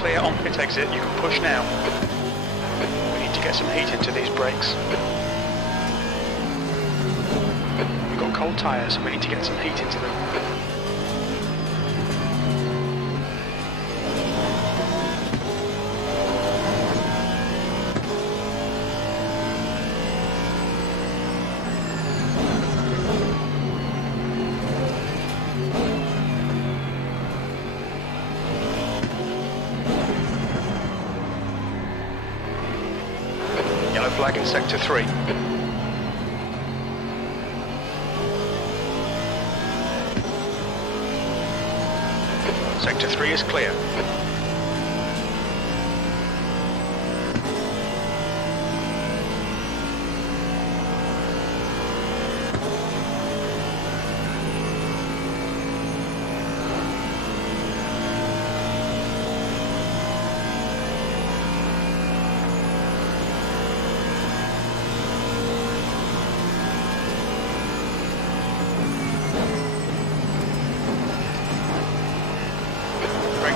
clear on pit exit, you can push now. We need to get some heat into these brakes. We've got cold tyres, we need to get some heat into them. Yellow flag in sector 3. Sector 3 is clear.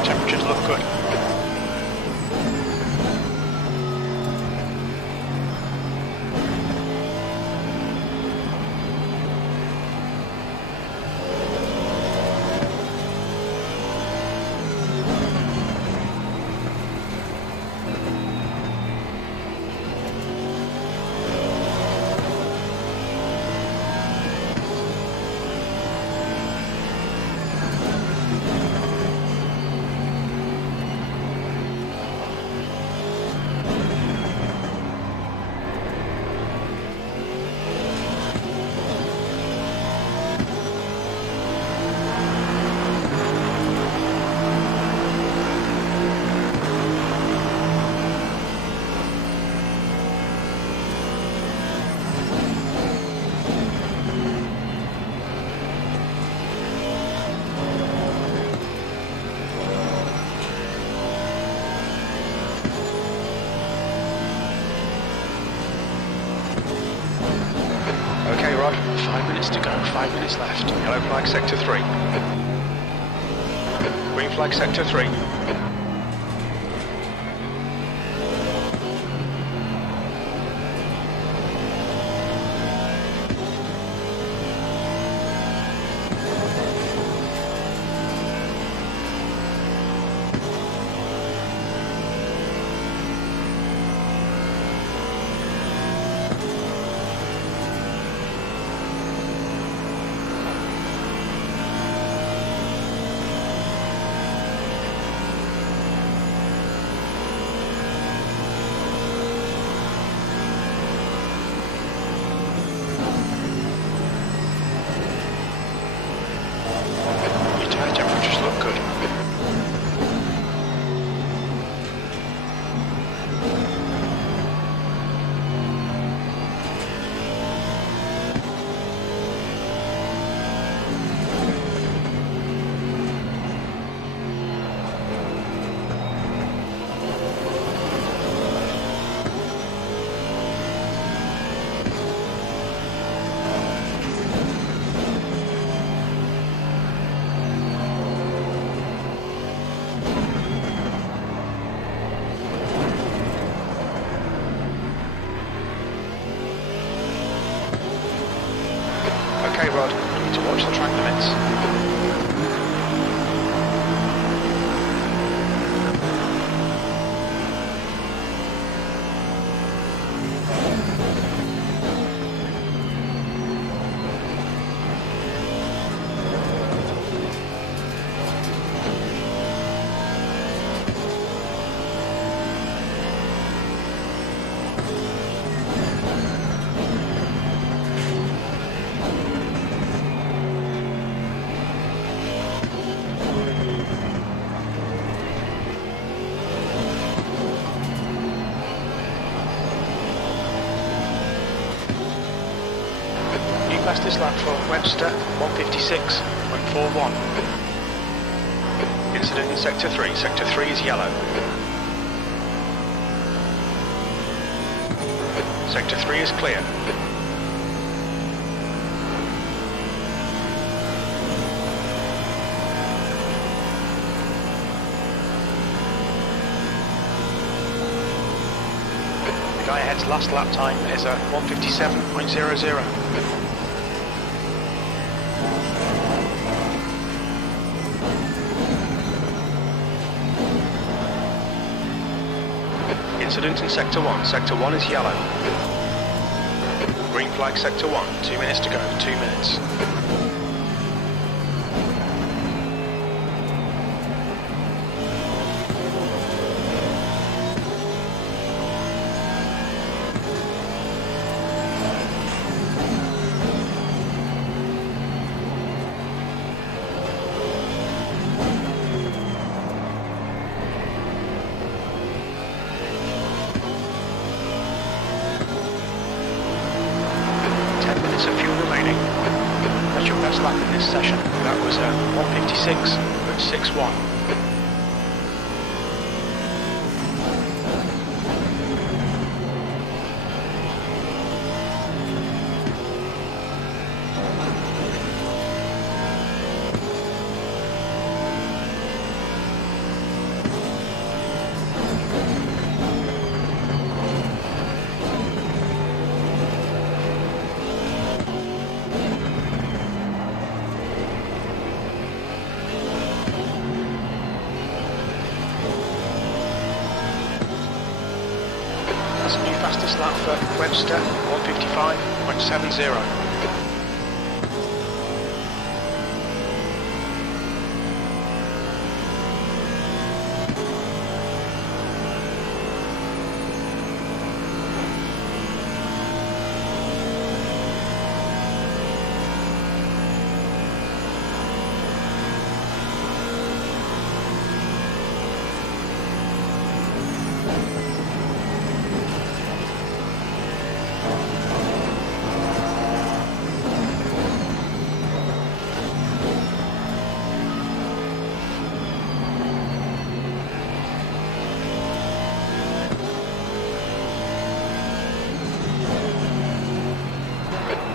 Temperatures look good. Okay, Rod, 5 minutes to go, 5 minutes left. Yellow flag sector 3. Green flag sector 3. Temperatures look good. Okay, Rod, you need to watch the track limits. Fastest lap for Webster, 156.41. Incident in Sector 3. Sector 3 is yellow. Sector 3 is clear. Guy ahead's last lap time is a 1:57.00. Incident in Sector 1. Sector 1 is yellow. Green flag Sector 1. 2 minutes to go. 2 minutes. Of fuel remaining. That's your best lap in this session. That was 1:56.61. That's a new fastest lap for Webster, 1:55.70.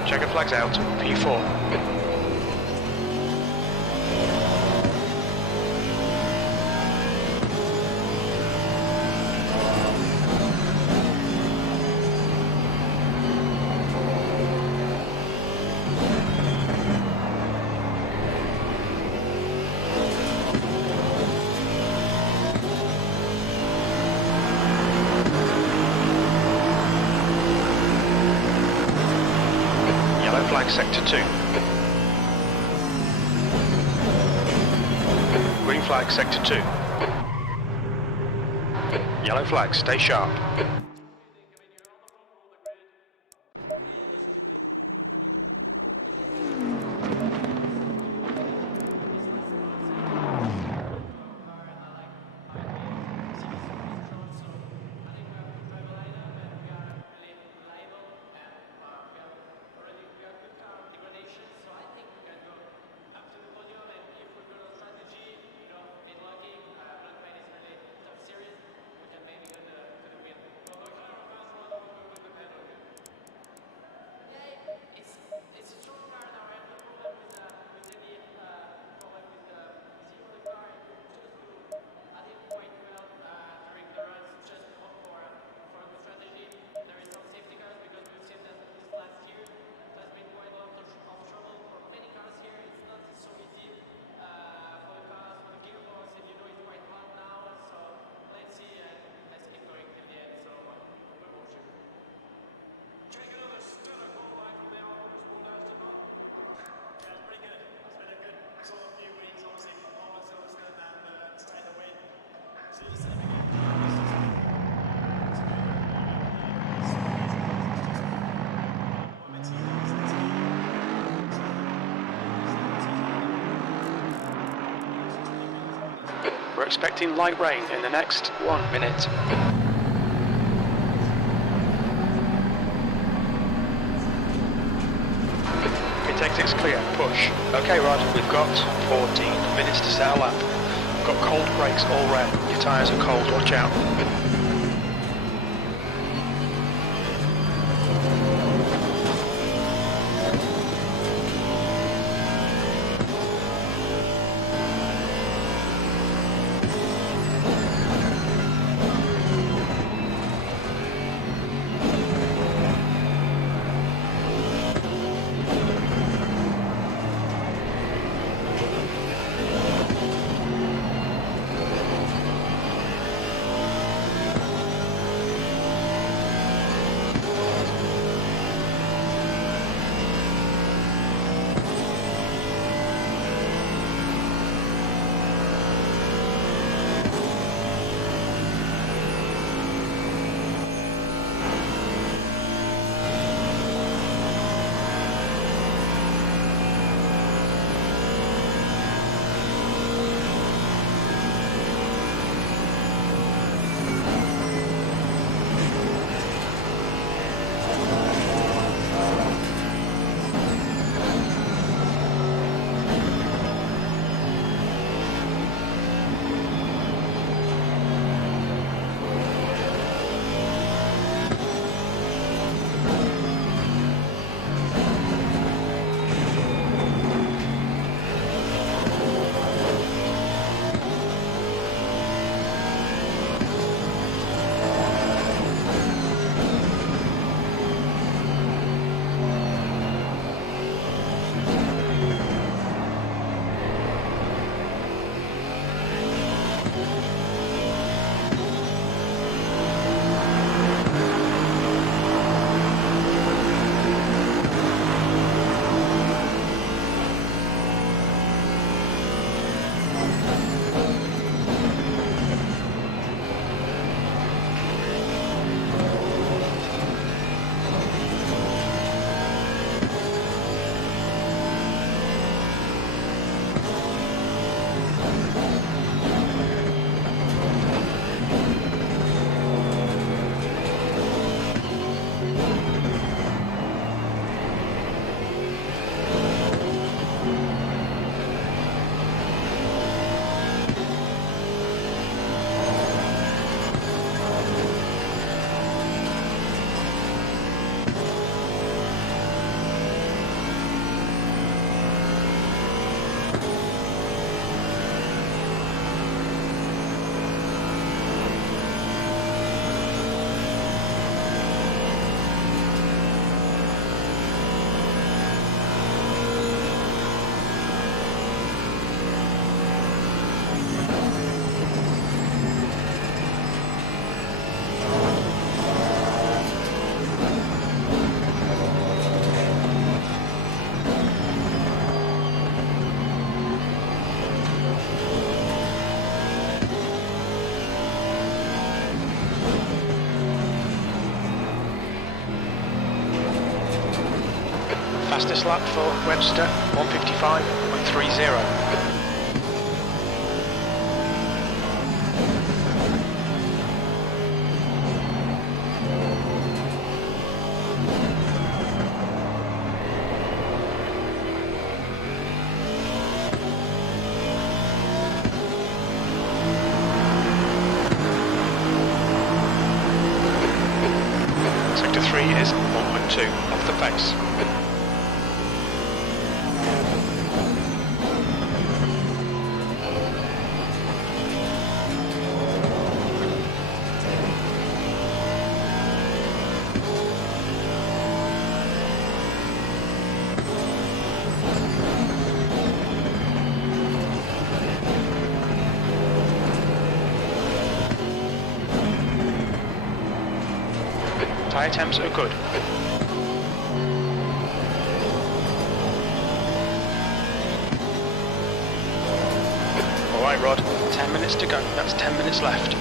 Checker flags out, P4. Flag Sector 2. Green flag Sector 2. Yellow flag, stay sharp. We're expecting light rain in the next 1 minute. Pit exit's clear, push. Okay Rod, we've got 14 minutes to set a lap. We've got cold brakes all round. Your tyres are cold, watch out. fastest lap for Webster, 155.30. Sector 3 is 1.2 off the pace. Tyre temps are good. Alright Rod, 10 minutes to go, that's 10 minutes left.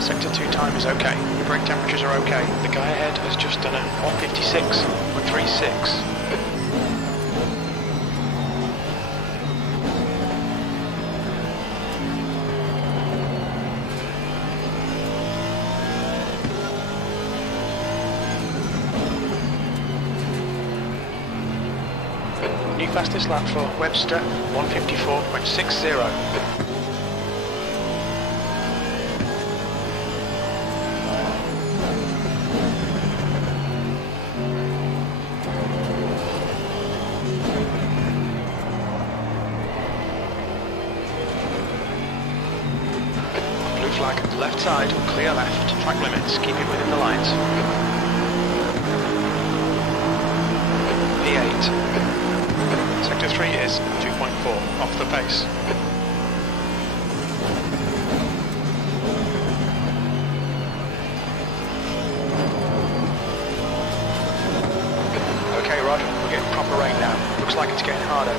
Sector 2 time is okay, your brake temperatures are okay. The guy ahead has just done a 156.36. New fastest lap for Webster, 154.60. Flag, left side, clear left, track limits, keep it within the lines. P8. Sector 3 is 2.4, off the pace. Okay Rod, we're getting proper rain now. Looks like it's getting harder.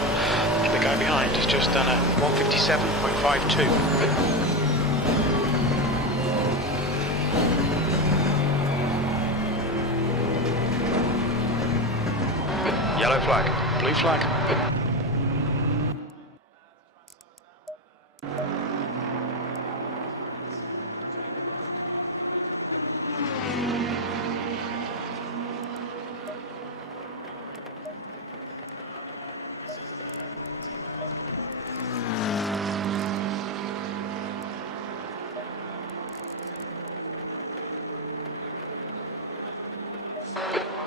The guy behind has just done a 157.52. Yellow flag, blue flag.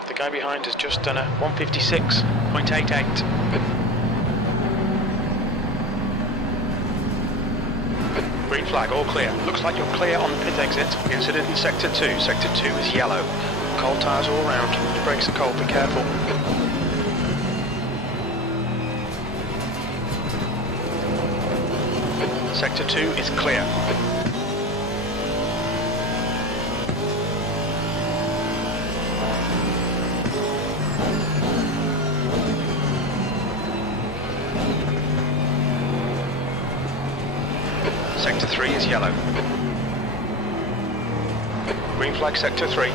The guy behind has just done a 156.88. Green flag, all clear. Looks like you're clear on the pit exit. Incident in Sector 2. Sector 2 is yellow. Cold tyres all round. The brakes are cold, be careful. Sector 2 is clear. Sector 3 is yellow. Green flag Sector 3.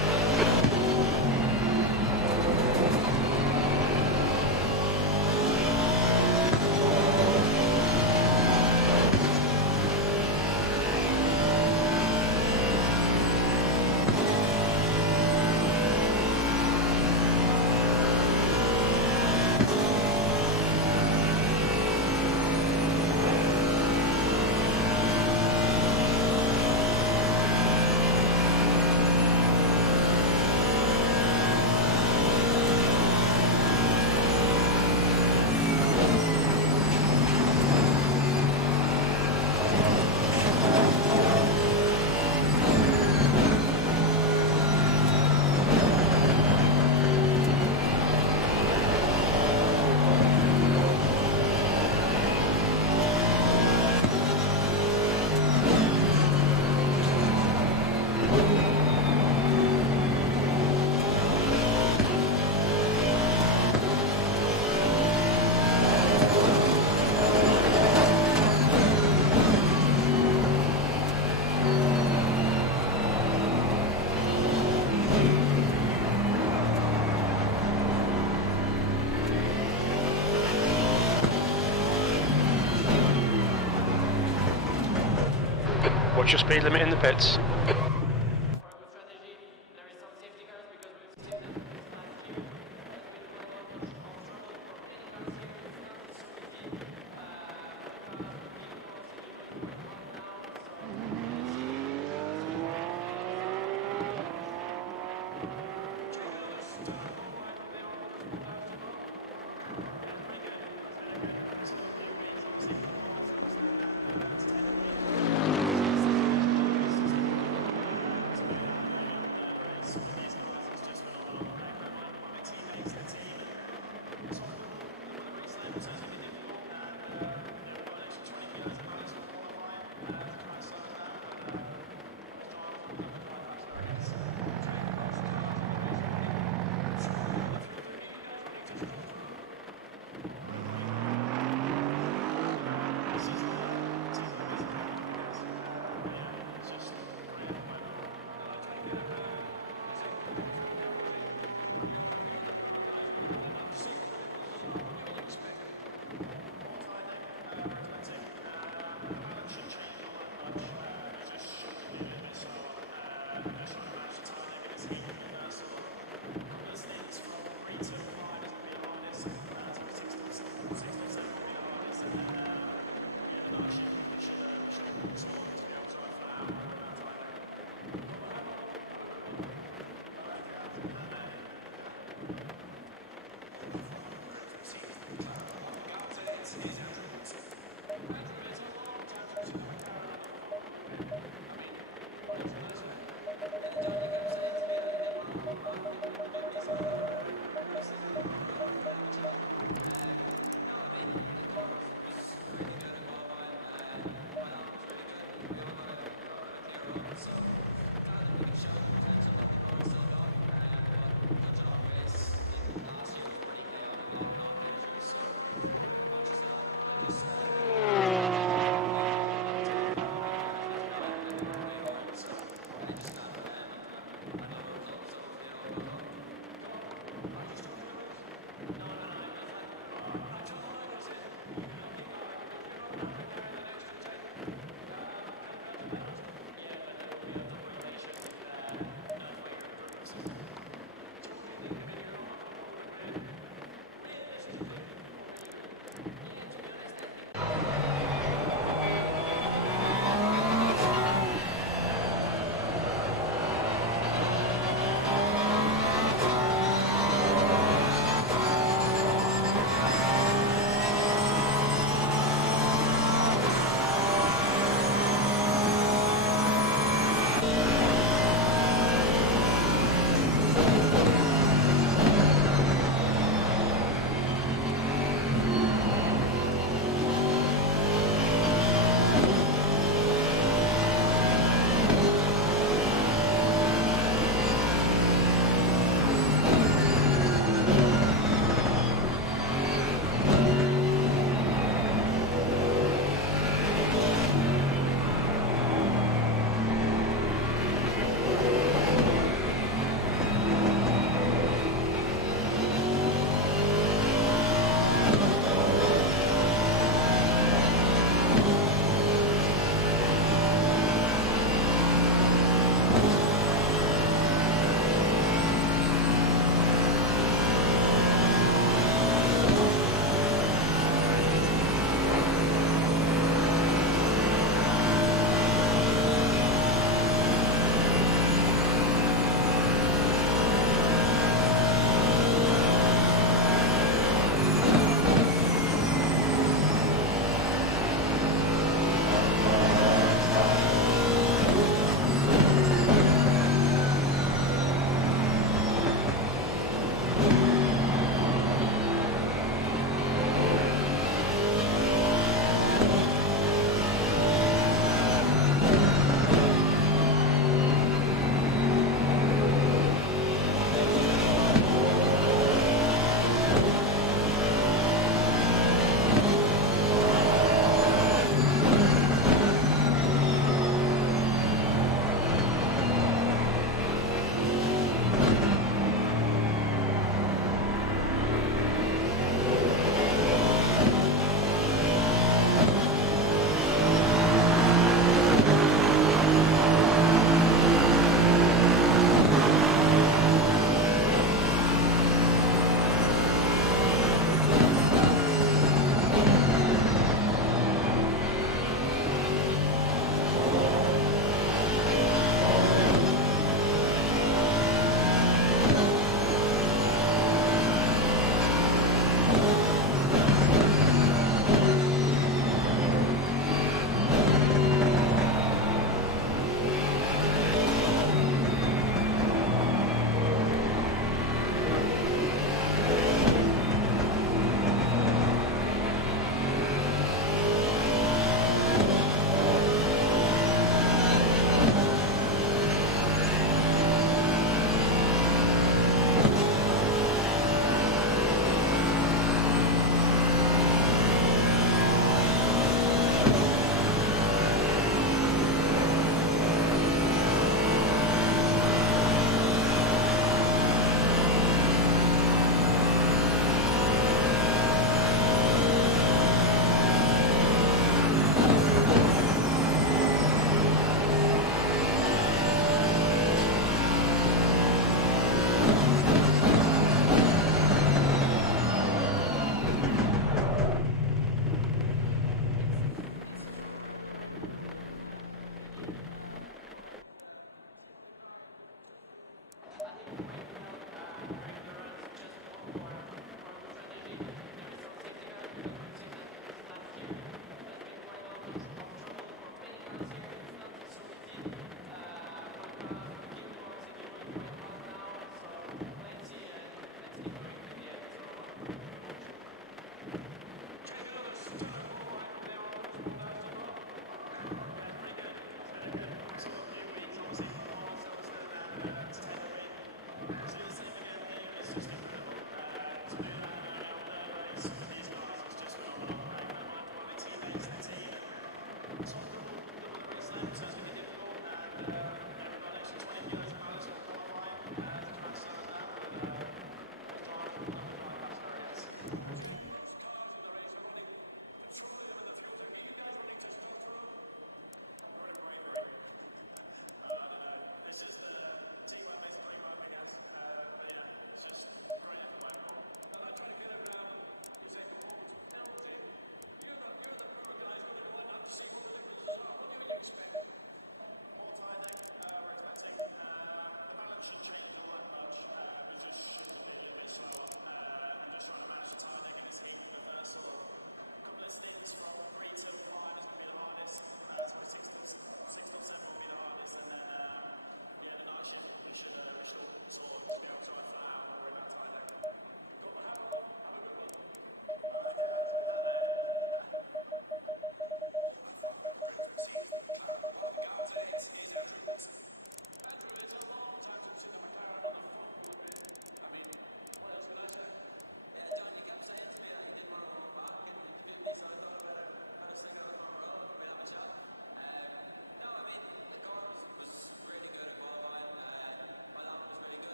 What's your speed limit in the pits?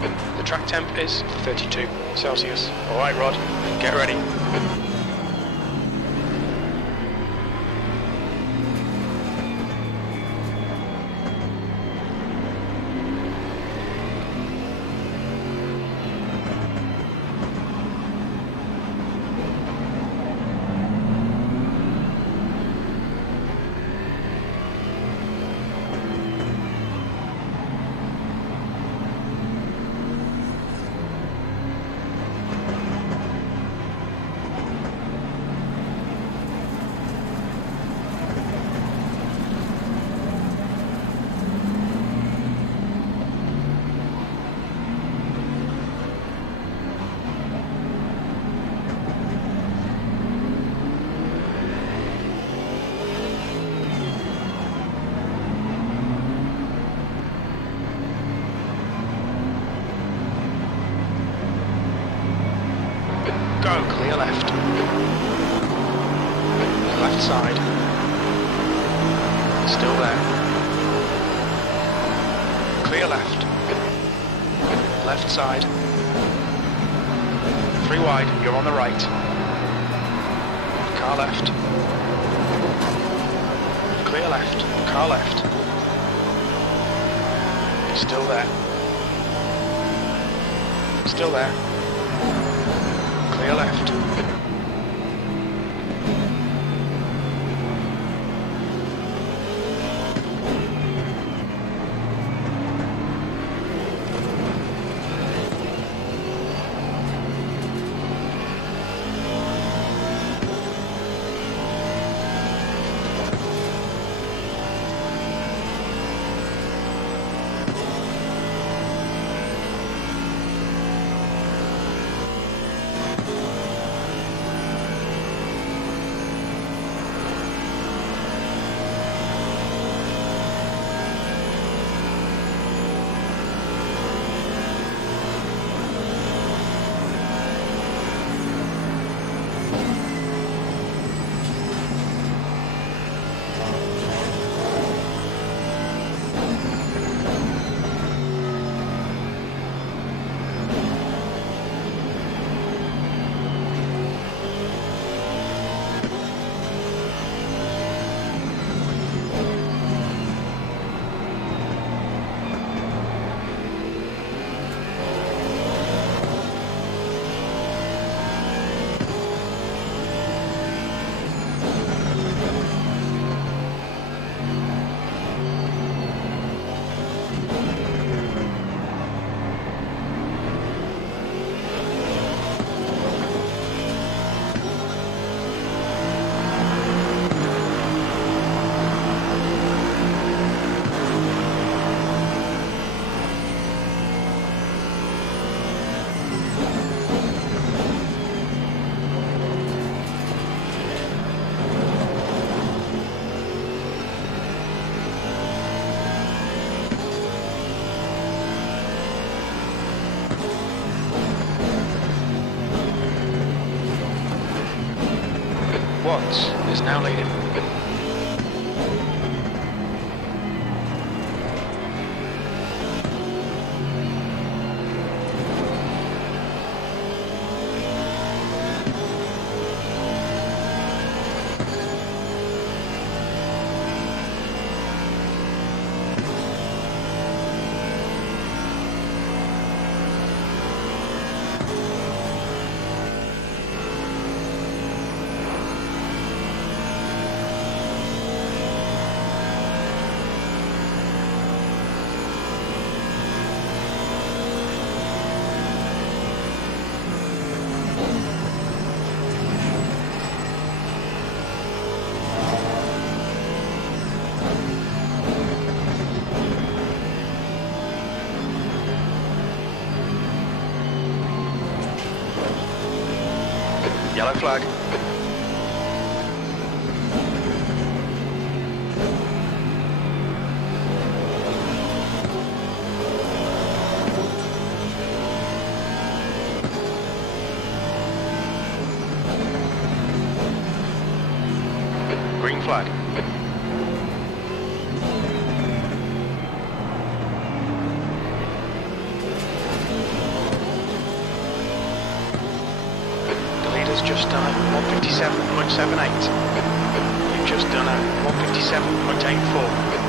The track temp is 32 Celsius. Alright Rod, get ready. Go, clear left. Left side. Still there. Clear left. Left side. 3 wide, you're on the right. Car left. Clear left. Car left. Still there. Still there. Clear left. Watts is now leading. Yellow flag. Green flag. just done a 157.78. You've just done a 157.84.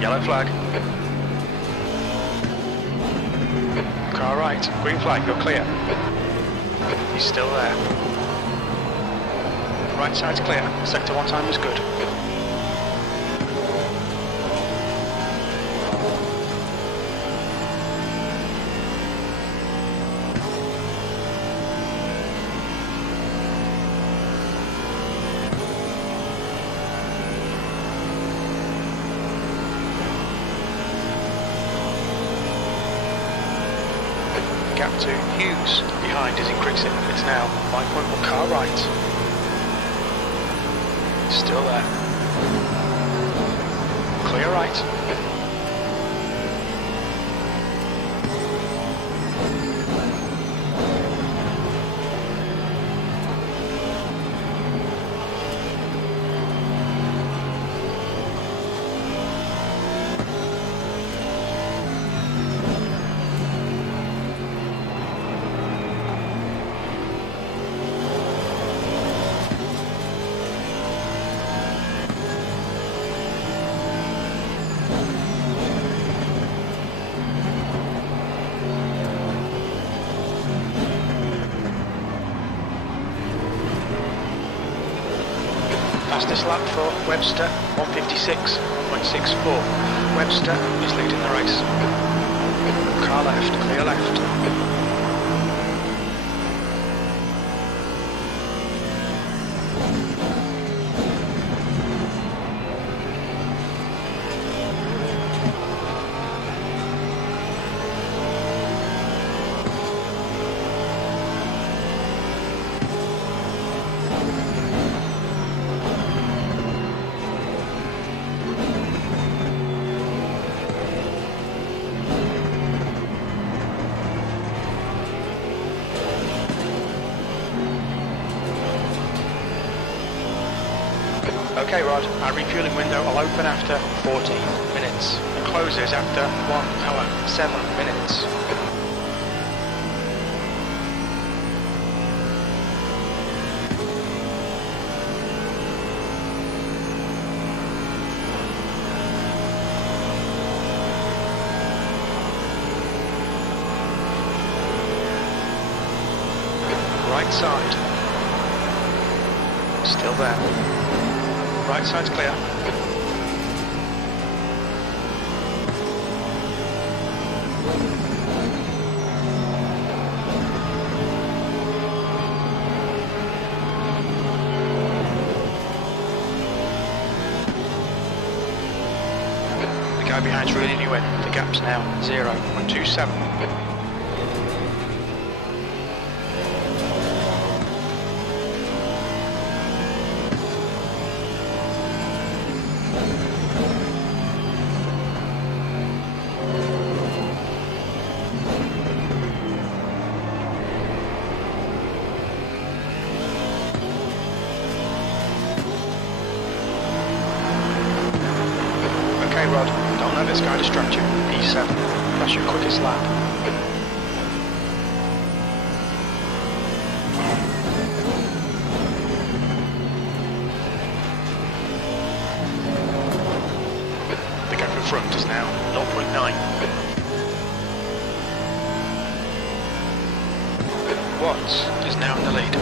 Yellow flag. Car right. Green flag, you're clear. He's still there. Right side's clear. Sector 1 time is good. Gap to Hughes behind is increasing. It's now 5.1 car right. Still there. Clear right. Fastest lap for Webster, 156.64. Webster is leading the race. Car left, clear left. Okay Rod, our refueling window will open after 14 minutes and closes after 1 hour, 7 minutes. Right side. Still there. Right side's clear. The guy behind's reeling you in. The gap's now 0.27. Okay Rod, don't let this guy distract you. E7, that's your quickest lap. The gap in front is now 0.9. Watts is now in the lead.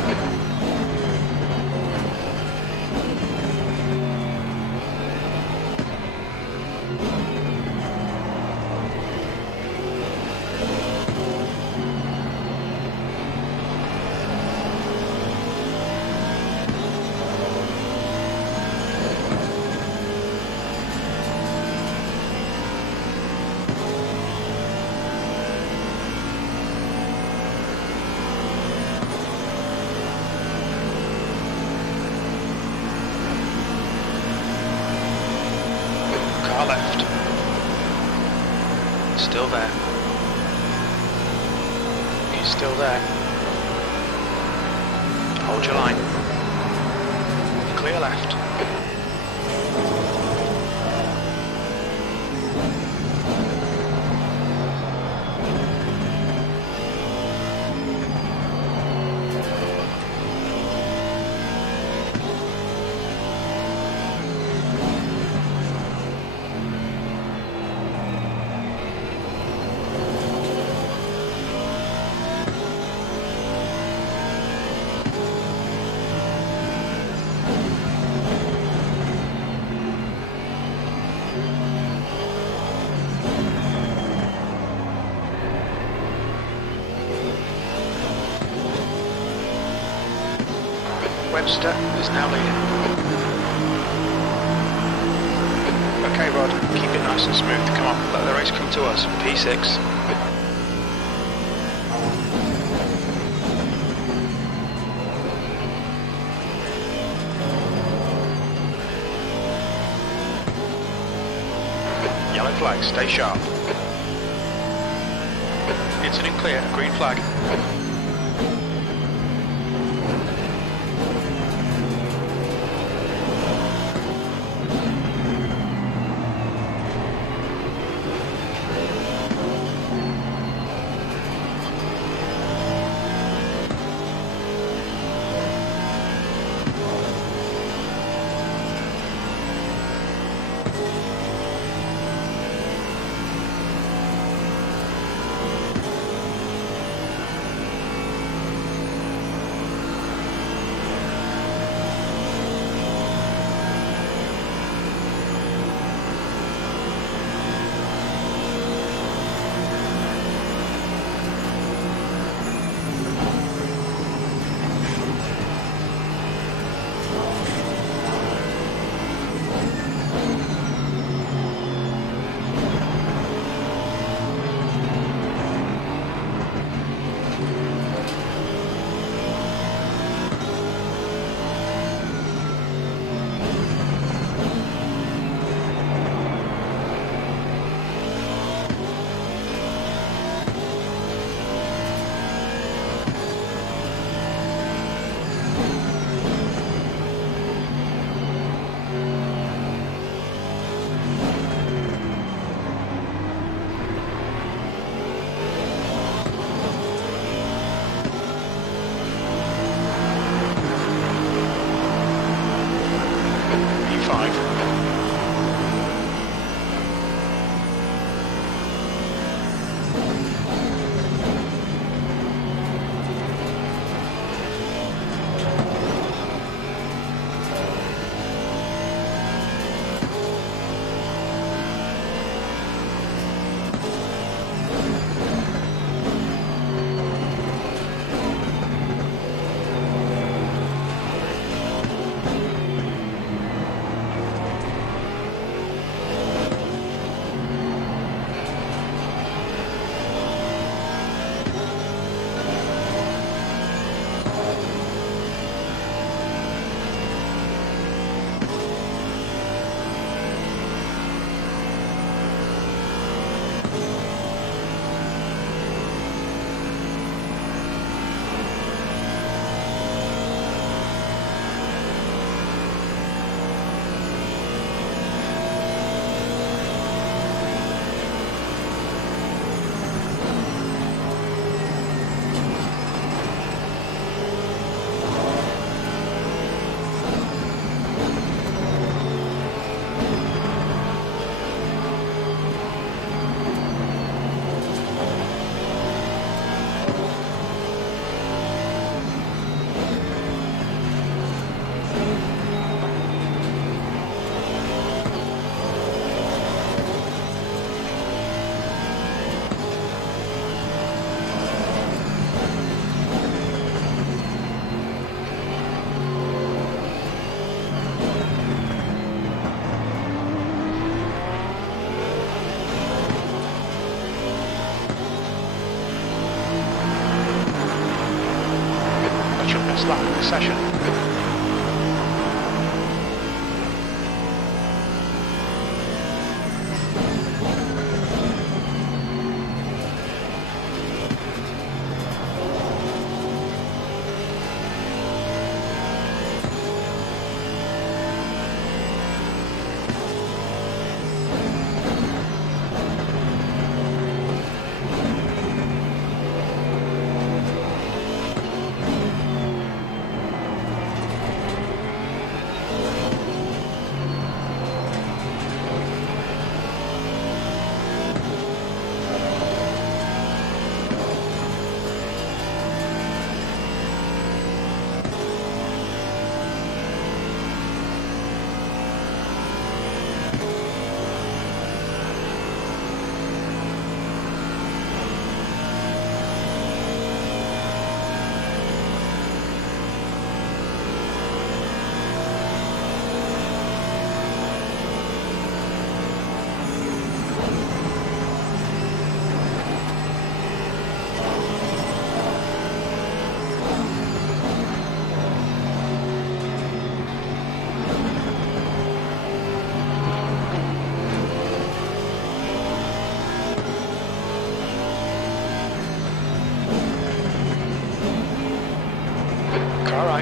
there? He's still there. Hold your line. Clear left. Webster is now leading. Okay, Rod, keep it nice and smooth. Come on, let the race come to us. P6. Yellow flag, stay sharp. Incident clear, green flag. lap of the session.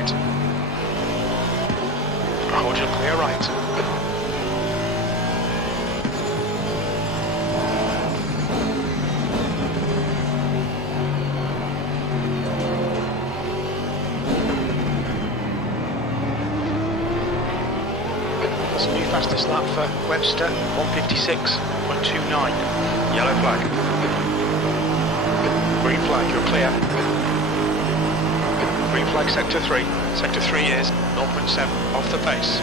right. Hold your clear right. That's a new fastest lap for Webster, 156.129. Yellow flag. Green flag, you're clear. Green flag, sector 3. Sector 3 is 0.7 off the pace.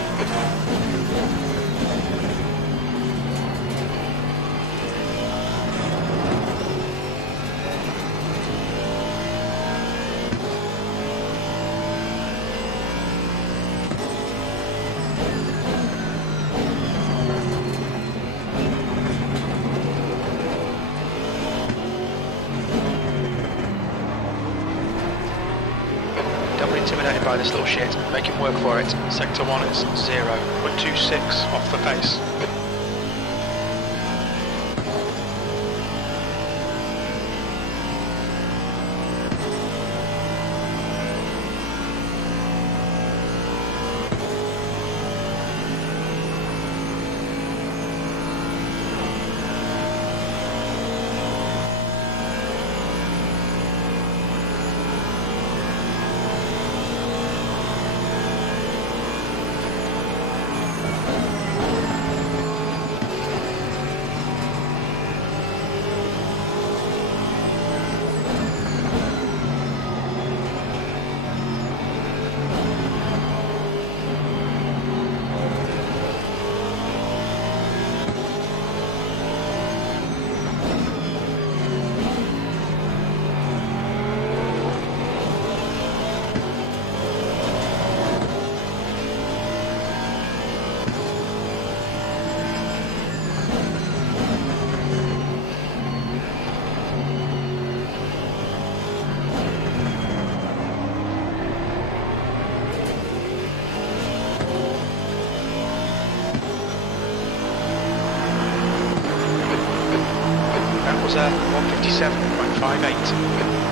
Don't be intimidated by this little shit. Make him work for it. Sector 1 is 0.26 off the pace. That was 157.58.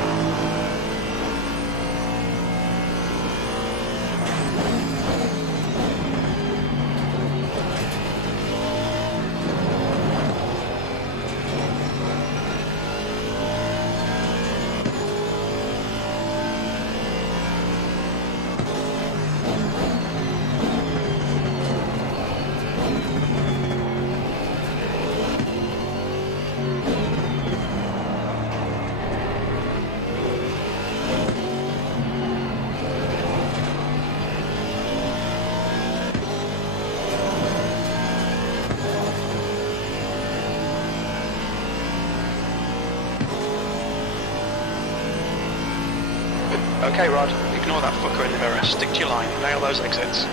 Okay, Rod, ignore that fucker in the mirror. Stick to your line. Nail those exits.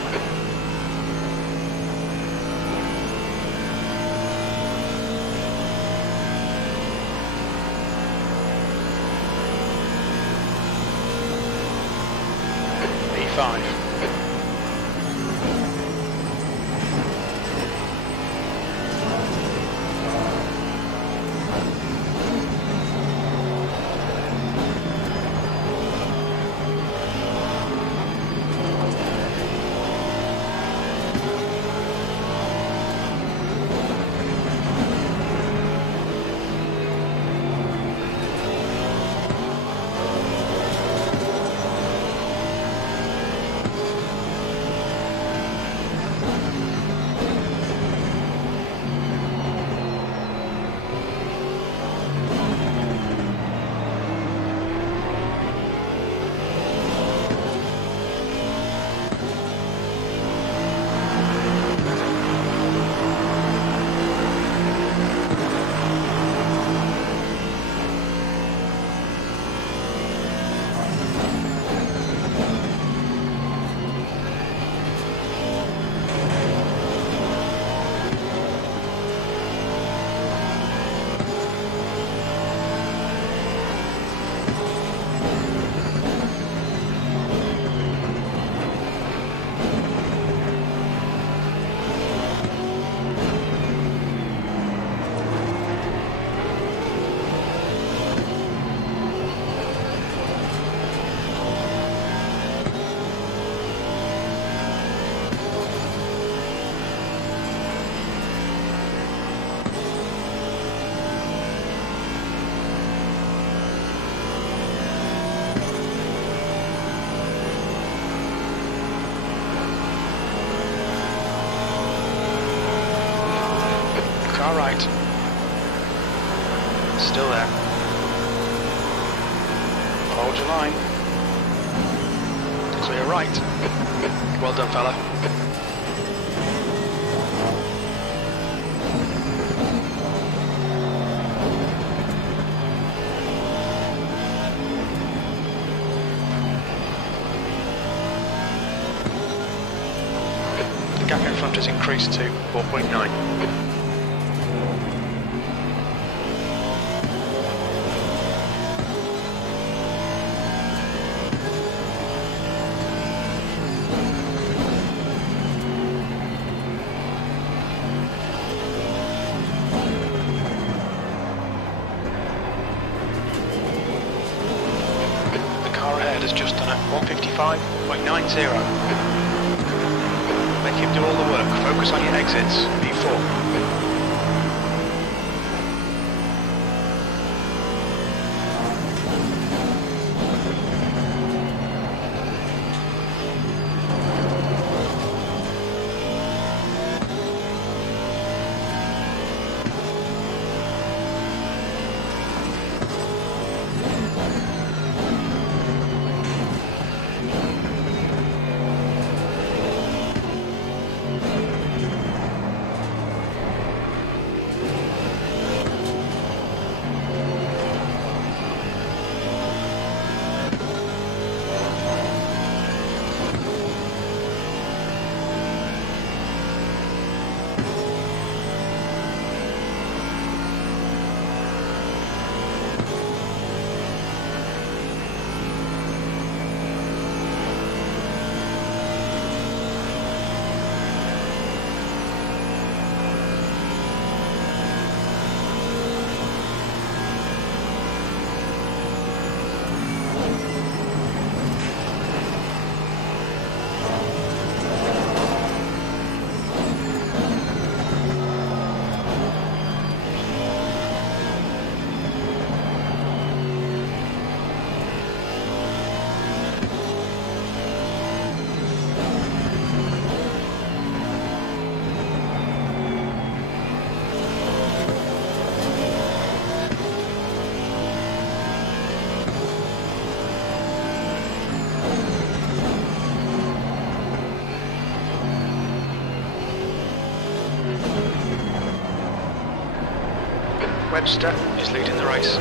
E5. Car right. Still there. Hold your line. Clear right. Well done, fella. The gap in front has increased to 4.9. Has just done at 155.90. Make him do all the work. Focus on your exits. V4. Webster is leading the race.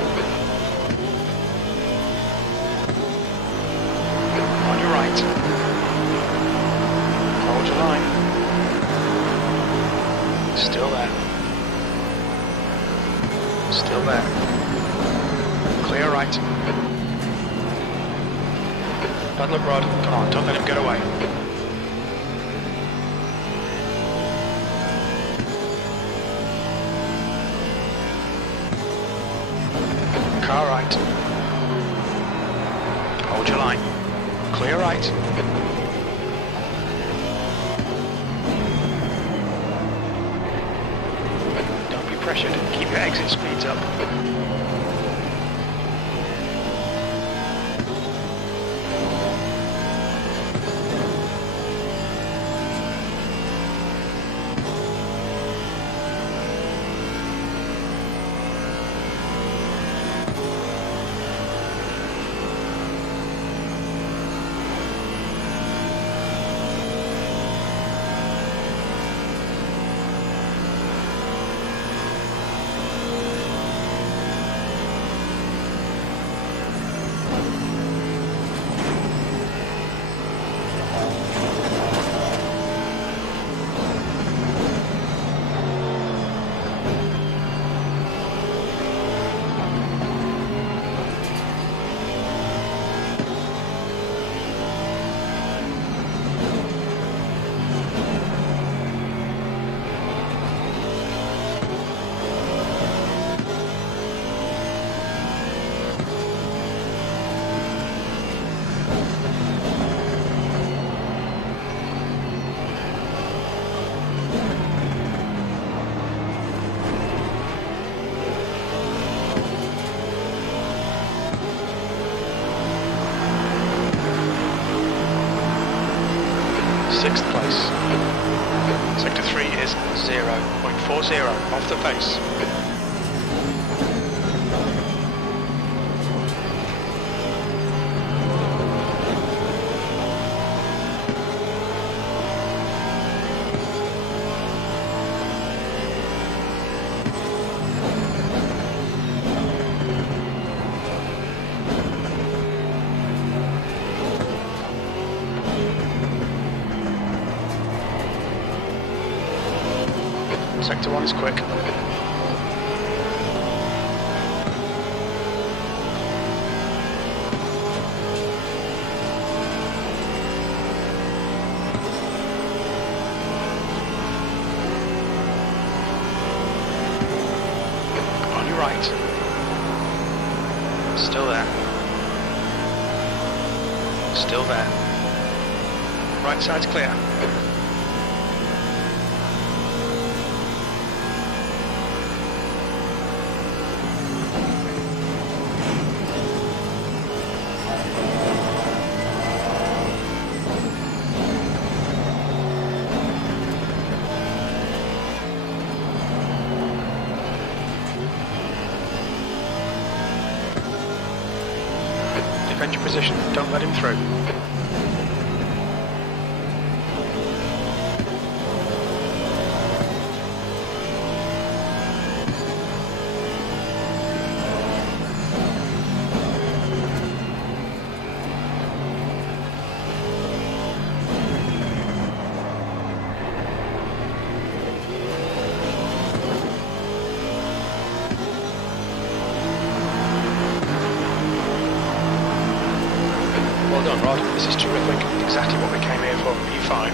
On your right. Hold your line. Still there. Still there. Clear right. Bad luck, Rod. Come on, don't let him get away. Car right. Hold your line. Clear right. Don't be pressured. Keep your exit speeds up. 6th place. Sector 3 is 0.40 off the pace. Sector 1 is quick. On your right. Still there. Still there. Right side's clear. Defend your position, don't let him through. Well done, Rod. This is terrific. Exactly what we came here for. E5.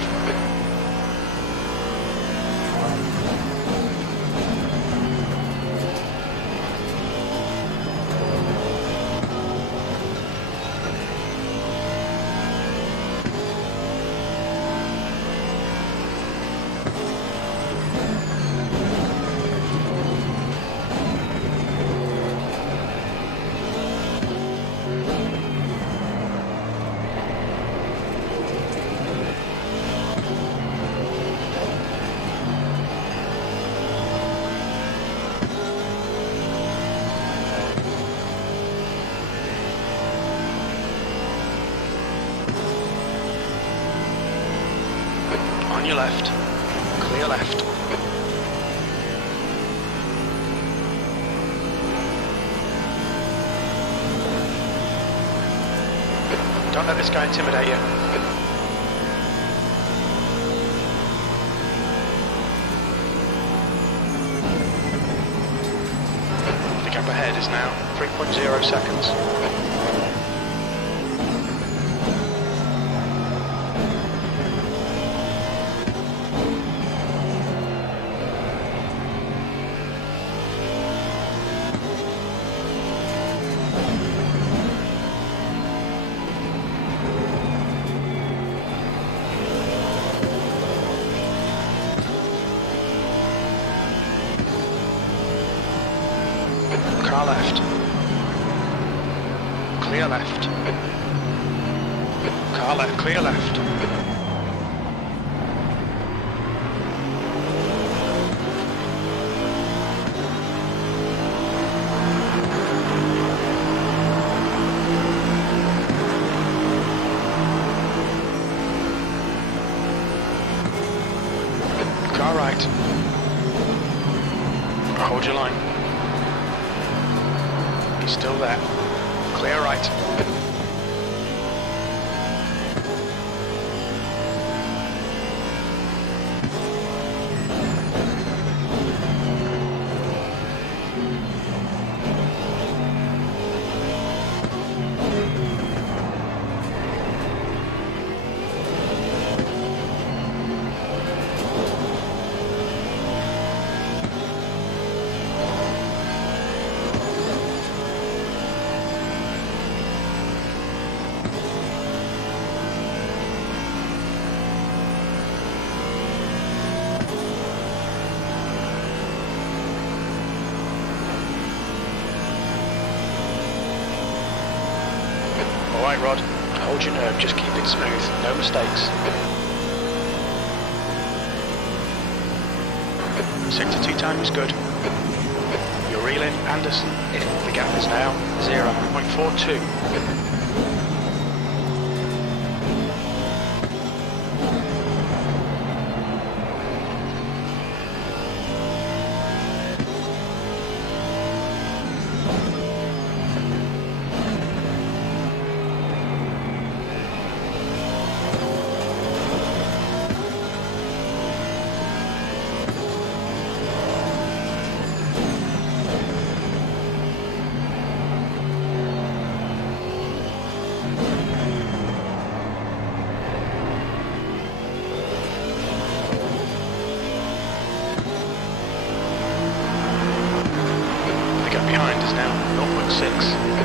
On your left. Clear left. Don't let this guy intimidate you. The gap ahead is now 3.0 seconds. Car left. Clear left. Car left, clear left. Car right. Hold your line. Still there. Clear right. Alright, Rod, hold your nerve, just keep it smooth, no mistakes. Sector 2 time is good. You're reeling Anderson in. The gap is now 0.42. Behind is now 0.6.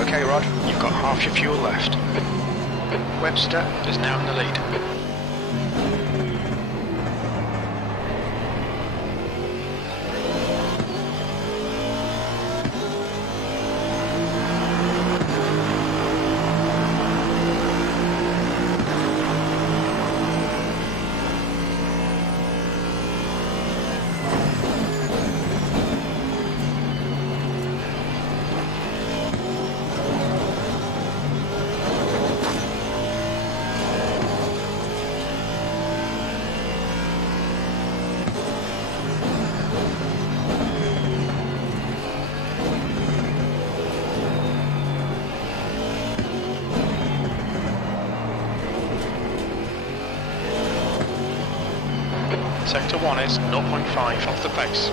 Okay, Rod, you've got half your fuel left. Webster is now in the lead. Sector 1 is 0.5 off the pace.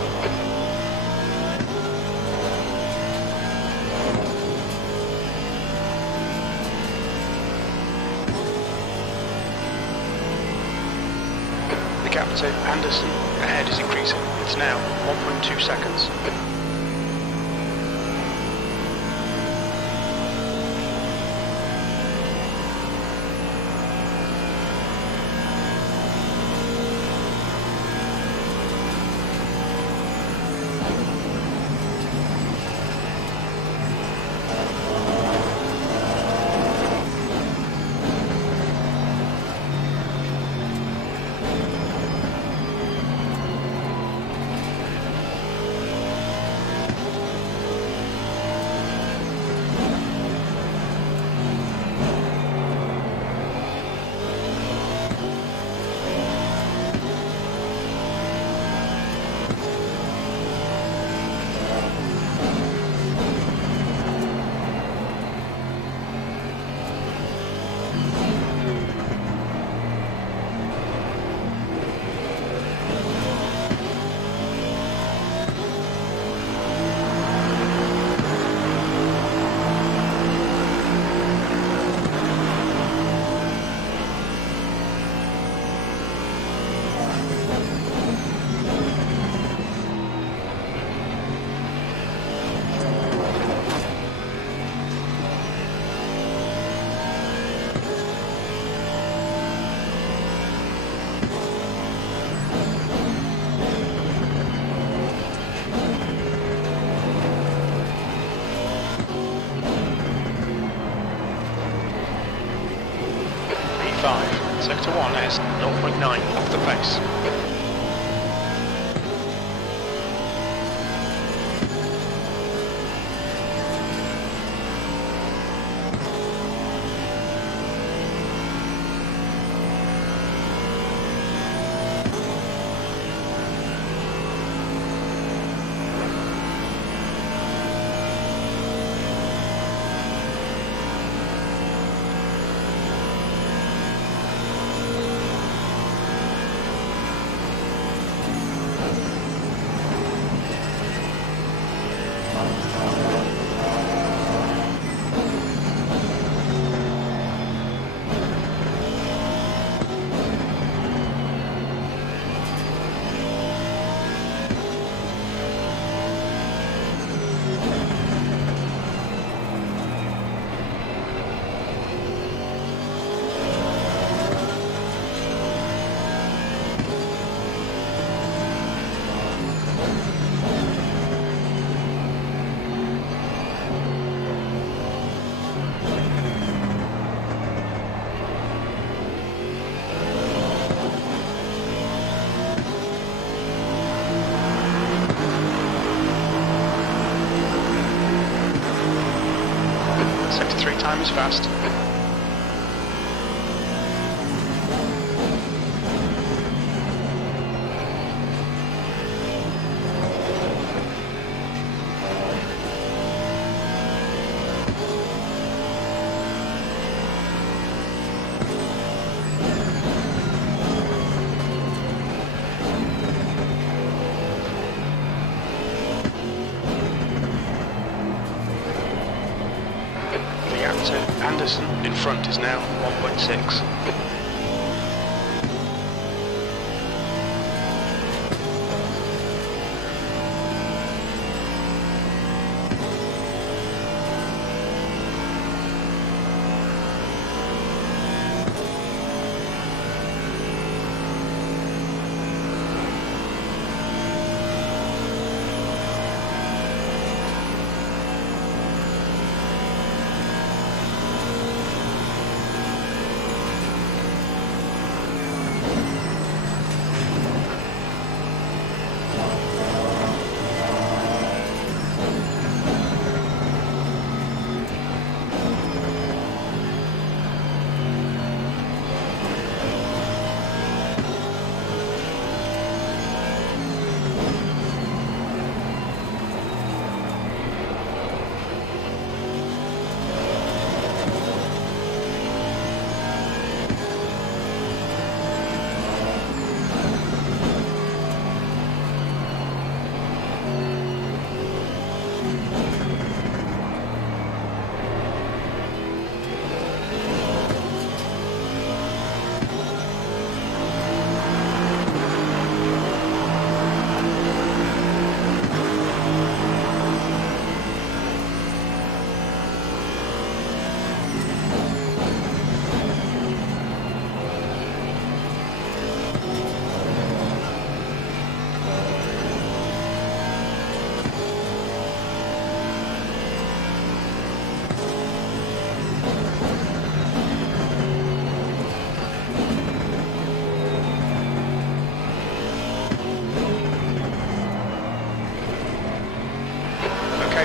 The gap to Anderson ahead is increasing. It's now 1.2 seconds. Sector 1 is 0.9 off the pace. Sector 3 time is fast. Anderson in front is now 1.6.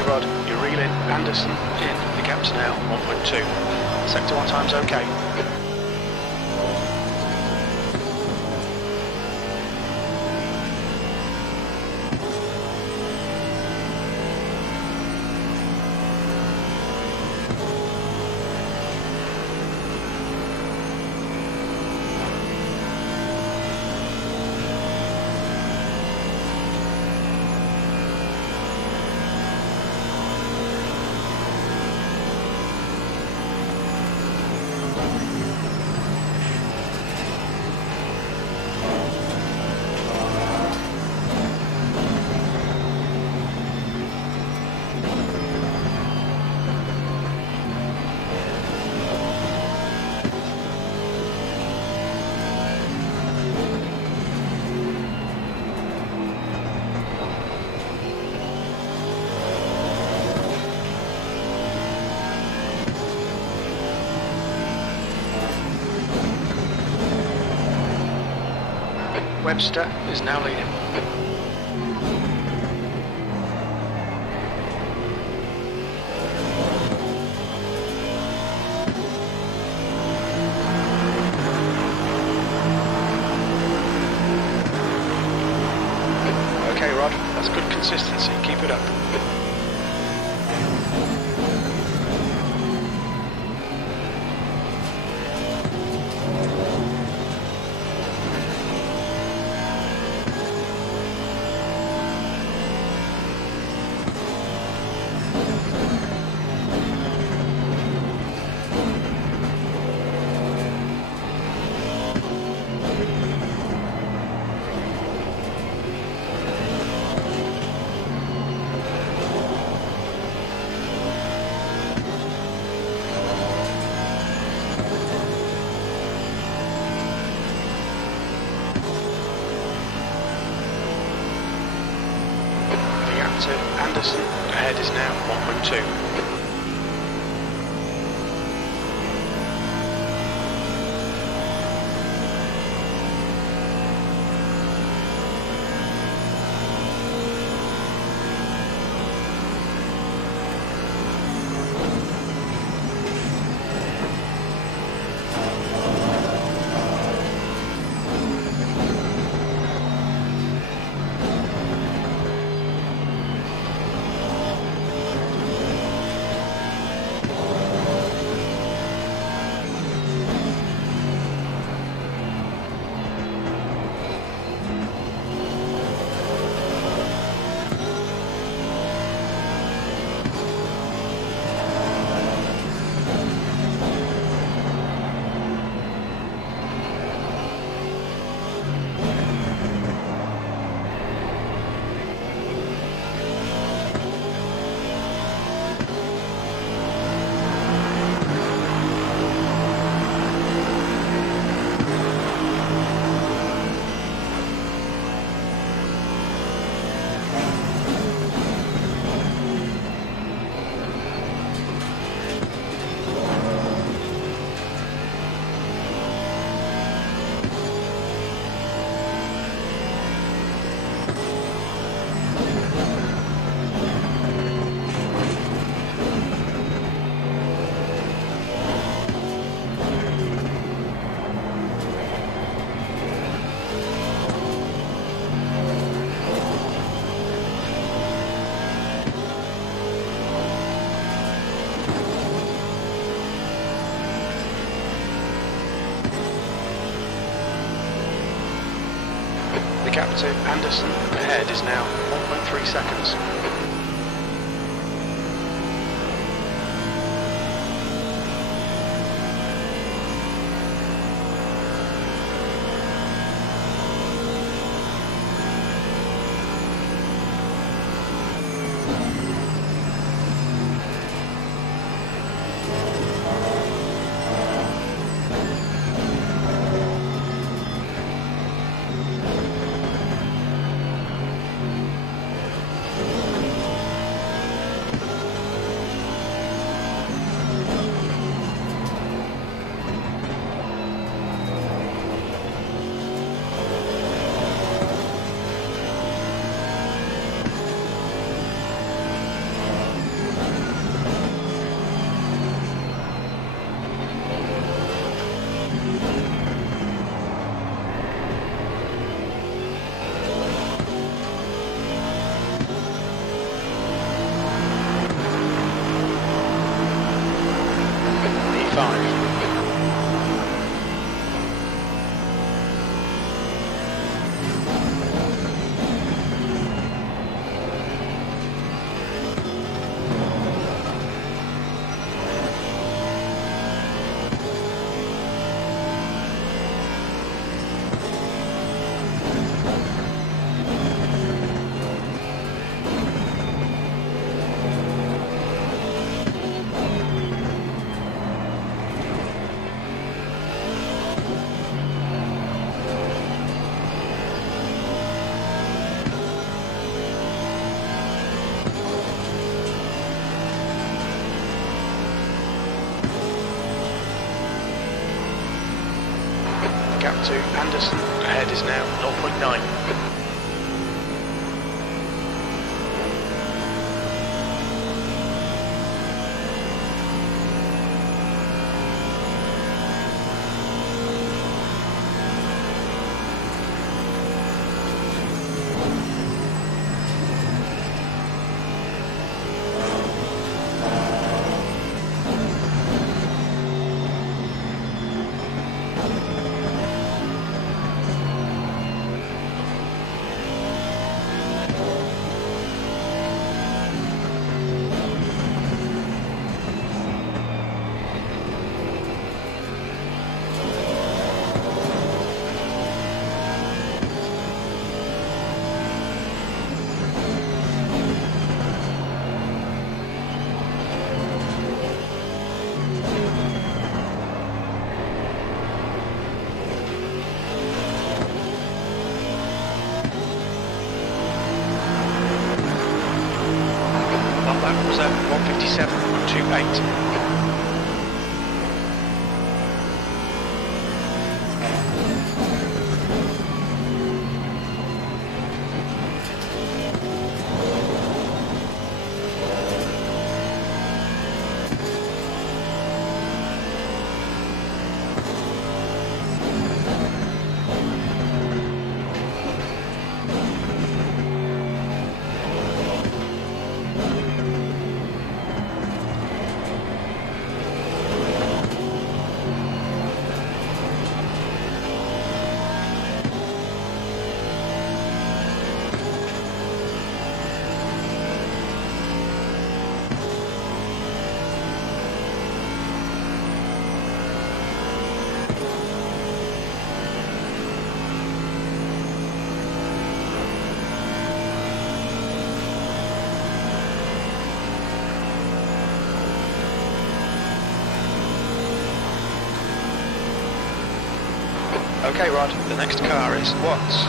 Rod, you're reeling. Anderson in. The gap's now 1.2. Sector 1 time's okay. Webster is now leading. Okay, Rod, that's good consistency. Keep it up. To Anderson, ahead is now 1.2. The gap to Anderson ahead is now 1.3 seconds. Gap to Anderson, ahead is now 0.9. That was at 157.28. Okay, Rod, the next car is Watts.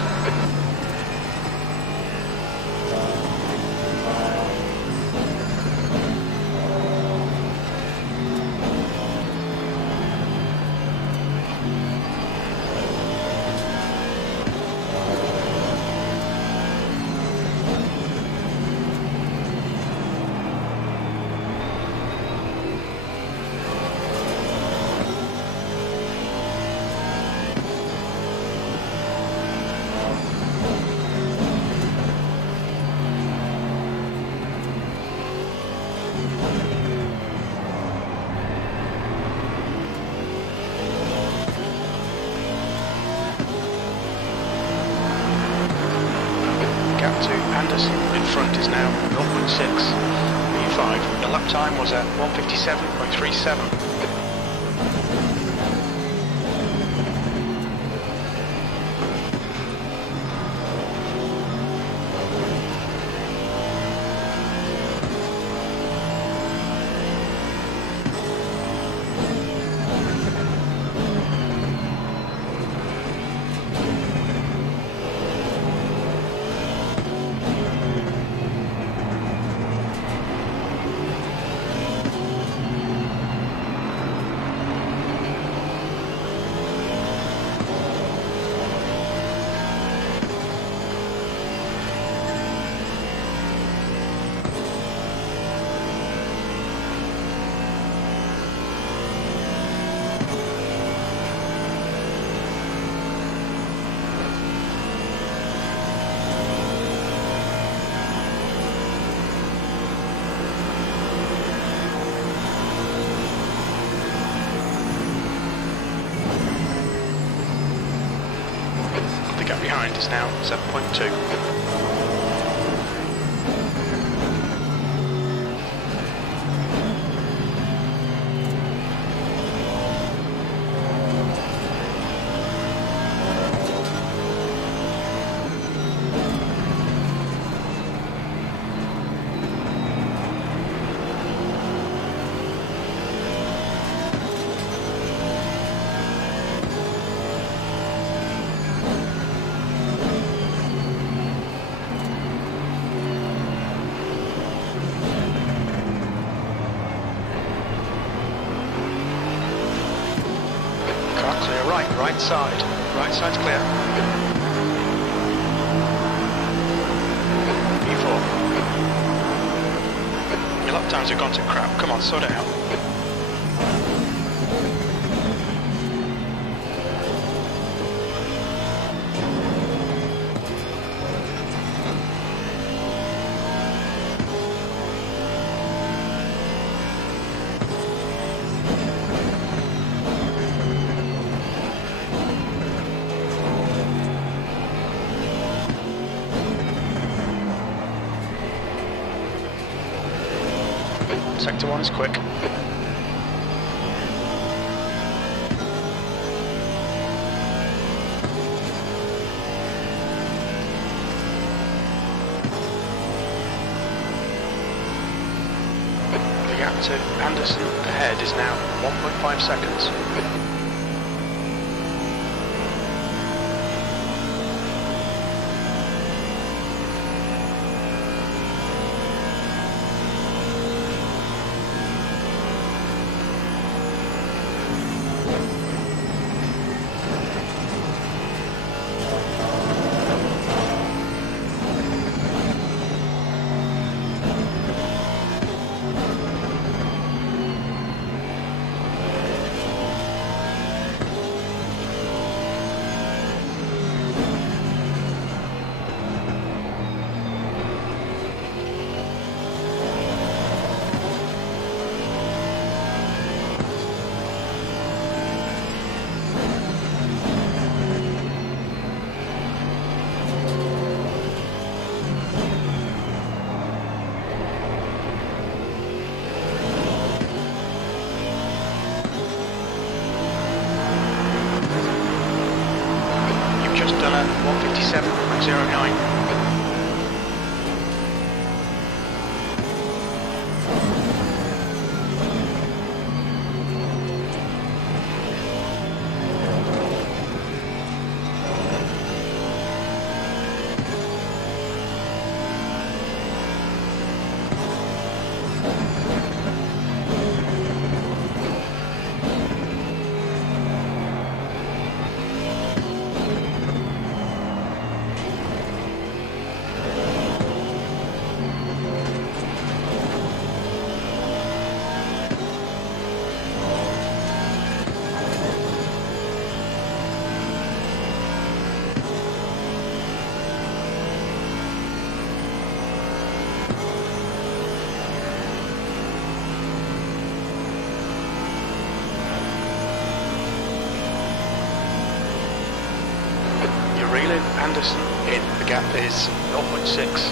Gap to Anderson in front is now 0.6. P5. The lap time was at 157.37. The gap behind is now 7.2. Car clear right side. Right side's clear. E4. Your lap times have gone to crap. Come on, sort it out. Sector 1 is quick. The gap to Anderson ahead is now 1.5 seconds. Just done a 157.09. Reeling Anderson in. The gap is 0.6.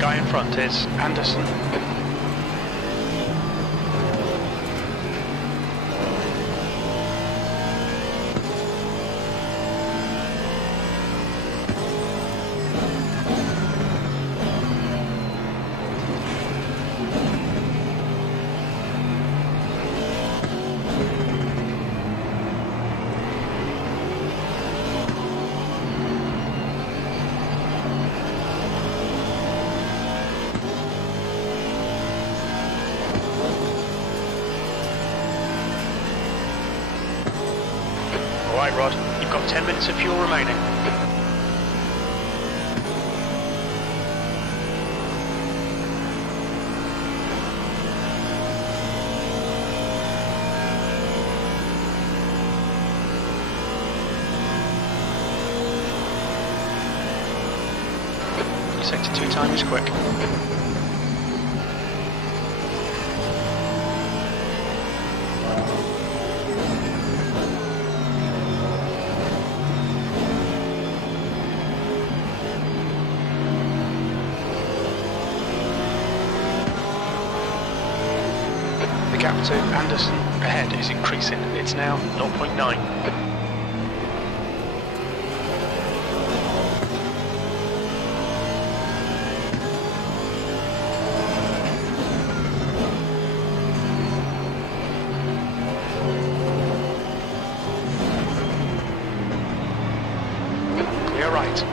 Guy in front is Anderson. Alright Rod, you've got 10 minutes of fuel remaining. time is quick. The gap to Anderson ahead is increasing. It's now 0.9. Clear right.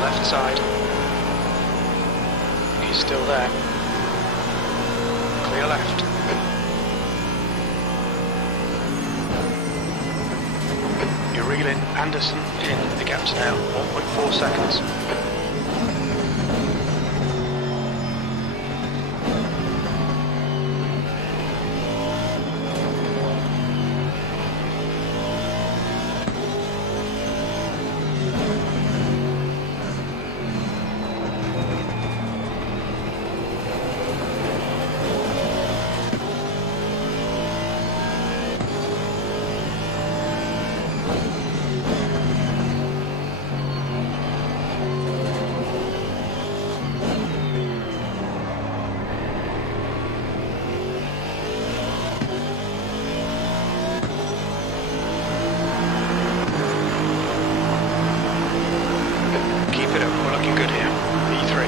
Left side. He's still there. Clear left. You're reeling Anderson in. The gap's now 1.4 seconds. We're looking good here. E3.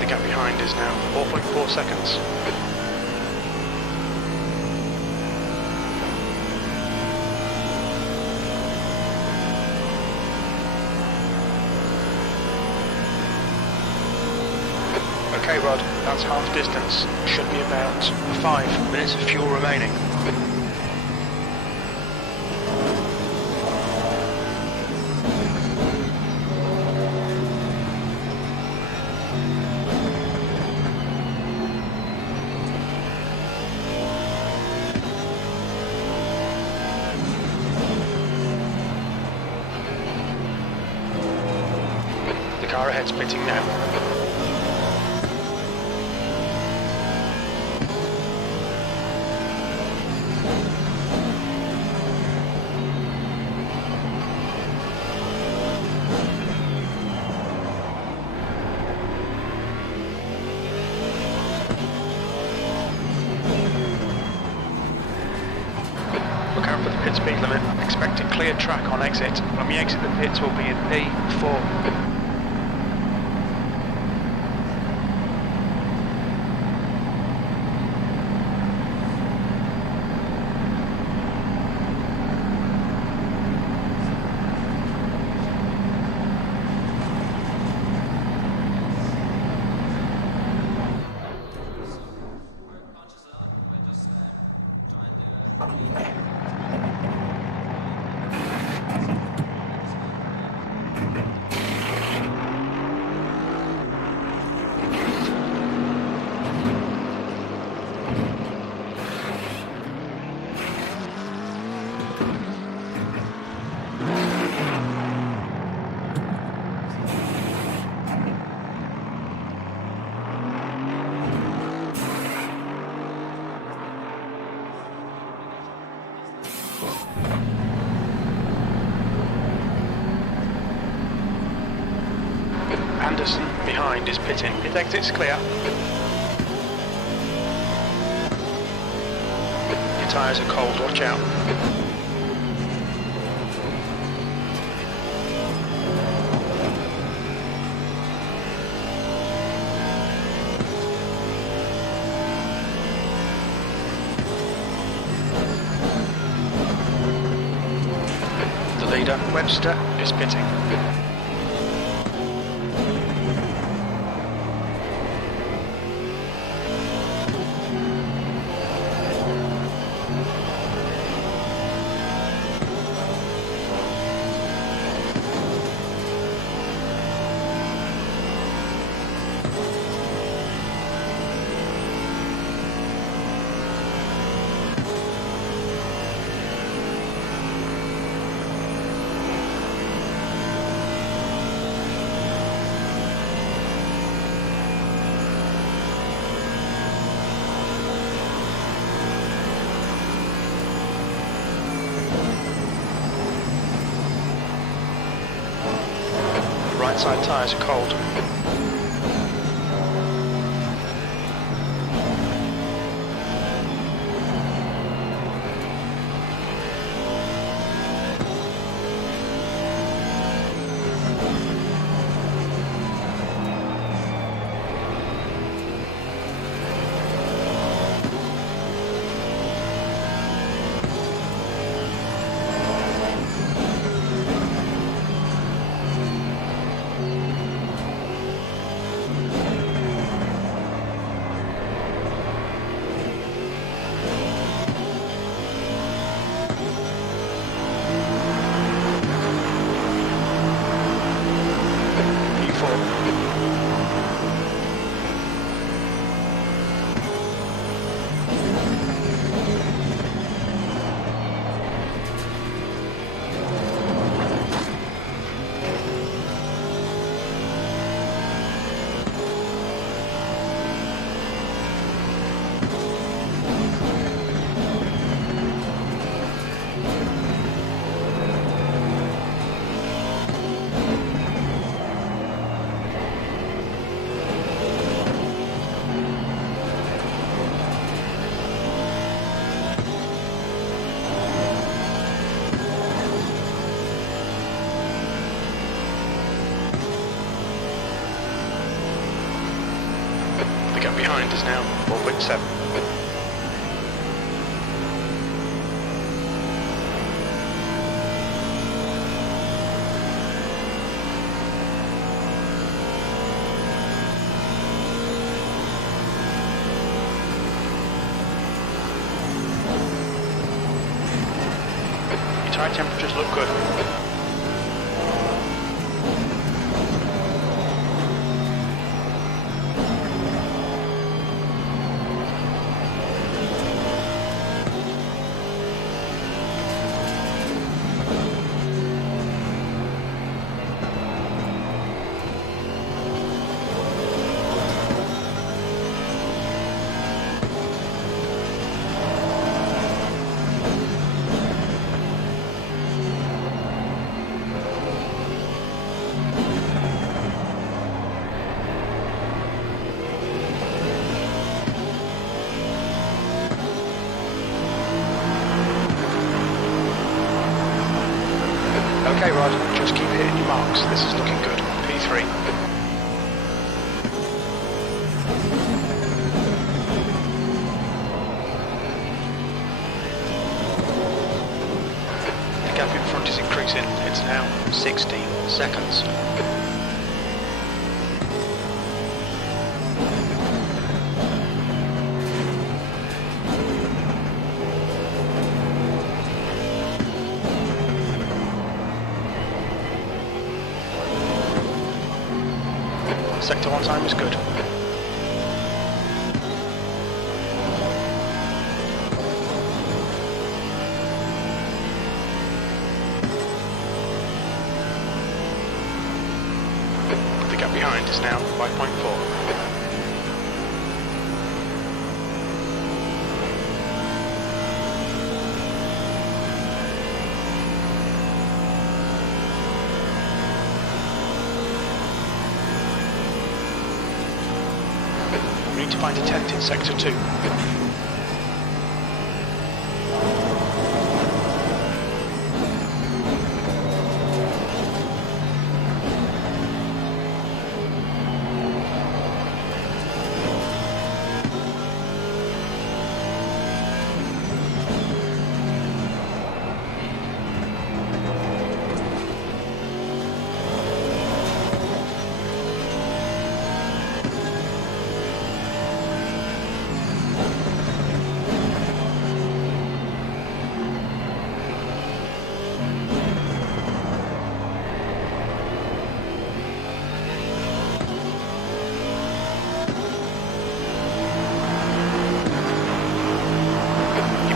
The gap behind is now 4.4 seconds. Okay, Rod, that's half distance. Should be about 5 minutes of fuel remaining. The car ahead's pitting now. Look out for the pit speed limit. Expect a clear track on exit. When we exit the pits, we'll be in P4. Anderson behind is pitting. Pit exit's clear. Your tyres are cold, watch out. The leader, Webster, is pitting. Right side tyres are cold. The gap behind is now 4.7. Your tyre temperatures look good. Okay, Rod, just keep hitting your marks. This is looking good. P3. The gap in front is increasing. It's now 16 seconds. Sector 1 time is good. The gap behind is now 5.4. need to find a tent in Sector 2.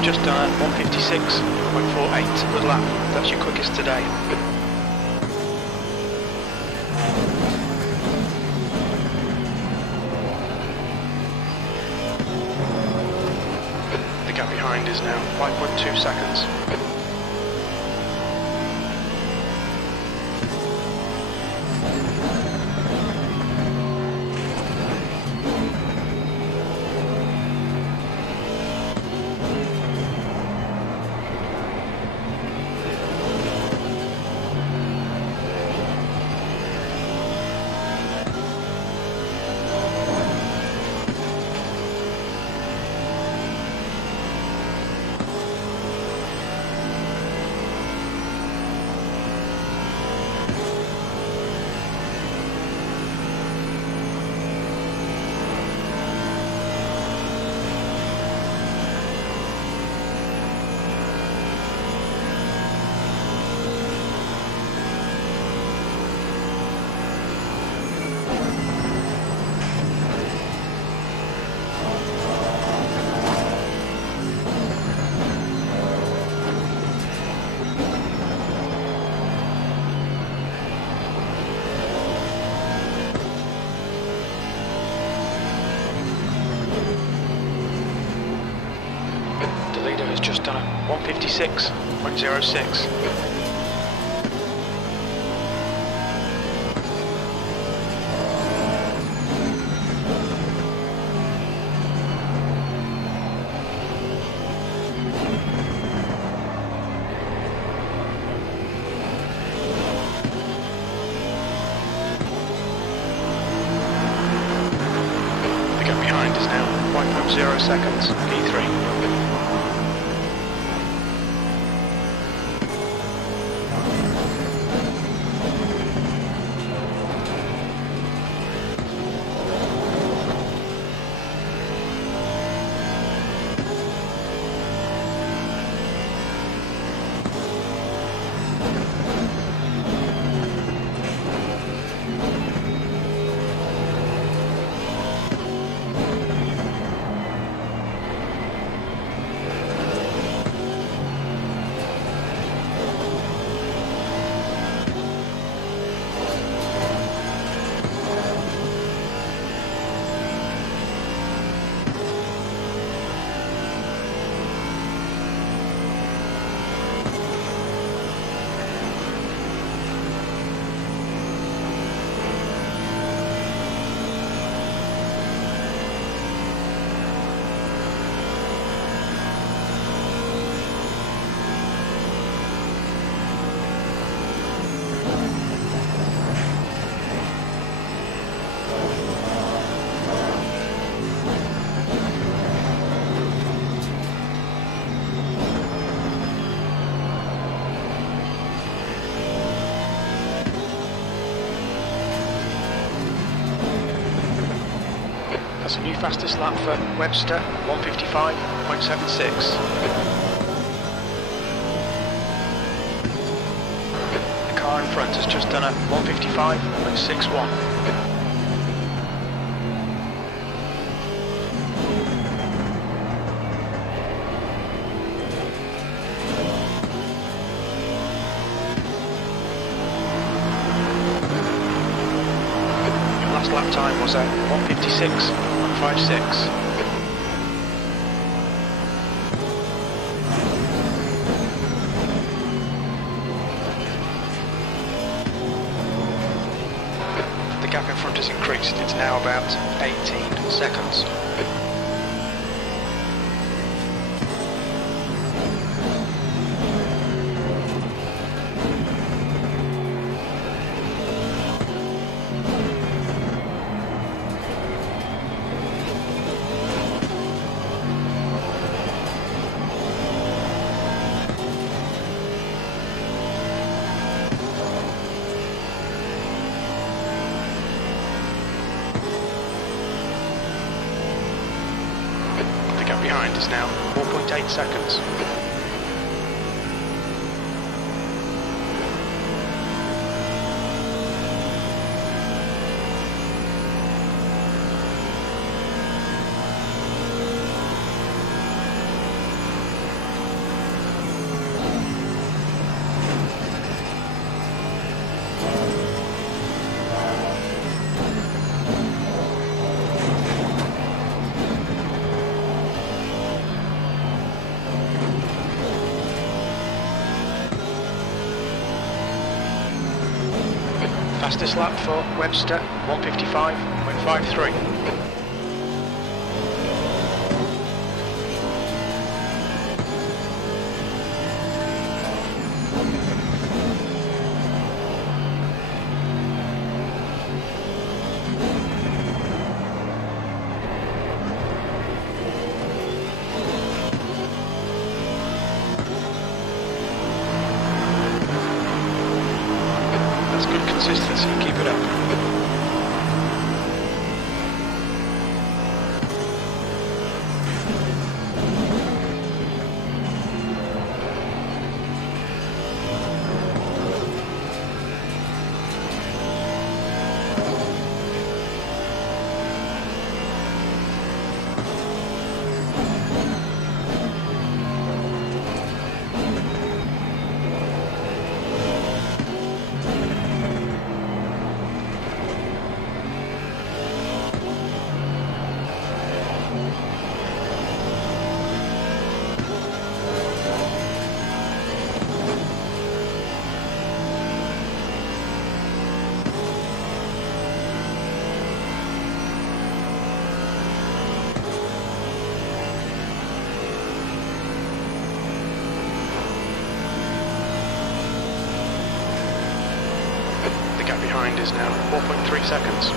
Just done 156.48. Good lap. That's your quickest today. The gap behind is now 5.2 seconds. Just done a 156.06. The gap behind is now 1.0 seconds, P3. That's a new fastest lap for Webster, 155.76. The car in front has just done a 155.61. Lap time was a 156.56. The gap in front has increased, it's now about 18 seconds. The gap behind is now 4.8 seconds. Fastest lap for Webster, 1:55.53. That's good consistency, keep it up. The gap behind is now 4.3 seconds.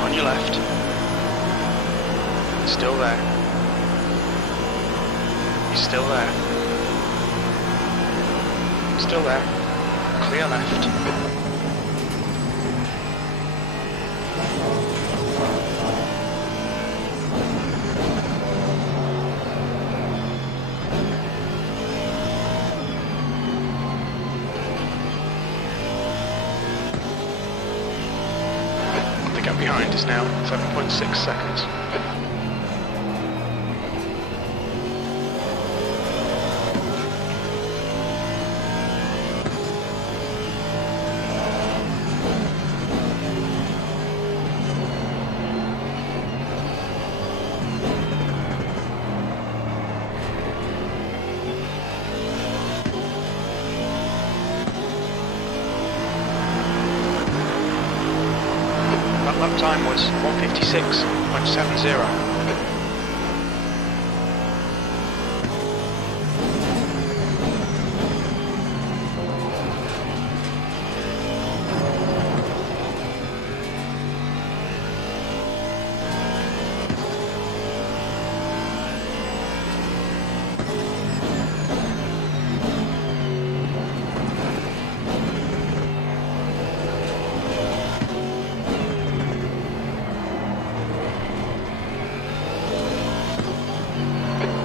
On your left. Still there. He's still there. Still there. Clear left. behind is now 7.6 seconds. Lap time was 1:56.70.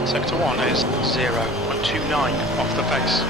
Sector 1 is 0.29 off the pace.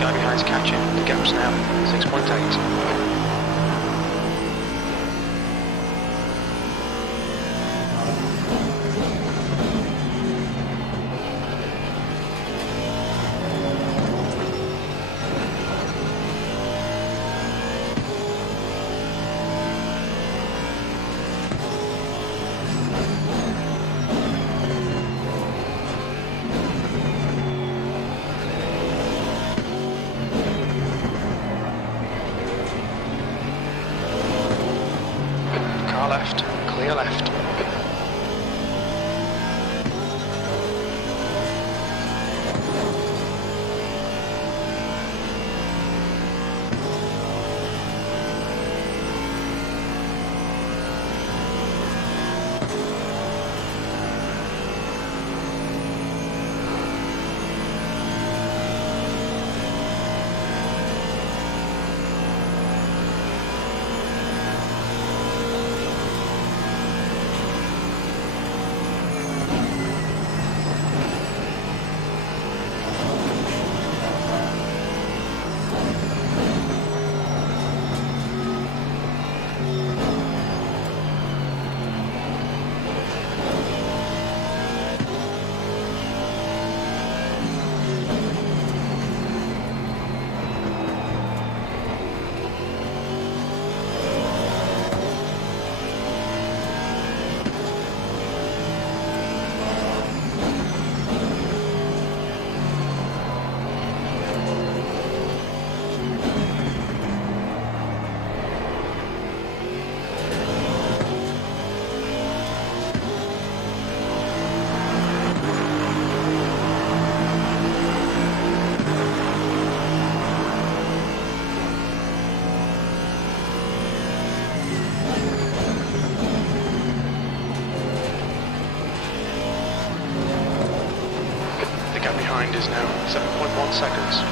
Behind's catching, the gap's now 6.8. Left, clear left. Behind is now 7.1 seconds.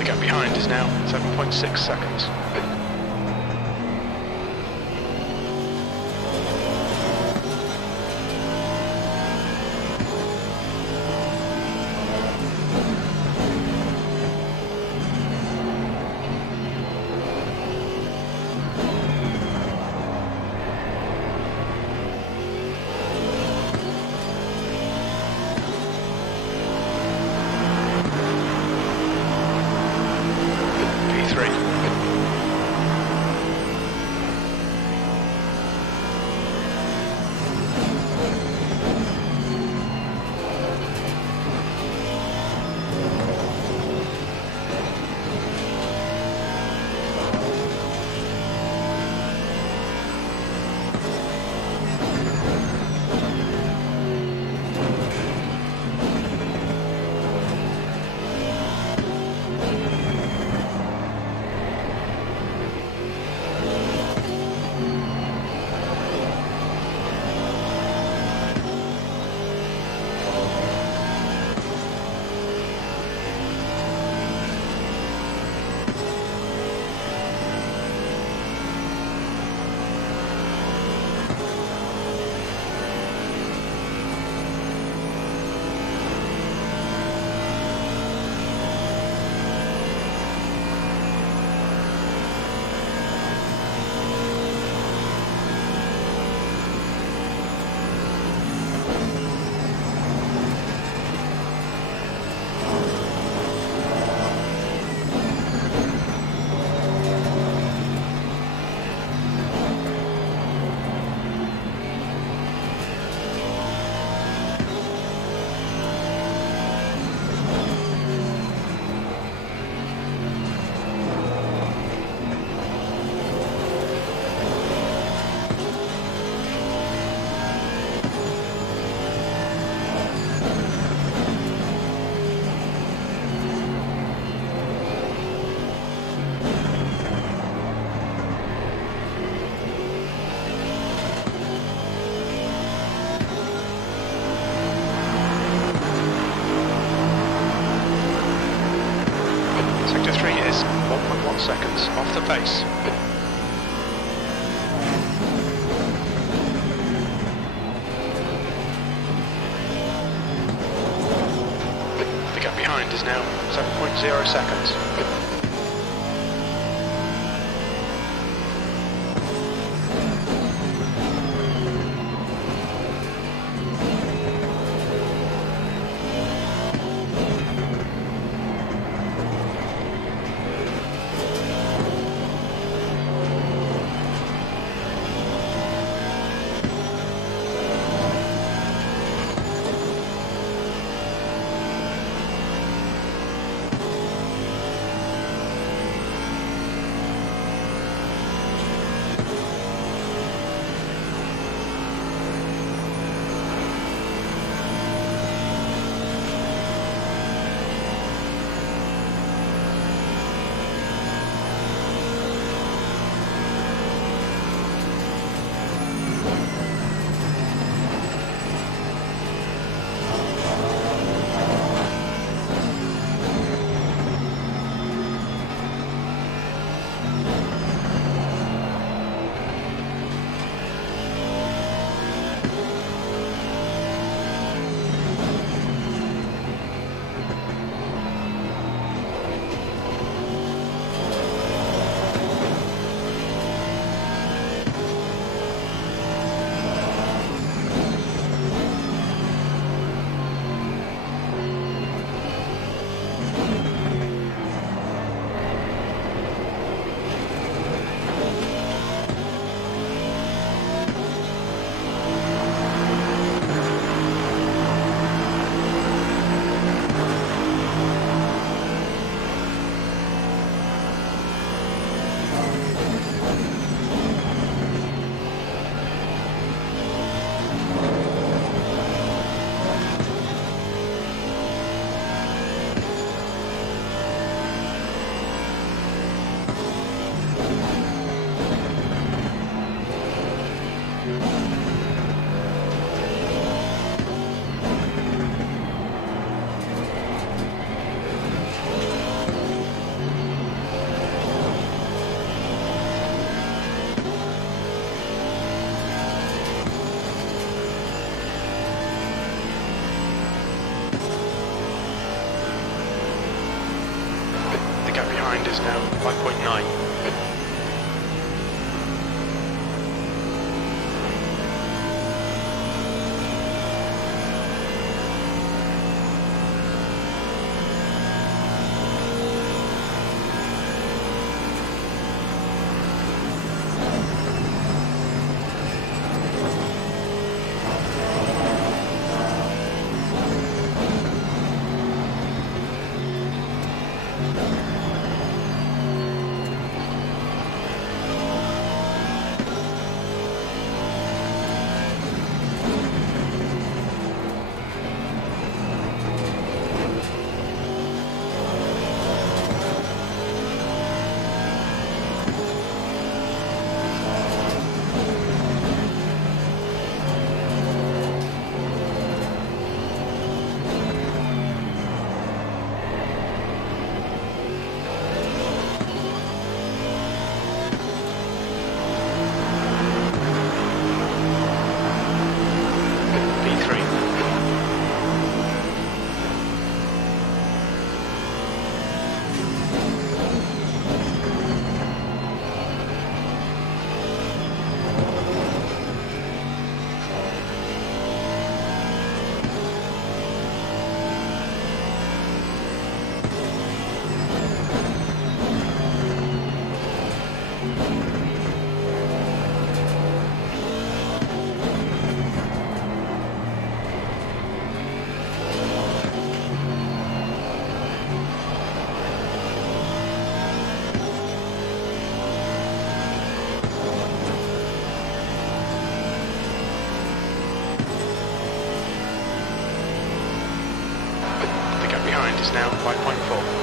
The gap behind is now 7.6 seconds. Seconds off the pace. The gap behind is now 7.0 seconds. gap behind is now 5.9. Is now 5.4.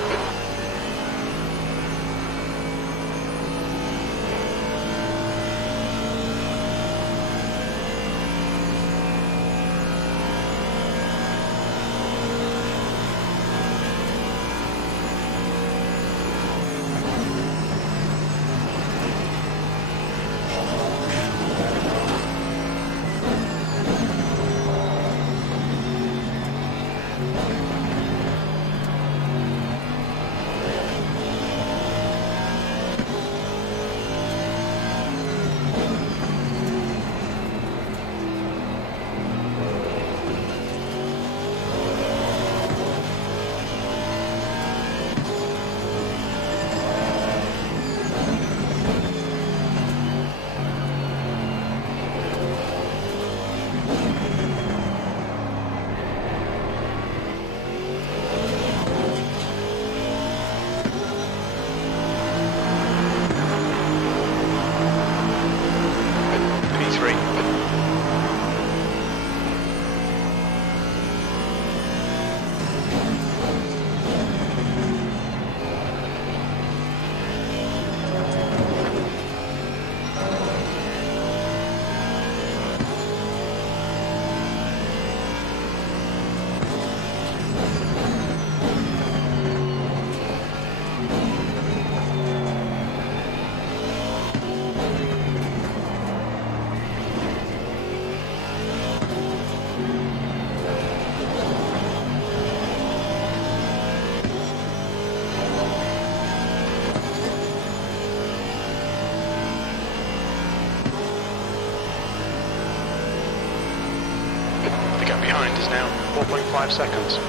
Behind is now 4.5 seconds.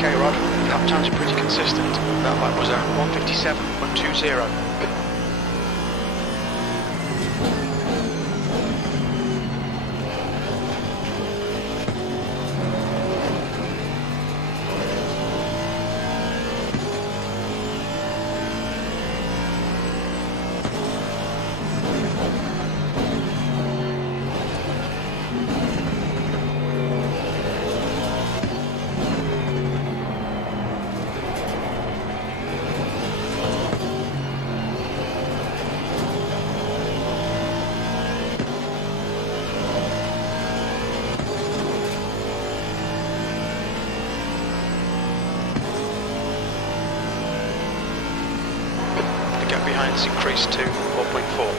Okay, Rod, lap times are pretty consistent. That lap was a 1:57.20. Behind has increased to 1.4.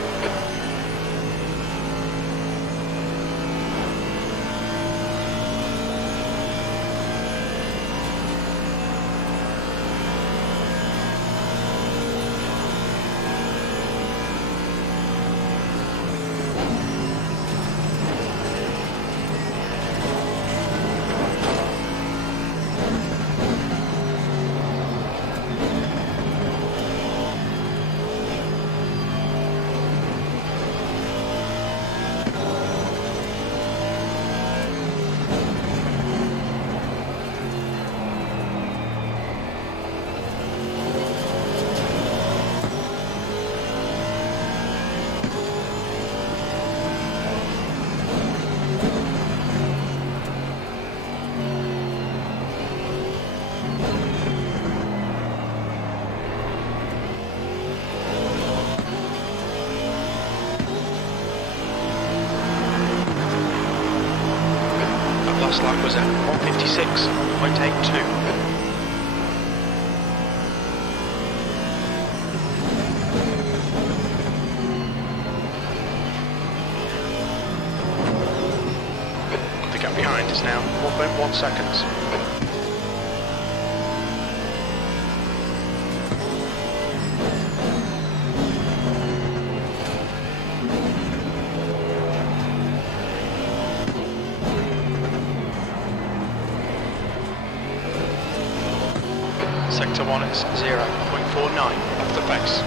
Last lap was at 1:56.82. The gap behind is now 1.1 seconds. Sector 1 is 0.49 off the pace.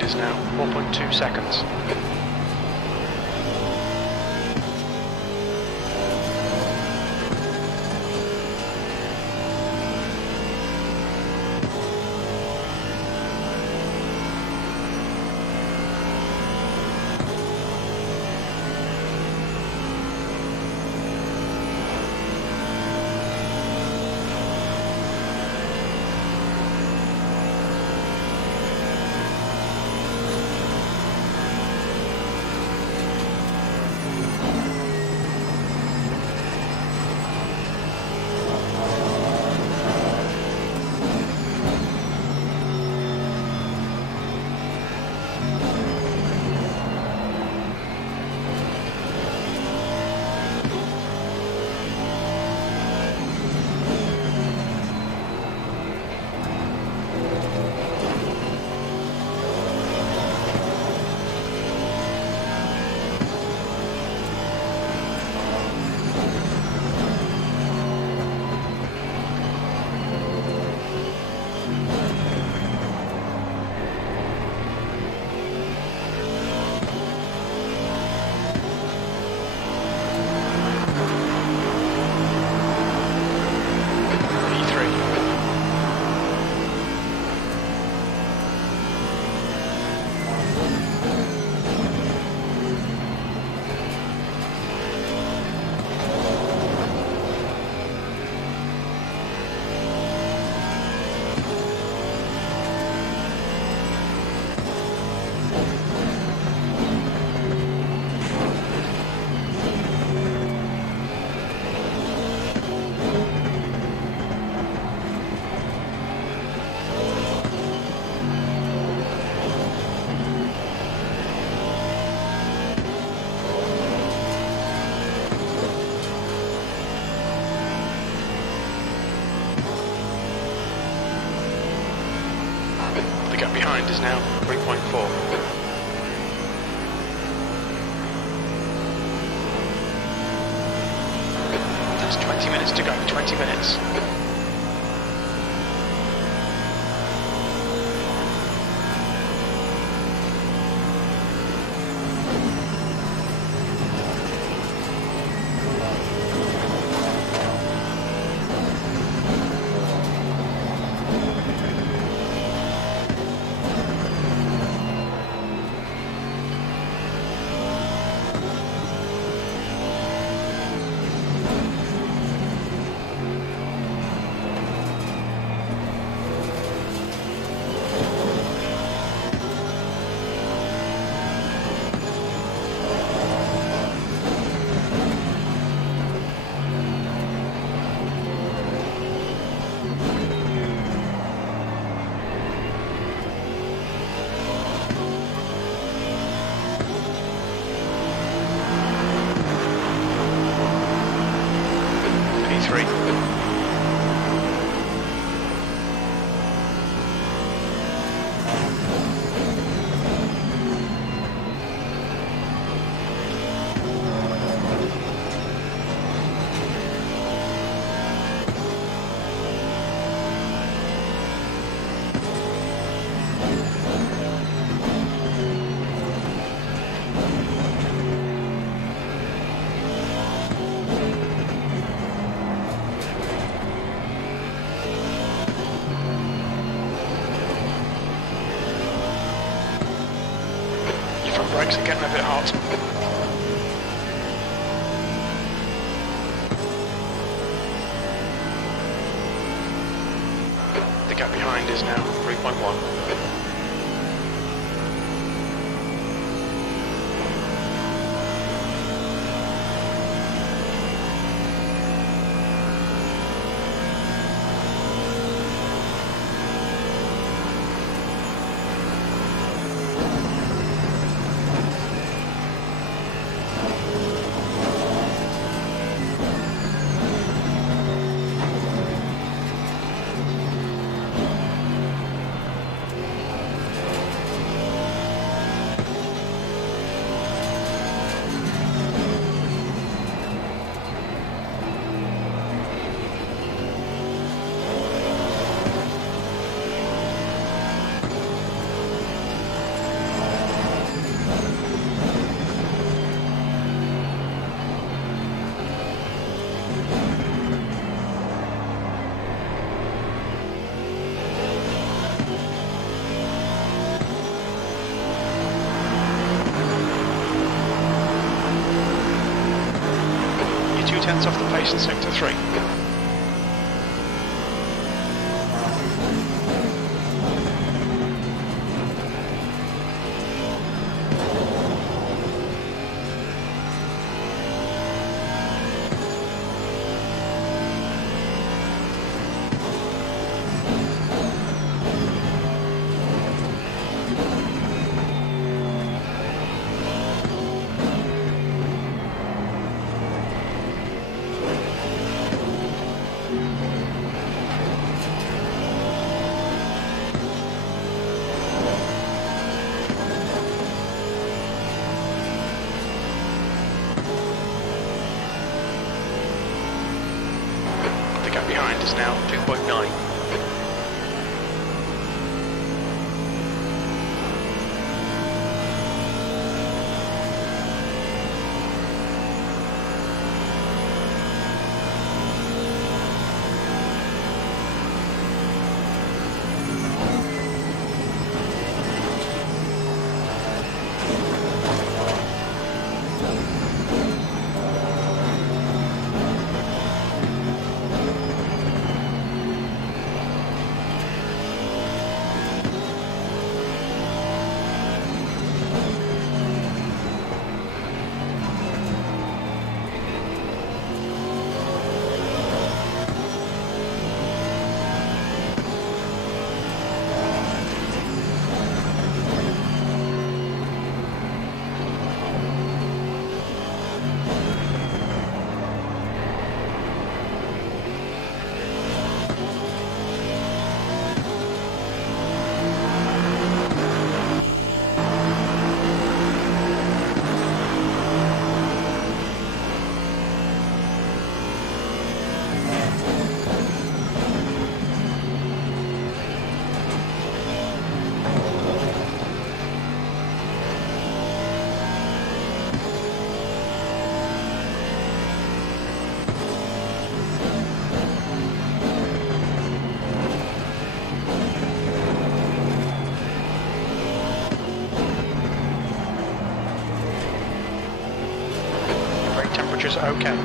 Is now 4.2 seconds. It's 20 minutes to go, 20 minutes. Brakes are getting a bit hot. The gap behind is now 3.1. Tenths off the pace in sector 3. Behind is now 2.9. temperature's okay.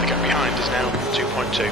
The gap behind is now 2.2.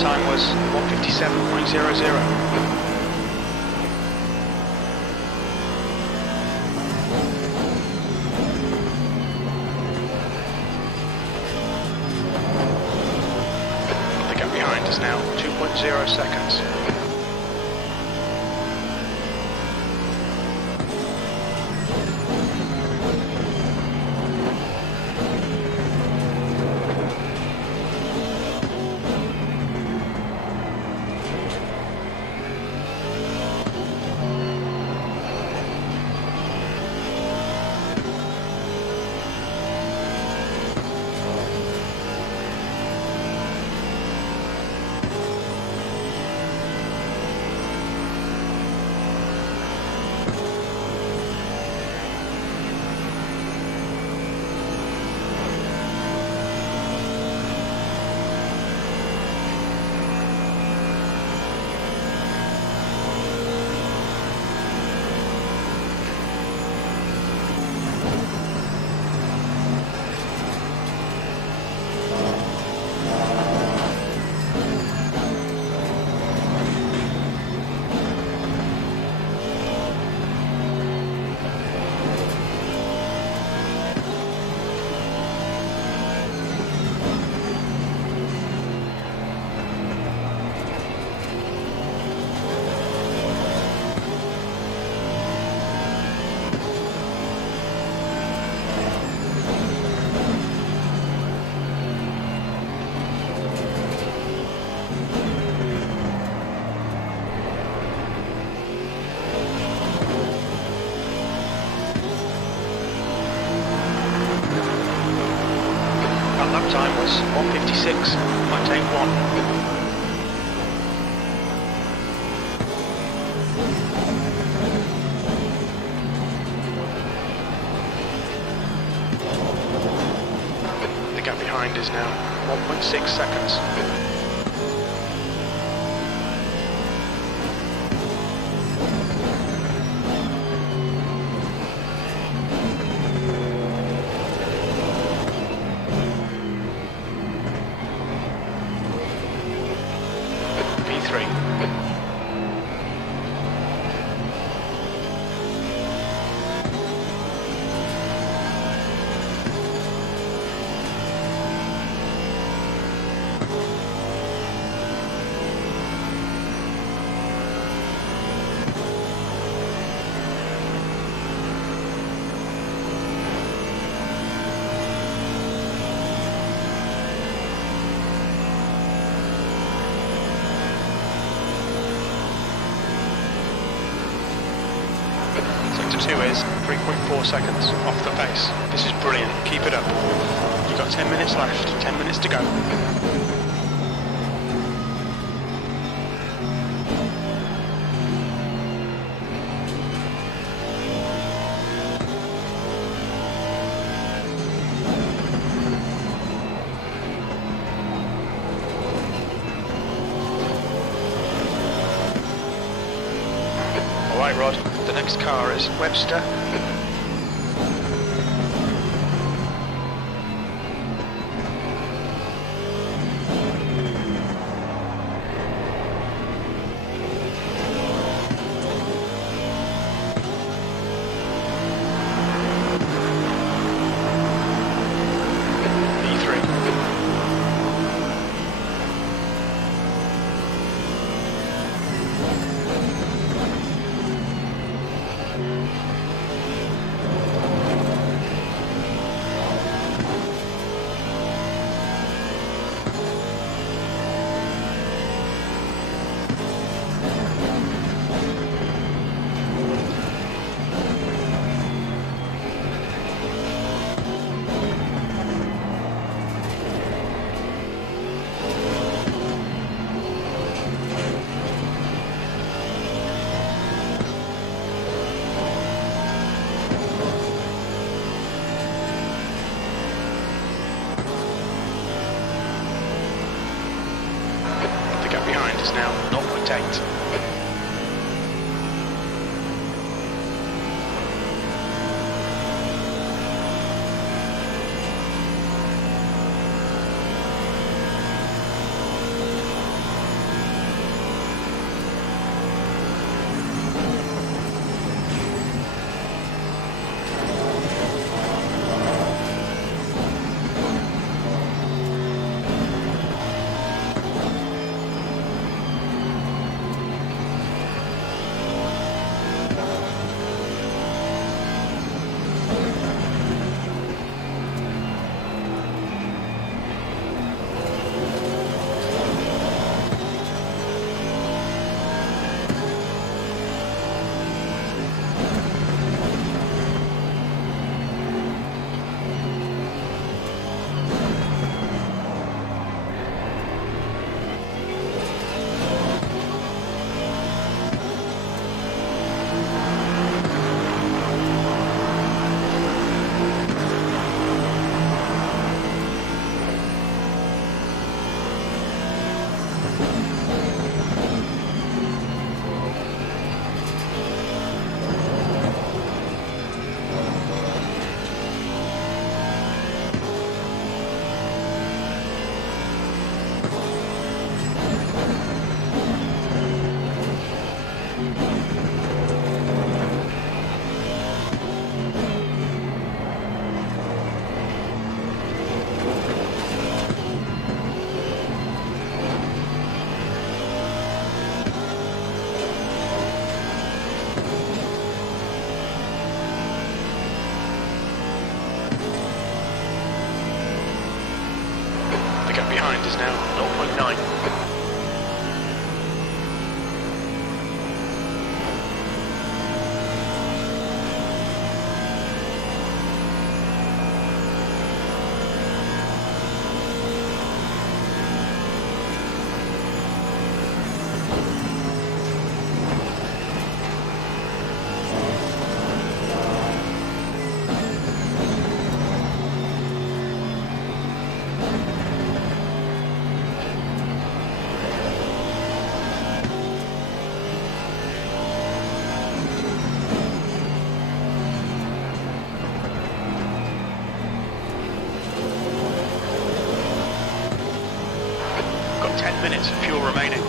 Time was 1:57.00. The gap behind is now 2.0 seconds. Lap time was 1:56.81. The gap behind is now 1.6 seconds. P3. Sector 2 is 3.4 seconds off the pace. This is brilliant, keep it up. You've got 10 minutes left, 10 minutes to go. Alright Rod, the next car is Webster. minutes of fuel remaining.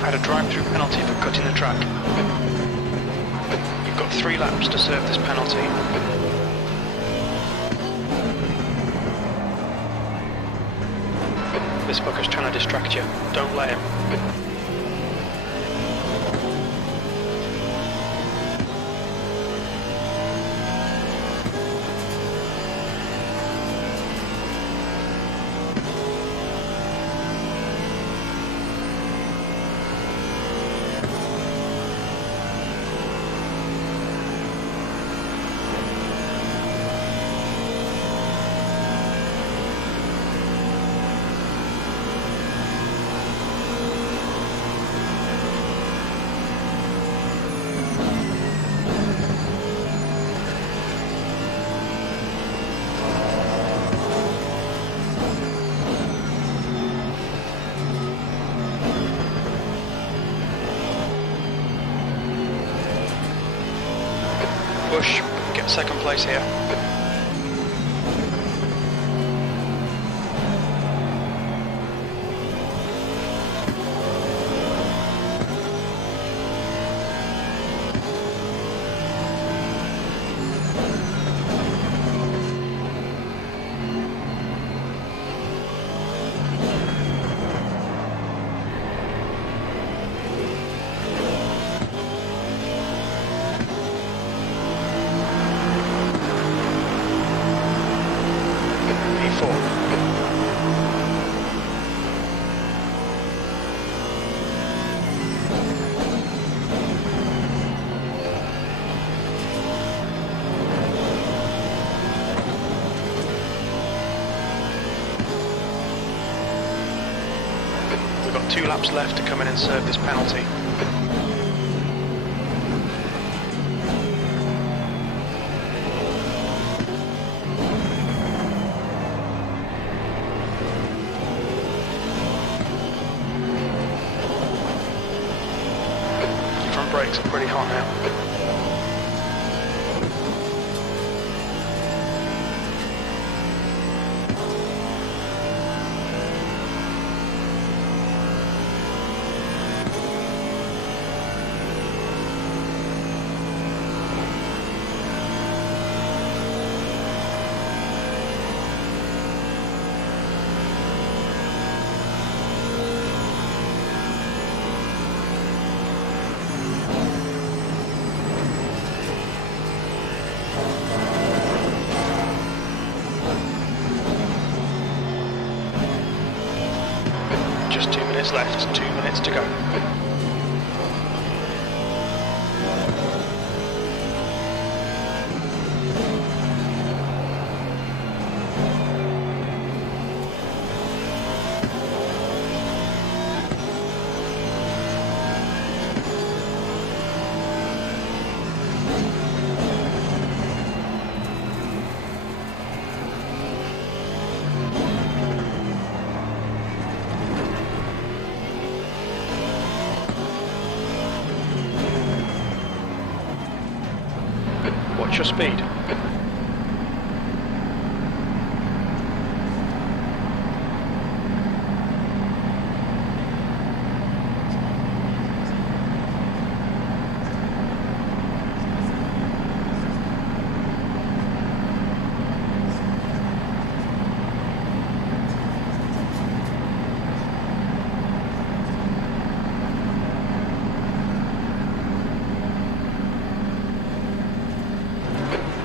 Had a drive-through penalty for cutting the track. You've got 3 laps to serve this penalty. This fucker's trying to distract you. Don't let him. Push, get second place here. We've got 2 laps left to come in and serve this penalty. Your front brakes are pretty hot now. Just 2 minutes left, 2 minutes to go. Watch your speed.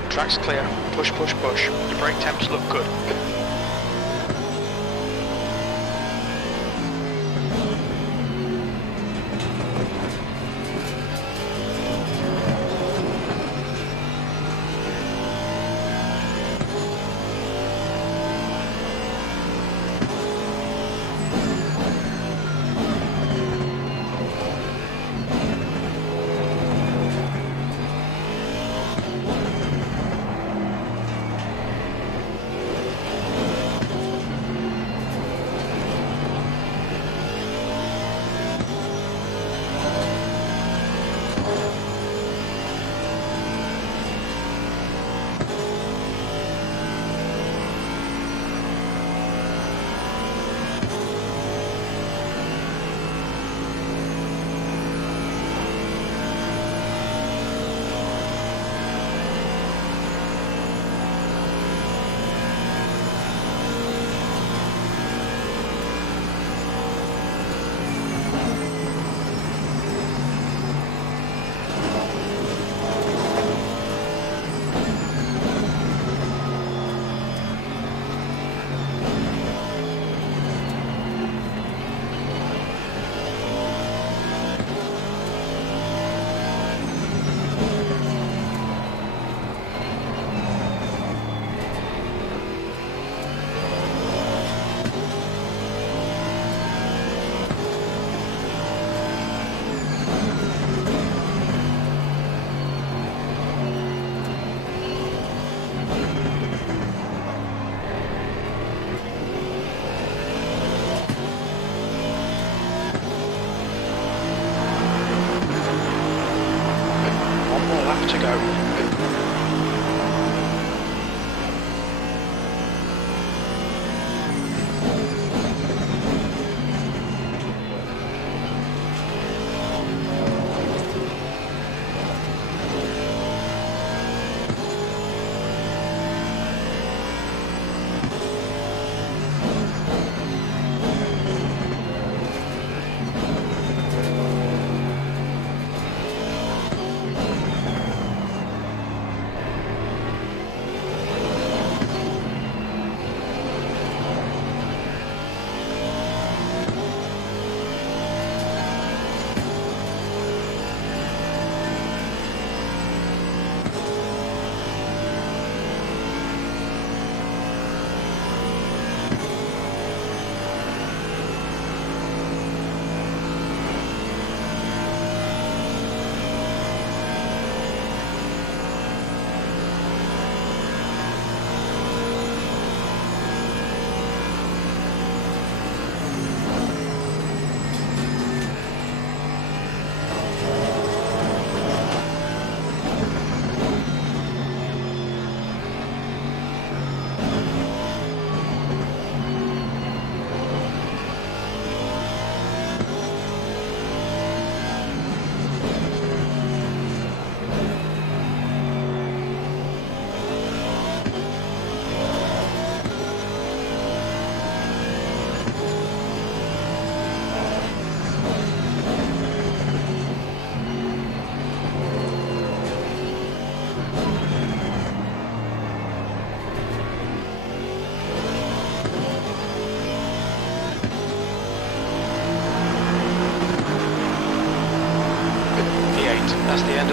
Track's clear. Push, push, push. Your brake temps look good.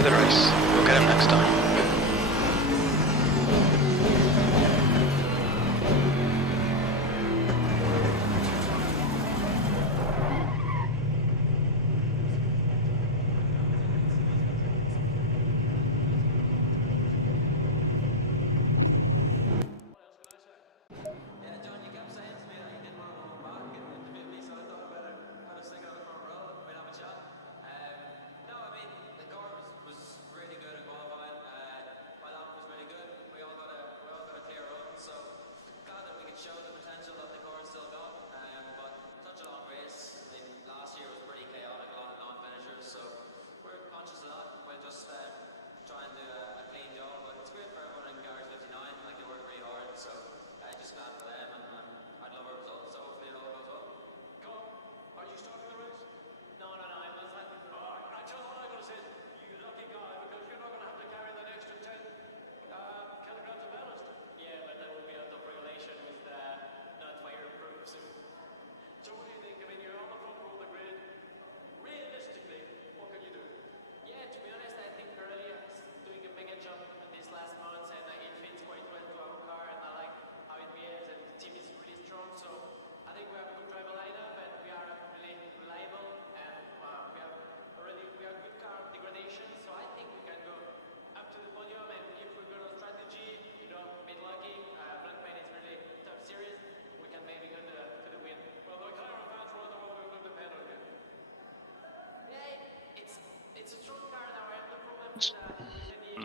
the race. We'll get him next time.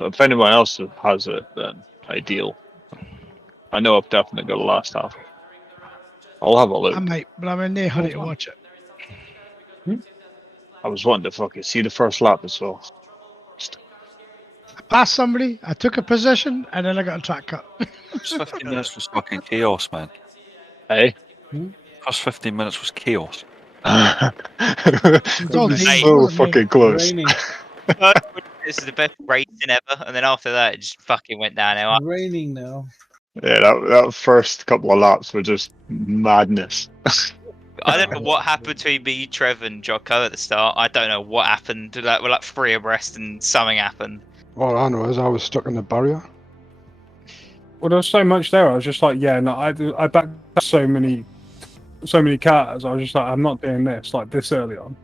If anyone else has it, then ideal. I know I've definitely got the last half. I'll have a look. I might, but I'm in no hurry to watch it. I was wanting to fucking see the first lap as well. I passed somebody, I took a position, and then I got a track cut. First 15 minutes was fucking chaos, man. Hey? First 15 minutes was chaos. It's all It was Dean, so wasn't me. fucking close. Raining. This is the best racing ever, and then after that, it just fucking went downhill. It's raining now. Yeah, that first couple of laps were just madness. I don't know what happened between me, Trev, and Jocko at the start. I don't know what happened. Like, we're like 3 abreast, and something happened. All I know is I was stuck in the barrier. Well, there was so much there. I was just like, yeah, no, I backed up so many cars. I was just like, I'm not doing this like this early on.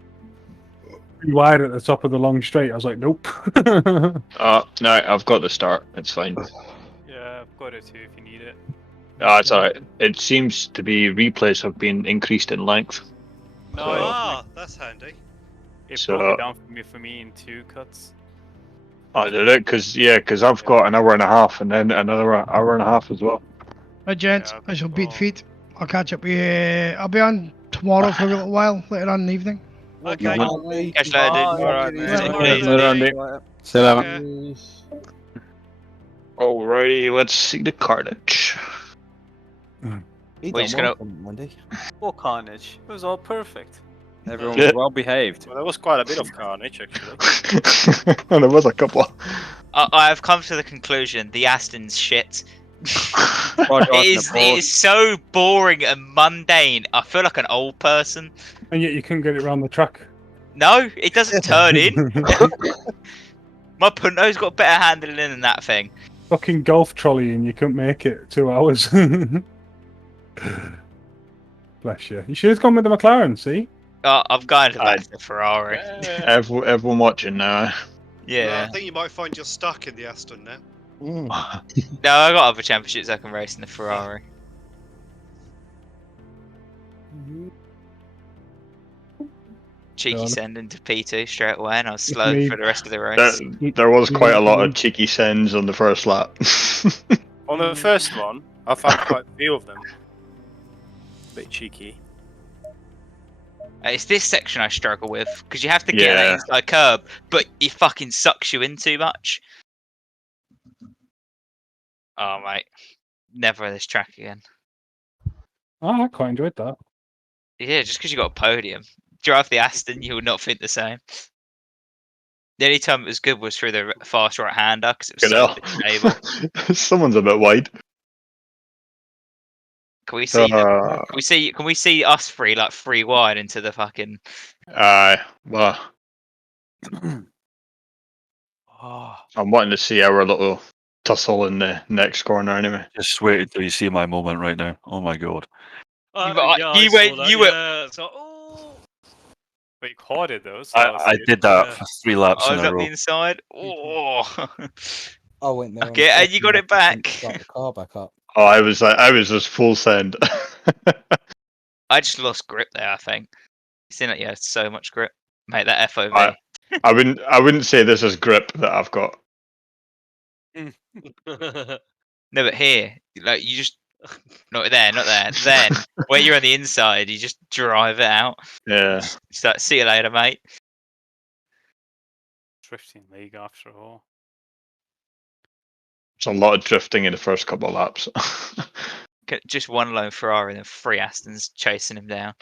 Wide at the top of the long straight. I was like, nope. No, I've got the start. It's fine. Yeah, I've got it too if you need it. It's alright. It seems to be replays have been increased in length. No, So- that's handy. It So- broke it down for me in 2 cuts. I did it because I've got an hour and a half and then another hour and a half as well. Right, gents, Yeah, I shall beat oh. feet. I'll catch up with you. I'll be on tomorrow for a little while, later on in the evening. Okay. Catch you later, dude. Alright, man. See you later. Okay. Alrighty, let's see the carnage. We're just gonna- Monday. What carnage? It was all perfect. Everyone Yeah. was well behaved. Well, there was quite a bit of carnage actually. And there was a couple. I have come to the conclusion the Aston's shit. Roger, It is so boring and mundane. I feel like an old person. And yet you couldn't get it around the track. No, it doesn't turn in. My Punto's got better handling than that thing. Fucking golf trolley and you couldn't make it 2 hours. Bless you. You should have gone with the McLaren, see? I've gone back to the Ferrari. Everyone watching now. Yeah. I think you might find you're stuck in the Aston now. No, I got other championships I can race in the Ferrari. Cheeky Done. send into P2 straight away, and I was slow me. for the rest of the race. There was quite a lot of cheeky sends on the first lap. On the first one, I found quite a few of them. Bit cheeky. It's this section I struggle with because you have to get that Yeah. inside curb, but it fucking sucks you in too much. Oh mate, never this track again. Oh, I quite enjoyed that. Yeah, just because you got a podium, drive the Aston, you will not think the same. The only time it was good was through the fast right hander because it was so stable. Someone's a bit wide. Can we see? Can we see us three like 3 wide into the fucking? Well, I'm wanting to see our little tussle in the next corner anyway. Just wait until you see my moment right now. Oh my god. You went. You were. Yeah, so, oh. But you caught it though. So I did that Yeah. for 3 laps I in was a up the row. inside. Oh. I went there. Okay, and you got it back. Start the car back up. Oh, I was just full send. I just lost grip there. I think. You seem like you had so much grip, mate. That FOV. I wouldn't say this is grip that I've got. No, but here, like you just not there. Then where you're on the inside, you just drive it out. Yeah. Just like, see you later, mate. drifting league after all. It's a lot of drifting in the first couple of laps. Just one lone Ferrari and then 3 Astons chasing him down.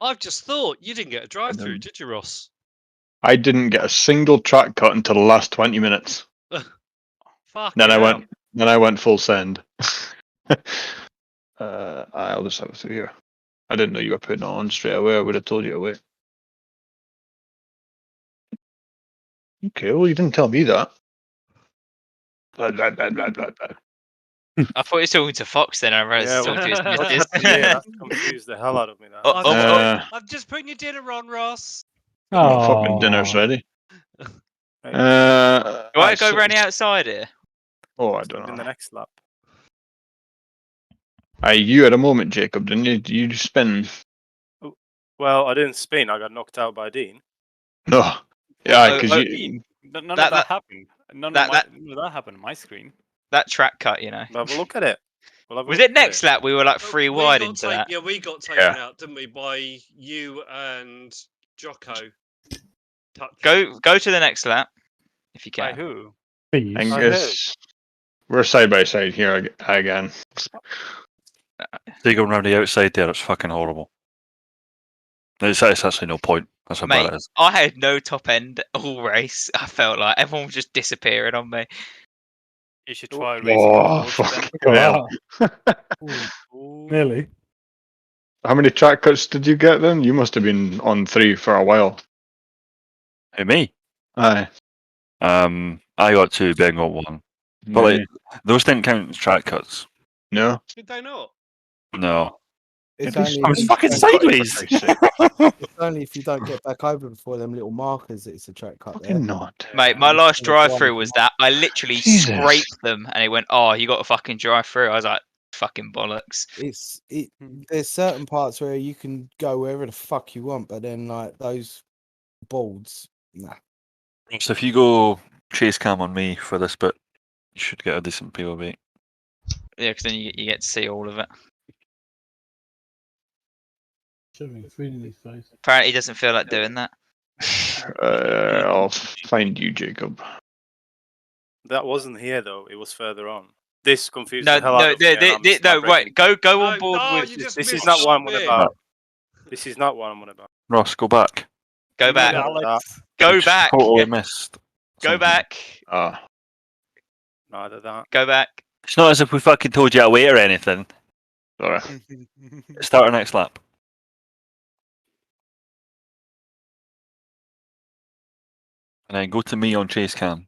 I've just thought you didn't get a drive-through, did you, Ross? I didn't get a single track cut until the last 20 minutes. Fuck. Then I went full send. I'll just have it through here. I didn't know you were putting it on straight away. I would have told you to wait. Okay, well you didn't tell me that. Blah, blah, blah, blah, blah, blah. I thought you were talking to Fox then. I realised Yeah, you were talking to well, his missus. yeah, that confused the hell out of me. That. I'm just putting your dinner on, Ross. My fucking dinner's ready. Do I go so- around the outside here? Oh, I don't In know. the next lap. You had a moment, Jacob, didn't you? You spin. Well, I didn't spin. I got knocked out by Dean. No. Yeah, because you. None of that happened. None of that happened on my screen. That track cut, you know. We'll have a look at it. Was it next lap? We were like 3 We wide got into that. Yeah, we got taken out, didn't we, by you and Jocko. Go to the next lap if you By can. who? Please. Angus, we're side by side here again. They go around the outside there. It's fucking horrible. It's actually no point. That's how bad Mate, it is. I had no top end all race. I felt like everyone was just disappearing on me. You should try racing. Oh, fucking hell. Nearly. How many track cuts did you get then? You must have been on 3 for a while. Hey, me? Aye. I got 2, Ben got 1. But like, those didn't count as track cuts. No. Did they not? No. It's It is- only I was fucking sideways. It's only if you don't get back over before them little markers that it's a track cut there. Fucking not. Mate, my last drive through was that. I literally Jesus. scraped them and it went, oh, you got a fucking drive through. I was like, fucking bollocks. There's certain parts where you can go wherever the fuck you want, but then like those boards, nah. So if you go chase cam on me for this bit, you should get a decent POV. Yeah, because then you get to see all of it. Apparently he doesn't feel like doing that. I'll find you, Jacob. That wasn't here though. It was further on. This confused No, the hell out of me. and I missed my no, break. wait, go on board No, with you just This is missed not what I'm the on bit. about. This is not what I'm on about. Ross, go back. go back, Alex. go Just back, Totally missed. go something. back, Neither that. go back. It's not as if we fucking told you to wait or anything. Sorry. Start our next lap. And then go to me on chase cam.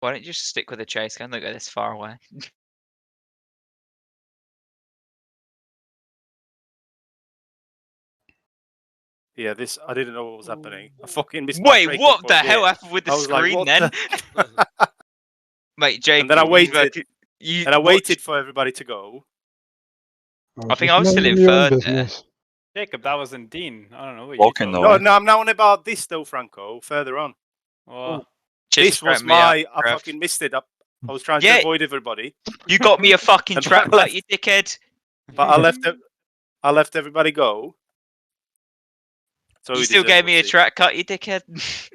Why don't you just stick with the chase cam? Don't go this far away. Yeah, this I didn't know what was happening. I fucking missed. Wait, my break what before the here. hell happened with the I was like, screen what then? Mate, Jake. And then I waited. You And I waited for everybody to go. I think I was still in Minding your own third there. business. Jacob, that wasn't Dean. I don't know what Walking you though. told. No, I'm now on about this though, Franco. Further on. Oh, Cheers This for was cracking me up, my. I Trev. fucking missed it. I was trying Yeah. to avoid everybody, You got me a fucking And track I left. cut, you dickhead. but I left. I left everybody go. So You still gave me a track cut, you dickhead.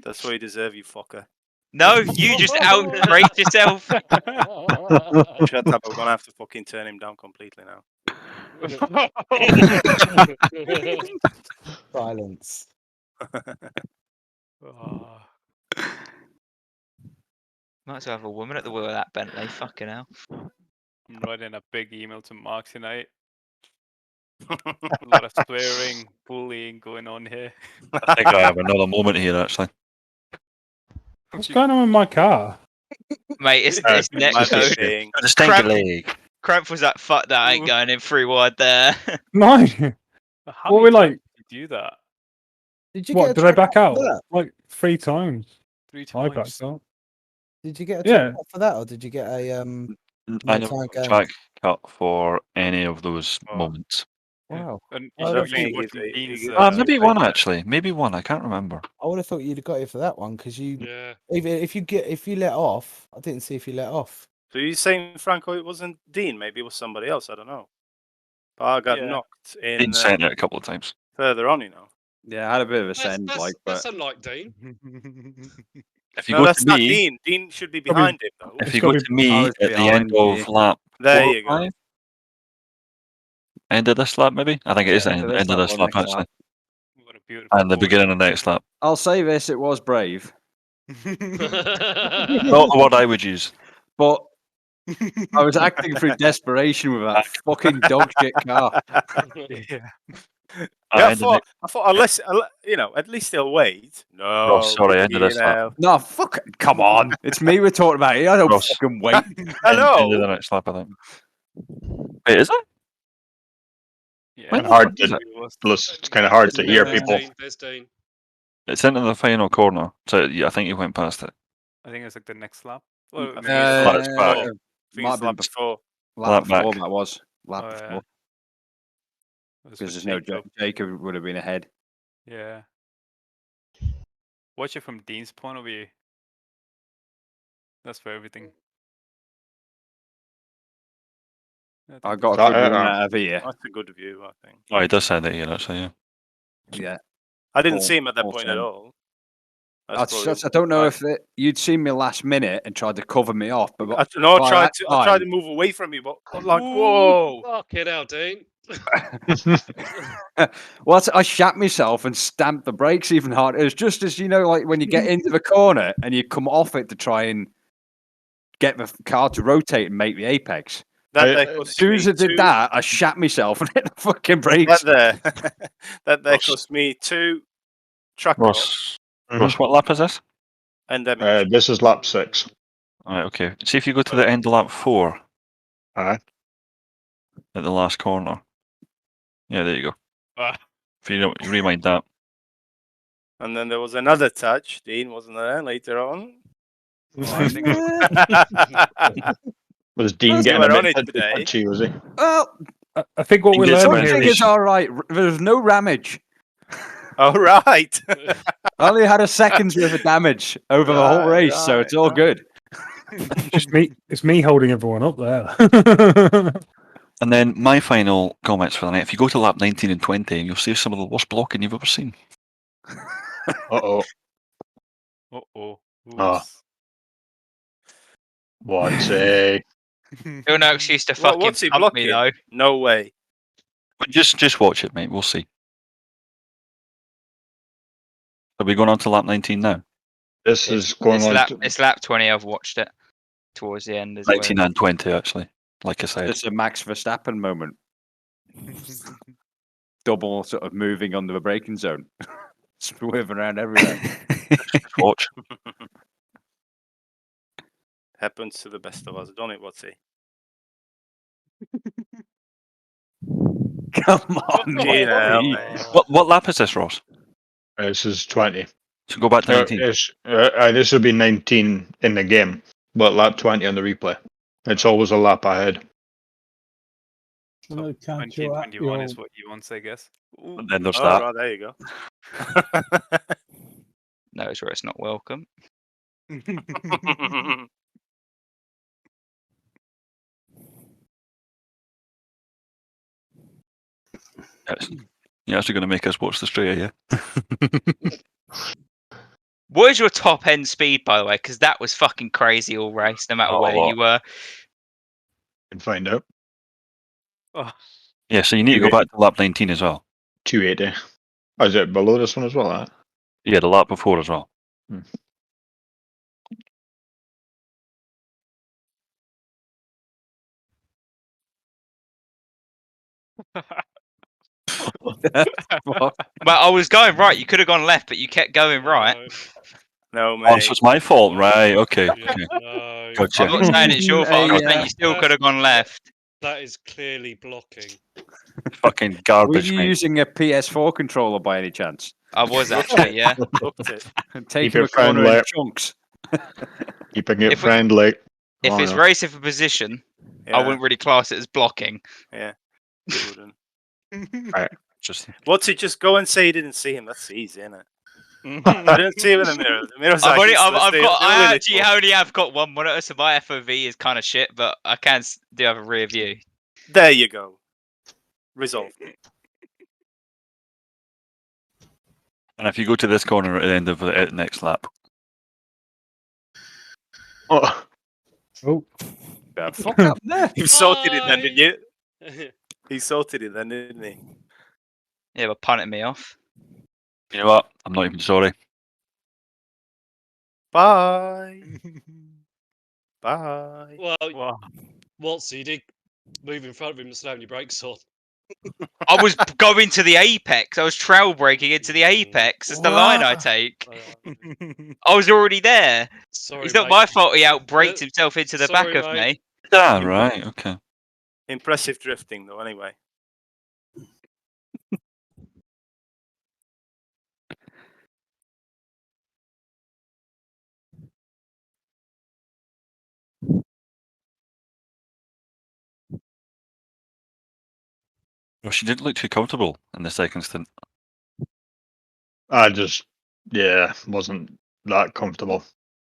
That's what you deserve, you fucker. No, you just out-raced yourself. Shut up! I'm gonna have to fucking turn him down completely now. Silence. oh. Might as well have a woman at the wheel of that Bentley. Fucking hell. I'm writing a big email to Mark tonight. A lot of swearing, bullying going on here. I think I have another moment here, actually. What's going on with my car? Mate, it's neck Might be code. being- The stinky Cramp- leg. Cramp was like, fuck that, I ain't going in 3 wide there. No. How What many we like? times did you do that? Did you What get a did I check back out? for that? Like 3 times. 3 I times. backed out. Did you get a Yeah. check for that, or did you get a I no never time got a game? track cut for any of those Oh. moments. Wow. And I you would know, have you thought he watching gives it- he Dean's, gives it- Maybe one actually. Maybe one. I can't remember. I would have thought you'd have got it for that one because you Yeah. even if you let off. I didn't see if you let off. So you're saying, Franco, it wasn't Dean? Maybe it was somebody else. I don't know. But I got Yeah. knocked in Dean sent it a couple of times. further on, you know. Yeah, I had a bit of a That's, send, that's, like, that's but unlike Dean. If you No, go that's to not me, Dean. Dean should be Probably- behind him, though. if It's you go gotta to be- me I at was the end behind of you. lap There 4 you or go. 5, end of this lap, maybe. I think it is the Yeah, end, so end of that's this not lap one next actually, lap. What a beautiful and the podium. beginning of the next lap. I'll say this: it was brave, Not the word I would use. but I was acting through desperation with that fucking dog shit car. Yeah. Yeah, I End of thought unless you know, at least they'll wait. No, Ross, sorry, end of this lap. know. No, fuck it. Come on. It's me we're talking about here. I don't Ross. fucking wait. I End of the know. next lap, I think. Wait, is it? Yeah. Kind of hard Is to. it? It's kind of hard to hear There's people. Dean. There's Dean. It's into the final corner, so yeah, I think you went past it. I think it's like the next lap. Well, I maybe think it's it's Let's back. I might think have it's been lap before. lap Lap before back. that was. Lap Oh, yeah. before. it was Because with there's no Jacob. Jacob would have been ahead. Yeah. Watch it from Dean's point of view. That's for everything. I think got a That- good run uh, out of here. That's a good view, I think. Oh, he does send it here, actually, yeah. Yeah. I didn't Full- see him at that full point at send. all. I don't know if you'd seen me last minute and tried to cover me off, but I by tried that to. I tried to time- move away from you, but I'm like, Ooh, whoa. Fucking hell, Dean. well, I shat myself and stamped the brakes even harder. It was just as like when you get into the corner and you come off it to try and get the car to rotate and make the apex. As soon as I did that, I shat myself and hit the fucking brakes. That cost me 2 truck Ross, Ross, what lap is this? and damage. This is lap 6. Alright, okay. See if you go to the end of lap 4 Aye. at the last corner. Yeah, there you go. Ah. If you don't rewind that. And then there was another touch. Dean wasn't there later on. Was Dean You getting were a on bit it today. touchy, was he? Well, I think what we learned I here think is it's all right. There's no ramage. All right. I only had a second's worth of damage over the whole Right, race, so right, it's all good. just me. It's me holding everyone up there. And then my final comments for the night. If you go to lap 19 and 20, you'll see some of the worst blocking you've ever seen. Uh-oh. Uh-oh. Oh. What's a... Still no excuse to Well, fucking what's he pump me, blocking? though. No way. But just watch it, mate. We'll see. Are we going on to lap 19 now? This is going on to... It's lap 20. I've watched it towards the end as 19 well. and 20, actually. Like I said. It's a Max Verstappen moment. Double sort of moving under the braking zone. Swerving around everywhere. Just watch. Happens to the best of us, don't it, Watsy? Come on, You know, Watty. mate. What lap is this, Ross? This is 20. So go back to 19. This would be 19 in the game, but lap 20 on the replay. It's always a lap ahead. So No, can't 20 you and act 21 is your- what you want, I guess. And then there's Oh, that. right, there you go. Knows where it's not welcome. You're actually going to make us watch the straight, yeah? What is your top end speed, by the way? Because that was fucking crazy all race, no matter Oh, a where lot. you were. Can find out. Oh, Yeah, so you need to go back to lap 19 as well. 280. Oh, is it below this one as well? That? Yeah, the lap before as well. Well, I was going right. You could have gone left, but you kept going right. No, Oh, so it's my fault, right? Okay. Okay. Gotcha. I'm not saying it's your fault. I'm saying you still could have gone left. That is clearly blocking. Fucking Were garbage, you mate. using a PS4 controller by any chance? I was actually, yeah. Taking a it corner in friendly. chunks. Keeping it If we- friendly. If Oh, it's no. racing for position, I wouldn't really class it as blocking. Yeah. You wouldn't. Right. What's it? Just go and say you didn't see him. That's easy, isn't it? I didn't see him in the mirror. The mirror's I actually actually only have got one monitor, so my FOV is kind of shit, but I do have a rear view. There you go. Resolved. And if you go to this corner at the end of the next lap. Oh. Yeah, fuck up there. You sorted it then, didn't you? He sorted it then, didn't he? Yeah, but punting me off. You know what? I'm not even sorry. Bye. Bye. Well, what? So you did move in front of him and slam your brakes on? I was going to the apex. I was trail braking into the apex. That's the line I take. I was already there. Sorry, it's not mate. my fault he outbraked himself into the back Sorry, of mate. me. Ah, right. Okay. Impressive drifting, though, anyway. Well, she didn't look too comfortable in the second stint. I just, wasn't that comfortable.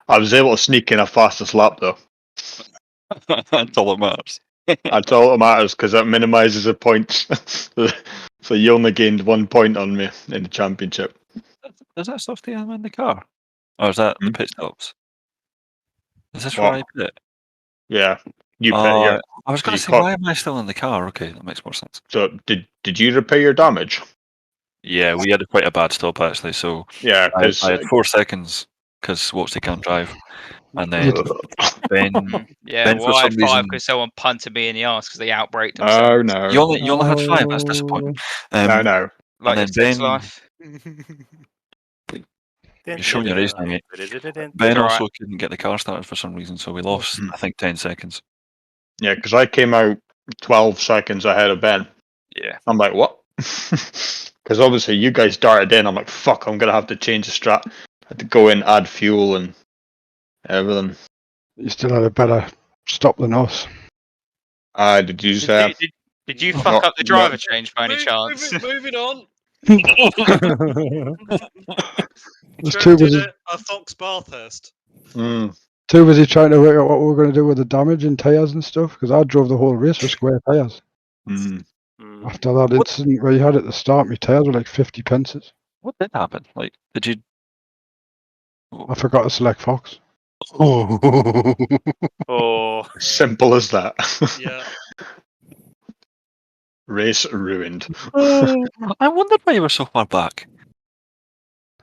I was able to sneak in a fastest lap, though. That's all that matters. That's all that matters, because that minimises the points. So you only gained 1 point on me in the championship. Does that stuff stay in the car? Or is that the pit stops? Is this What? where I pit? Yeah, you pit Oh, here. I was going You to say, caught- why am I still in the car? Okay, that makes more sense. So did you repair your damage? Yeah, we had quite a bad stop actually. So Yeah, I 'cause- had 4 seconds because Wotsy can't drive, and then Ben. Yeah, Ben, well, for I had some 5 reason, because someone punted me in the arse because they outbraked Oh themselves. no! you only had 5. That's disappointing. No. Like and your then sex Ben, life. you're showing your age now, mate. Ben It's also alright. couldn't get the car started for some reason, so we lost, I think, 10 seconds. Yeah, because I came out 12 seconds ahead of Ben. Yeah. I'm like, what? Because obviously you guys darted in. I'm like, fuck, I'm going to have to change the strat. I had to go in, add fuel and everything. You still had a better stop than us. Did you say? Did you fuck up the driver change by any chance? Moving on. There's Trevor too did busy, a Fox Bathurst. too busy trying to work out what we were going to do with the damage and tyres and stuff, because I drove the whole race with square tyres. After that incident where you had at the start, my tyres were like 50 pences. What did happen? Like, did you? I forgot to select Fox. Oh. Simple as that. Yeah. Race ruined. I wondered why you were so far back.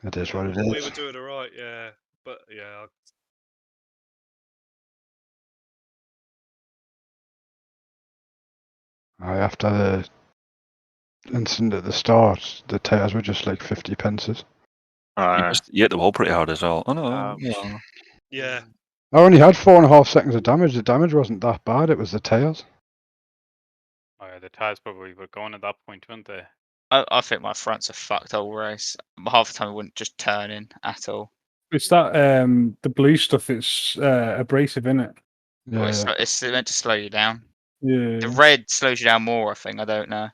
It is what it We is. were doing alright, yeah. But yeah. After the incident at the start, the tyres were just like 50 pences. You hit the wall pretty hard as well. Oh no. Yeah. Yeah. I only had 4.5 seconds of damage. The damage wasn't that bad. It was the tyres. Oh, yeah, the tyres probably were going at that point, weren't they? I think my fronts are fucked all race. Half the time I wouldn't just turn in at all. It's that the blue stuff. It's abrasive, isn't it? Well, it's meant to slow you down. Yeah. The red slows you down more, I think. I don't know.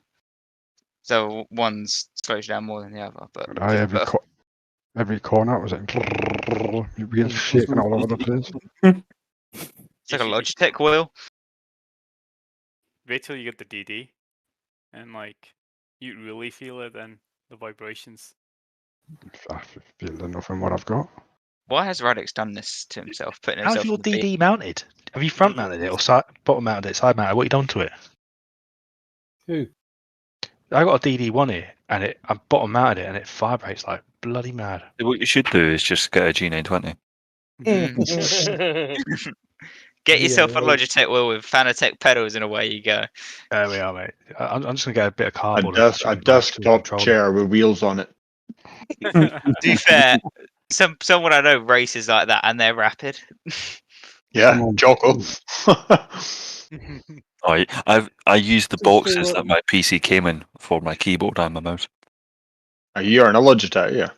So one's slows you down more than the other. But Every corner it was like your wheels shaking all over the place. it's like a Logitech wheel. Wait till you get the DD, and like you really feel it then the vibrations. I feel enough in what I've got. Why has Radix done this to himself? Putting How's himself your in the DD mounted? Have you front mounted it or bottom mounted it, side mounted? What have you done to it? Who? I got a DD1 here and I bottom mounted it and it vibrates like bloody mad. What you should do is just get a G920. Get yourself a Logitech wheel with Fanatec pedals, and away you go. There we are, mate. I'm just gonna get a bit of cardboard. A desktop chair with wheels on it. To be fair, someone I know races like that, and they're rapid. Yeah, Jocko. I use the boxes that my PC came in for my keyboard and my mouse. Are you on a Logitech? Yeah.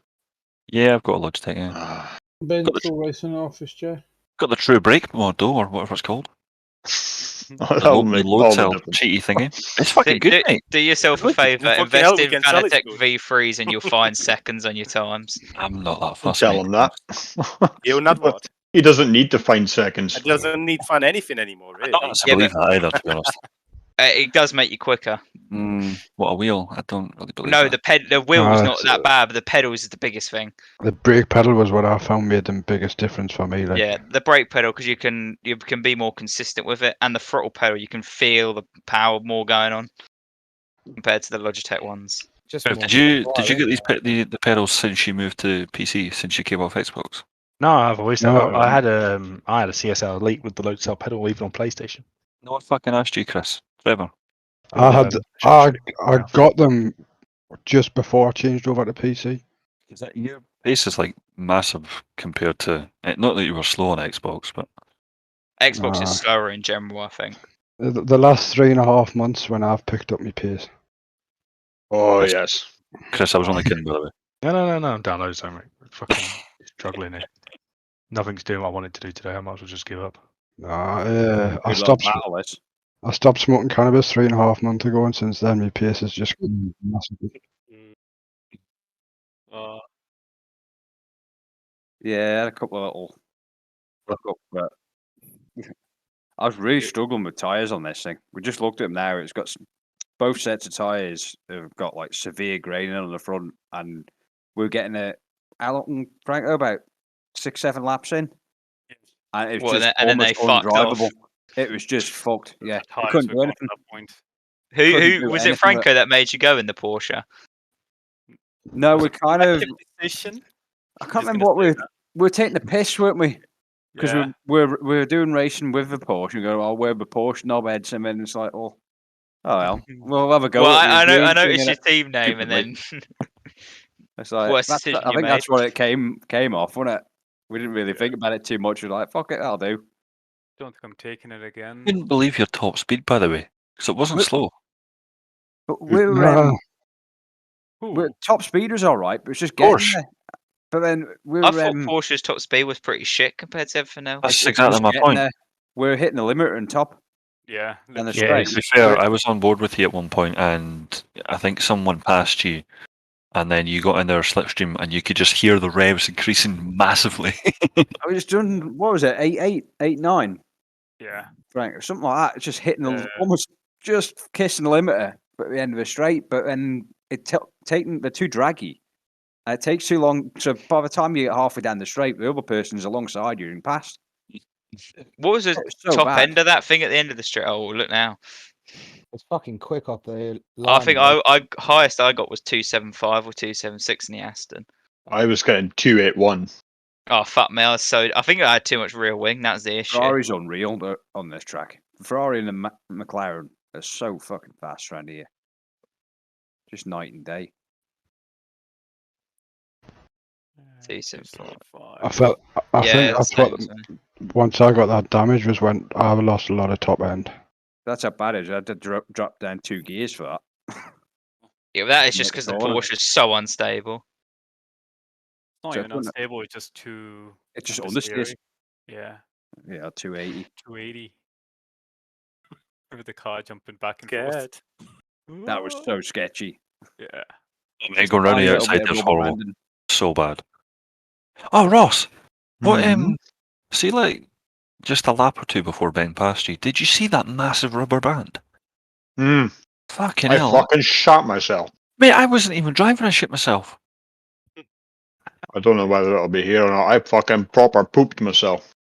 Yeah, I've got a Logitech. Yeah. Ben still racing office, Joe. Got the True Brake mod or whatever it's called. That'll make all load the cell difference. cheaty thingy. It's fucking good, mate. Do yourself a favour, Fucking hell, invest we in can sell it Fanatec to V3s, and you'll find seconds on your times. I'm not that fussy. Tell him that. You're not what? He doesn't need to find seconds. It doesn't need to find anything anymore, really. I don't believe that either, to be honest. It does make you quicker. What, a wheel? I don't really believe No, that. the wheel's not that bad, but the pedals is the biggest thing. The brake pedal was what I found made the biggest difference for me. Like, Yeah, the brake pedal, because you can be more consistent with it, and the throttle pedal, you can feel the power more going on compared to the Logitech ones. Did you get the pedals since you moved to PC? Since you came off Xbox? No, I've always No. I had a CSL Elite with the load cell pedal, even on PlayStation. No, I fucking asked you, Chris. Trevor. I got them just before I changed over to PC. Is that your pace is like massive compared to not that you were slow on Xbox, but Xbox is slower in general, I think. The last 3.5 months when I've picked up my pace. Oh yes, Chris, I was only kidding, by the way. No. I'm downloading something, mate. Fucking struggling here. Nothing's doing what I wanted to do today. I might as well just give up. I stopped smoking cannabis 3.5 months ago, and since then my pace has just gone massively. Yeah, I had a couple of little look up, but I was really struggling with tyres on this thing. We just looked at them now. It's got both sets of tyres have got like severe graining on the front, and we're getting how long, Franco? About 6-7 laps in, and it's just and then they fucked off. undrivable. It was just fucked. Yeah, we Tyres couldn't were do gone at anything. that point. Who was it, Franco, that made you go in the Porsche? No, we kind of. Decision. I can't remember what we were taking the piss, weren't we? Because Yeah. we're doing racing with the Porsche. We go, we're the Porsche knobheads, and then it's like, oh well, we'll have a go. Well, at the I green noticed thing, your innit? team name, and then It's like What's the that's, decision I you think that's made? what it came off, wasn't it? We didn't really think about it too much. We're like, fuck it, I'll do. Don't think I'm taking it again. I couldn't believe your top speed, by the way, because it wasn't slow. But we're top speed was all right, but it's just getting there. But then we're. I thought Porsche's top speed was pretty shit compared to everything else. That's exactly my point. There. We're hitting the limiter on top. Yeah. And the Yeah, straight. to be fair, I was on board with you at one point, and I think someone passed you, and then you got in their slipstream, and you could just hear the revs increasing massively. I was doing, what was it, 8.8, 8.9? Yeah. Frank, or something like that. It's just hitting almost just kissing the limiter at the end of a straight, but then they're too draggy. It takes too long. So by the time you get halfway down the straight, the other person's alongside you and past. What was the so top bad. end of that thing at the end of the straight? Oh, look now. It's fucking quick up the line. I think I highest I got was 275 or 276 in the Aston. I was getting 281. Oh fuck me! I think I had too much rear wing. That was the issue. Ferrari's unreal on this track. Ferrari and the McLaren are so fucking fast around here. Just night and day. 275. I felt once I got that damage was when I lost a lot of top end. That's how bad it is. I had to drop down 2 gears for that. Yeah, but that is just because the Porsche is so unstable. It's not So even unstable. It's just too. It's just understeering. understeers. Yeah. Yeah, 280. 280. With the car jumping back and God. forth. That was so sketchy. Yeah. Mate, going round the Tiny little outside bit of there's rubber horrible. banding. So bad. Oh, Ross, what Mhm. see, like just a lap or two before Ben passed you, did you see that massive rubber band? Fucking I hell. fucking shot myself. Mate, I wasn't even driving, I shit myself. I don't know whether it'll be here or not. I fucking proper pooped myself.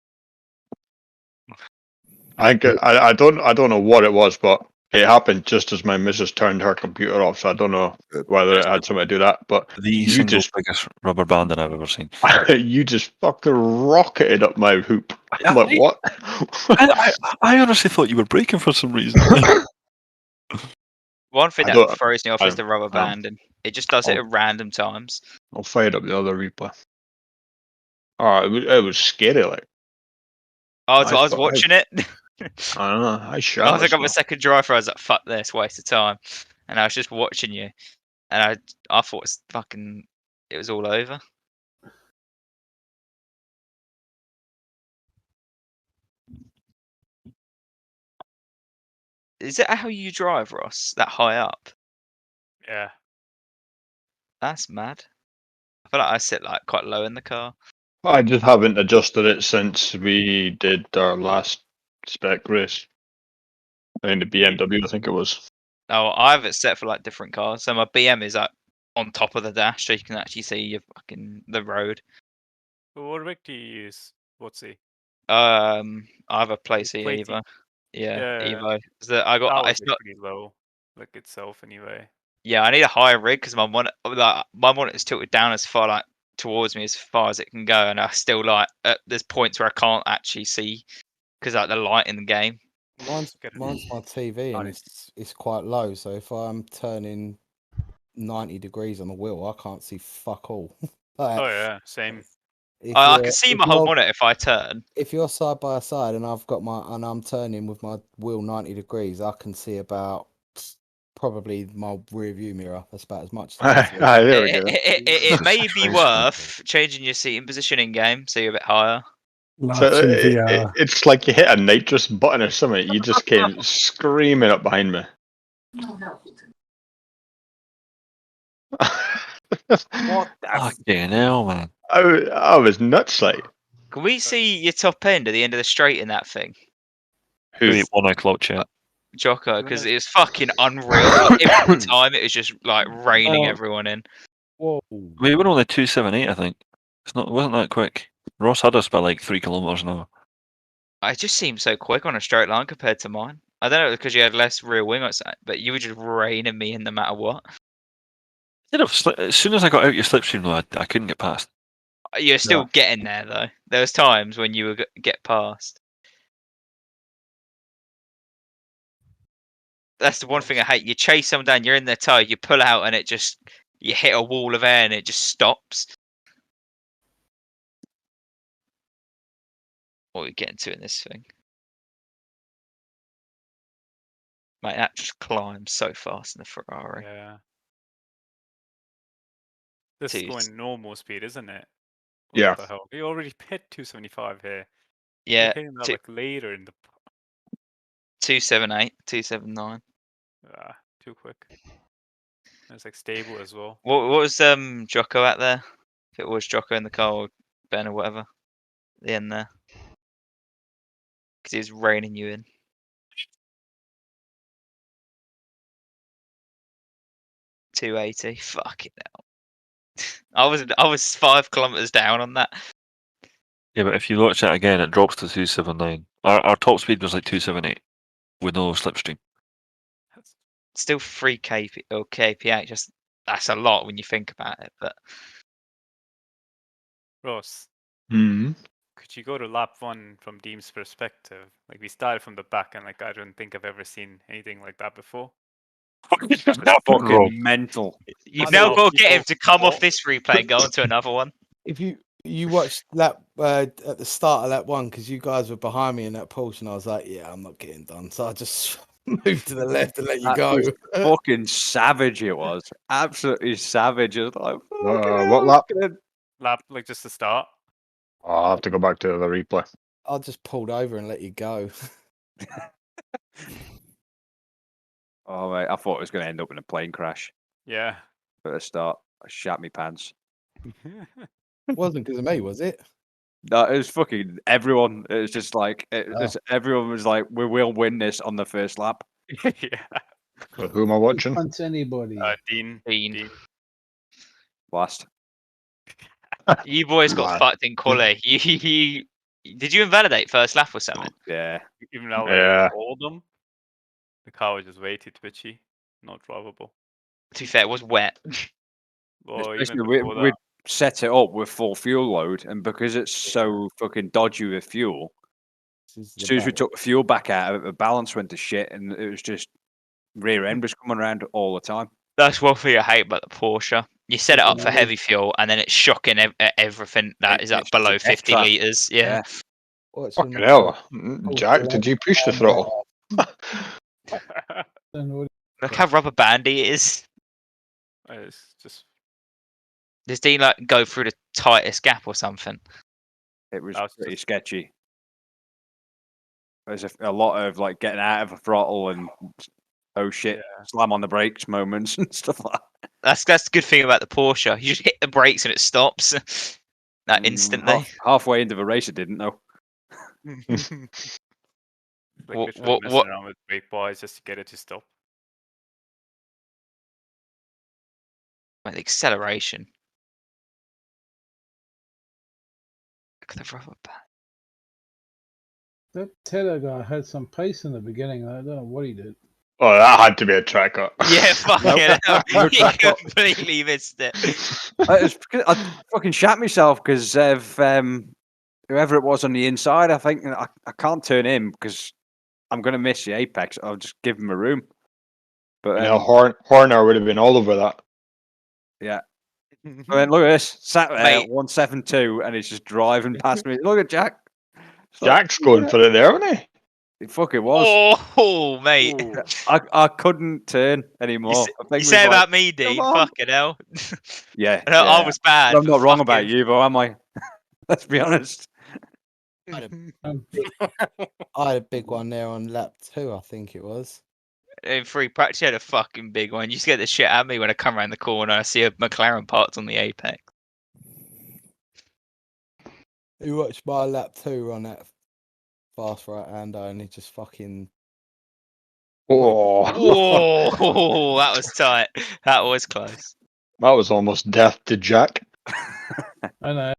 I don't know what it was, but It happened just as my missus turned her computer off, so I don't know whether it had something to do with that. But The you single just biggest rubber banding I've ever seen. you just fucking rocketed up my hoop. I'm like, what? I honestly thought you were breaking for some reason. One thing I that don't- throws me off is the rubber I don't- band, and it just does it I'll- at random times. I'll fire up the other replay. Oh, it was scary. Like I was watching it. I don't know. I shot. I was like, I'm a second driver. I was like, fuck this, waste of time. And I was just watching you, and I thought it was all over. Is it how you drive, Ross? That high up? Yeah. That's mad. I feel like I sit like quite low in the car. I just haven't adjusted it since we did our last spec race. In the BMW, I think it was. Oh, I have it set for like different cars. So my BM is like on top of the dash, so you can actually see the road. Well, what rig do you use? What's he? I have a Place Platey. Evo. Yeah, Yeah. Evo. So I got. That It's was not. pretty low, like itself anyway. Yeah, I need a higher rig because my monitor is tilted down as far like towards me as far as it can go, and I still like there's points where I can't actually see because like the light in the game. Mine's my TV and it's quite low, so if I'm turning 90 degrees on the wheel, I can't see fuck all. Oh yeah, same. I can see my whole monitor if I turn. If you're side by side and I'm turning with my wheel 90 degrees, I can see about probably my rear view mirror. That's about as much. There we go. It may be worth changing your seating position in game so you're a bit higher. So it's like you hit a nitrous button or something. You just came screaming up behind me. What the fucking hell, man? I was nuts, like. Can we see your top end at the end of the straight in that thing? Who's 1 o'clock chat? Jocko, because it's fucking unreal. Like, every time it was just like raining everyone in. Whoa. We were only 278, I think. It wasn't that quick. Ross had us by like 3 kilometers an hour. It just seemed so quick on a straight line compared to mine. I don't know because you had less rear wing or something, but you were just raining me in no matter what. As soon as I got out your slipstream, though, I couldn't get past. You're still getting there though. There was times when you would get past. That's the one thing I hate. You chase someone down, you're in their tire, you pull out, and you hit a wall of air, and it just stops. What are we getting to in this thing? Mate, that just climbs so fast in the Ferrari. Yeah. This is going normal speed, isn't it? What Yeah. the hell? We already hit 275 here. Yeah. We're hitting that like later in the. 278, 279. Ah, too quick. It's like stable as well. What was Jocko at there? If it was Jocko in the car or Ben or whatever, the end there, because he was reining you in. $280. Fucking hell. I was 5 kilometers down on that. Yeah, but if you watch that again, it drops to 279. Our top speed was like 278 with no slipstream. Still 3 kph. Just that's a lot when you think about it. But Ross, Hmm. could you go to lap 1 from Deem's perspective? Like we started from the back, and like I don't think I've ever seen anything like that before. Fucking mental. You've now got to get him to come off this replay and go on to another one. If you watched lap at the start of lap 1, because you guys were behind me in that Porsche, and I was like, yeah, I'm not getting done. So I just moved to the left and let you That go. was fucking savage. It was absolutely savage. It was like, What lap? Lap, like just the start. I'll have to go back to the replay. I just pulled over and let you go. Oh mate, I thought it was going to end up in a plane crash Yeah. at the start. I shat me pants. It wasn't because of me, was it? No, it was fucking everyone. It was just like everyone was like, "We will win this on the first lap." Yeah. Who am I watching? Punch anybody. Dean. Last. You boys got fucked in quali. Did you invalidate first lap or something? Yeah. Even though Yeah. all of them. The car was just way too twitchy, not drivable. To be fair, it was wet. Or even Especially before we that. set it up with full fuel load, and because it's so fucking dodgy with fuel, as soon as we took the fuel back out of it, the balance went to shit, and it was just rear end was coming around all the time. That's one thing I hate about the Porsche. You set it up for heavy fuel, and then it's shocking everything that is up it's just below a death 50 trap. litres. Yeah. Fucking hell. Jack, did you push the throttle? Look how rubber bandy it is. It's just Does Dean like go through the tightest gap or something? It was pretty sketchy. There's a lot of like getting out of a throttle and oh shit, slam on the brakes moments and stuff like that. That's the good thing about the Porsche. You just hit the brakes and it stops. Like instantly. Halfway into the race, it didn't though. like literally messing around with brake bars just to get it to stop. Like the acceleration. Look at the rubber band. That Taylor guy had some pace in the beginning. I don't know what he did. Oh, that had to be a track cut. Yeah, fucking hell. You completely missed it. I fucking shat myself because of whoever it was on the inside. I think I can't turn in because I'm going to miss the apex. I'll just give him a room. But Horner would have been all over that. Yeah. I mean, look at this. Sat there, 172, and he's just driving past me. Look at Jack. Jack's going for it there, wasn't he? It fucking was. Oh, mate. I couldn't turn anymore. You say about me, Dean? Fucking hell. Yeah. I was bad. I'm not wrong about you, though, am I? Let's be honest. I had a big one there on lap 2, I think it was. In free practice, you had a fucking big one. You used to get the shit at me when I come around the corner. I see a McLaren parked on the apex. You watched my lap 2 on that fast right hander and he just fucking. Oh. Whoa, that was tight. That was close. That was almost death to Jack. I know.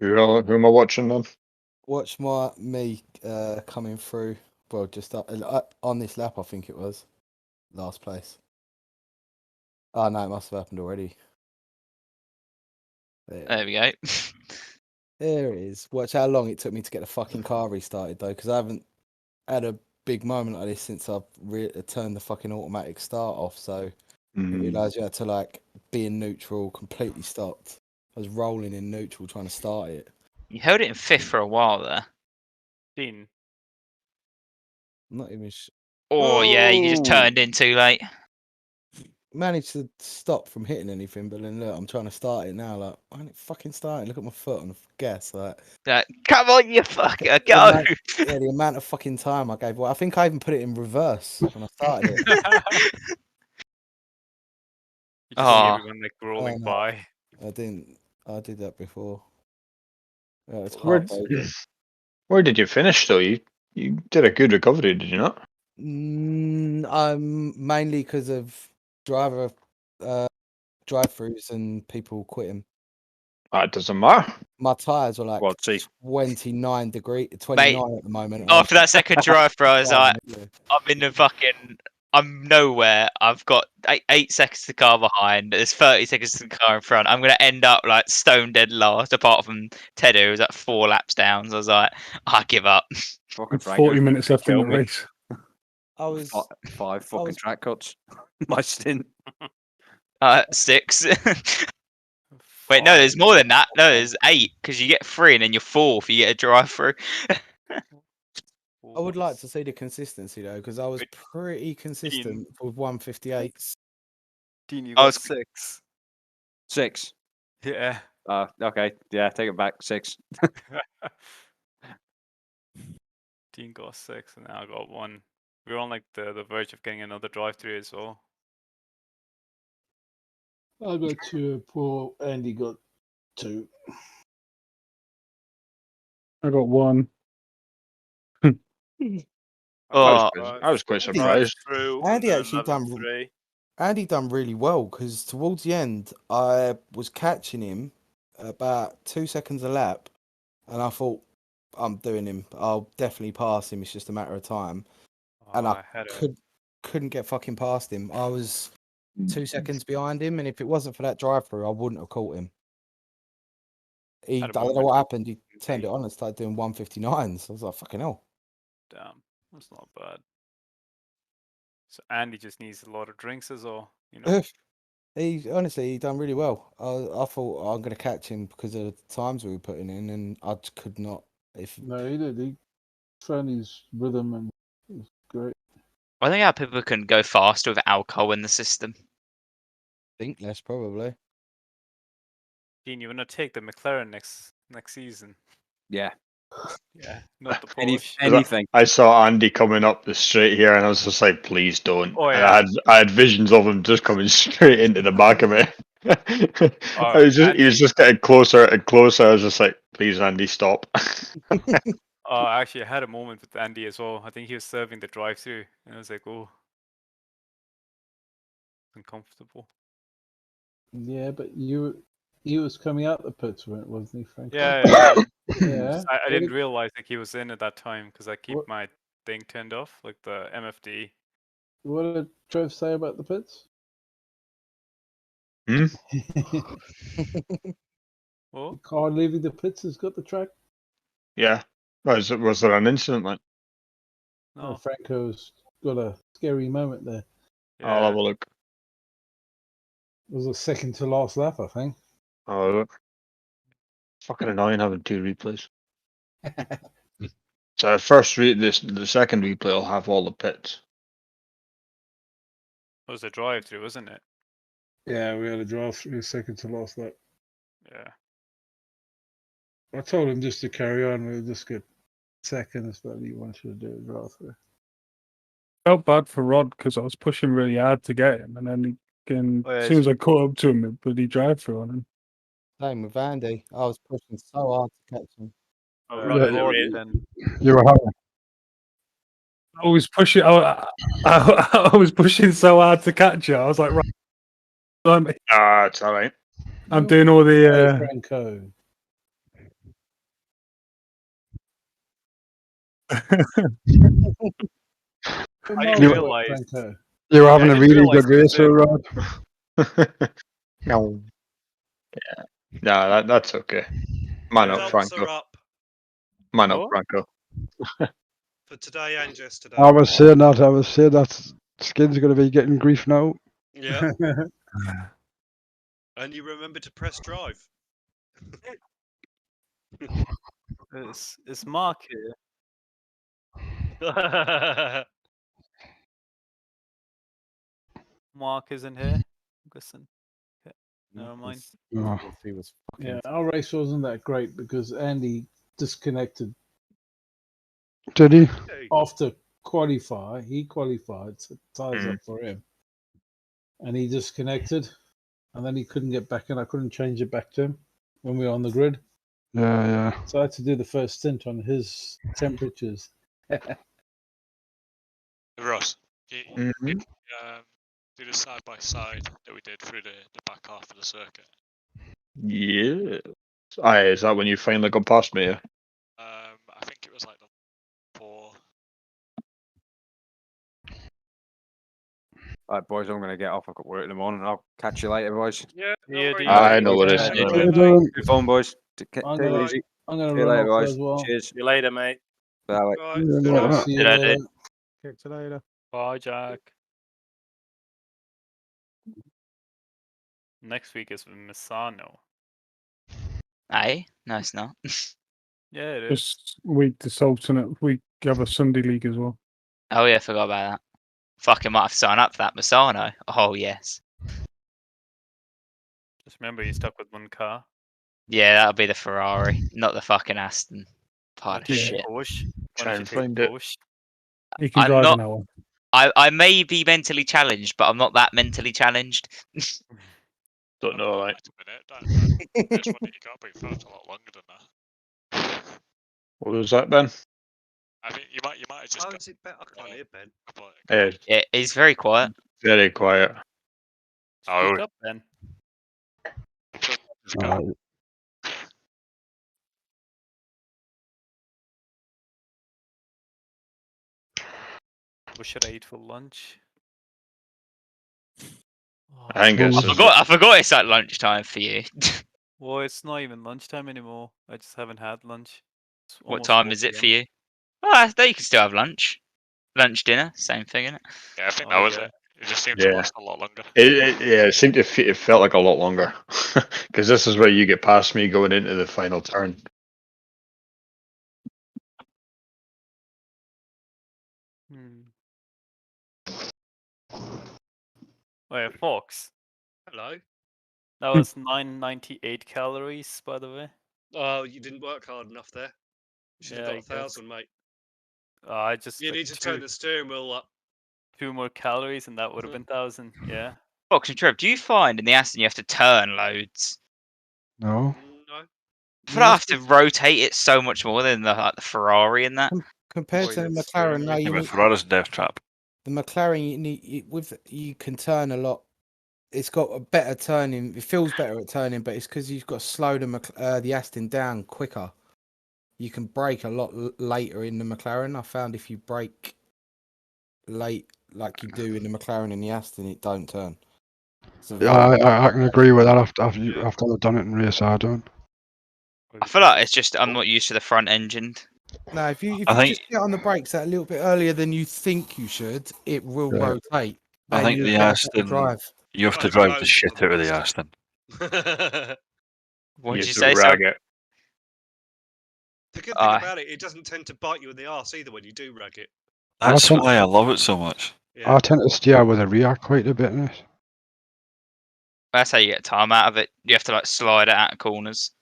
Who am I watching then? Watch me coming through. Well, just on this lap, I think it was last place. Oh no, it must have happened already. There we go. There it is. Watch how long it took me to get the fucking car restarted though, because I haven't had a big moment like this since I've turned the fucking automatic start off. So I realised you had to like be in neutral, completely stopped. I was rolling in neutral trying to start it. You held it in fifth for a while there. Dean. I'm not even. Oh yeah, you just turned in too late. Managed to stop from hitting anything, but then look, I'm trying to start it now. Like, I ain't fucking starting. Look at my foot on the gas. Like, come on, you fucker, go! The amount of fucking time I gave. Well, I think I even put it in reverse when I started it. You just see everyone like rolling by. I didn't. I did that before. Yeah, it's Where did you finish though? You did a good recovery, did you not? Mainly because of drive-throughs and people quitting. It doesn't matter. My tyres were like 29 at the moment. After that second drive through, I was like, I'm in the fucking. I'm nowhere. I've got 8 seconds to the car behind. There's 30 seconds to the car in front. I'm going to end up like stone dead last, apart from Teddy, who was at 4 laps down. So I was like, I give up. 40 minutes left in the race. I was 5 fucking track cuts. My stint. 6. Wait, no, there's more than that. No, there's 8 because you get 3 and then you're 4 if you get a drive through. I would like to see the consistency though, because I was pretty consistent with 158s. Dean, you got 6. 6. Yeah. Okay. Yeah, take it back. 6. Dean got 6 and I got 1. We were on like the verge of getting another drive through as well. I got 2. Poor Andy got 2. I got 1. Oh, I was quite Andy, surprised. Andy actually Andy done really well because towards the end I was catching him about 2 seconds a lap, and I thought I'm doing him. I'll definitely pass him. It's just a matter of time. And I couldn't get fucking past him. I was 2 seconds behind him, and if it wasn't for that drive-through, I wouldn't have caught him. I don't know what happened. He turned it on and started doing 159s. I was like, fucking hell. Damn, that's not bad. So Andy just needs a lot of drinks as well, you know. He done really well. I thought I'm gonna catch him because of the times we were putting in, and I just could not. No, he did. He found his rhythm and it was great. I think how people can go faster with alcohol in the system. Think less probably. Dean, you wanna take the McLaren next season? Yeah. Yeah, not the Any- Porsche. anything. I saw Andy coming up the straight here, and I was just like, "Please don't." Oh, And yeah. I had visions of him just coming straight into the back of it. Oh, He was just getting closer and closer. I was just like, "Please, Andy, stop." Actually, I had a moment with Andy as well. I think he was serving the drive-through, and I was like, "Oh, uncomfortable." Yeah, but he was coming out the pits, wasn't he, Frank? Yeah. Yeah. I didn't realize like he was in at that time because I keep my thing turned off, like the MFD. What did Trev say about the pits? What? The car leaving the pits has got the track. Yeah. Was there an incident like? No. Franco's got a scary moment there. I'll have a look. It was a second to last lap, I think. Oh, look. Fucking annoying having 2 replays. So the second replay will have all the pits. It was a drive-through, wasn't it? Yeah, we had a drive through second to last lap. Yeah. I told him just to carry on. We'll just get seconds, but he wanted to do a drive through. Felt bad for Rod because I was pushing really hard to get him, and then as soon as I caught up to him, it bloody drive through on him. Same with Andy. I was pushing so hard to catch him. You were having. I was pushing. I was pushing so hard to catch you. I was like, right. It's all right. I'm doing all the. Franco. I realized. You were having a really good race, so Rod. No. Yeah. No, that's okay. Man up, Franco. Man up, Franco. For today and yesterday. I was saying that Skin's going to be getting grief now. Yeah. And you remember to press drive. Is Mark here? Mark isn't here. I'm guessing. Okay. Never mind. Yeah, our race wasn't that great because Andy disconnected. Did he? After qualify, he qualified, so tires up for him. And he disconnected, and then he couldn't get back in. I couldn't change it back to him when we were on the grid. Yeah. So I had to do the first stint on his temperatures. Ross, do the side by side that we did through the back half of the circuit. Yeah. Is that when you finally got past me? Yeah? I think it was like the 4. Right, boys, I'm going to get off. I've got work in the morning. I'll catch you later, boys. Yeah, I know what it is. Good fun, boys. Take it easy. I'm going See to you run later, off boys. as well. Cheers. See you later, mate. Bye. See you later. Catch you later. Bye, Jack. Next week is Misano. Aye? No, it's not. Yeah, it is. This week, the alternate week, have a Sunday league as well. Oh yeah, forgot about that. Fucking might have to sign up for that Misano. Oh yes. Just remember, you're stuck with one car. Yeah, that'll be the Ferrari, not the fucking Aston. Part of Take shit. Porsche. Try and Why don't you take find it. Porsche? You can I'm drive not. an hour. I may be mentally challenged, but I'm not that mentally challenged. Don't know, like. Wait a minute, that next one that you got, but it felt a lot longer than that. What was that, Ben? I think you might have just. Oh, is it better? I can't hear Ben. Yeah, he's very quiet. Very quiet. Speak up, then. What should I eat for lunch? I think it's. I forgot it's at lunchtime for you. Well, it's not even lunchtime anymore. I just haven't had lunch. It's What almost time 4 is it for PM. you? Oh, you can still have lunch. Lunch, dinner, same thing, isn't it? Yeah, I think that was it. It just seemed to last a lot longer. It seemed it felt like a lot longer because this is where you get past me going into the final turn. Wait, Fox. Hello. That was 998 calories, by the way. Oh, you didn't work hard enough there. You should have Yeah, got I guess. 1,000, mate. I just You like need to turn the steering wheel up. 2 more calories, and that would have been 1,000. Yeah. Fox and Trev, do you find in the Aston you have to turn loads? No. No. I feel like I have to rotate it so much more than the Ferrari and that. Compared to the McLaren, no, you but need, Ferrari's a death trap. the McLaren you can turn a lot. It's got a better turning. It feels better at turning, but it's because you've got to slow the Aston down quicker. You can brake a lot later in the McLaren. I found if you brake late like you do in the McLaren and the Aston, it don't turn. Yeah, I can agree with that after I've done it in race. I don't. I feel like it's just I'm not used to the front engine. No, if you I think- just get on the brakes a little bit earlier than you think you should, it will Yeah. rotate. I and think you'll the get a better Aston, drive. you have to Right, drive the loads shit of out of the them. Aston. What did you to say, rag sir? it. The good thing about it doesn't tend to bite you in the arse either when you do rag it. That's why I love it so much. Yeah. I tend to steer with a rear quite a bit in it. That's how you get time out of it. You have to like slide it out of corners,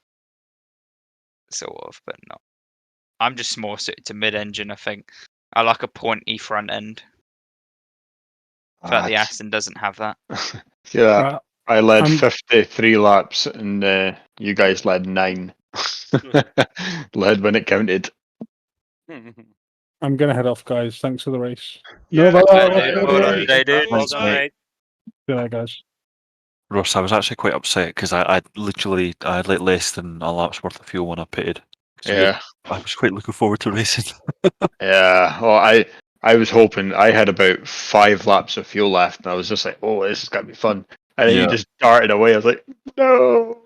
sort of, but not. I'm just more suited to mid-engine. I think I like a pointy front end. I feel like the Aston doesn't have that. Yeah, Right. I led 53 laps and you guys led 9. Led when it counted. I'm gonna head off, guys. Thanks for the race. No, Well done today, dude. Thanks, mate. See you later, guys. Ross, I was actually quite upset because I had like less than a lap's worth of fuel when I pitted. So Yeah. I was quite looking forward to racing. Yeah, well, I was hoping I had about 5 laps of fuel left, and I was just like, "Oh, this is gonna be fun." And then you Yeah. just darted away. I was like, "No."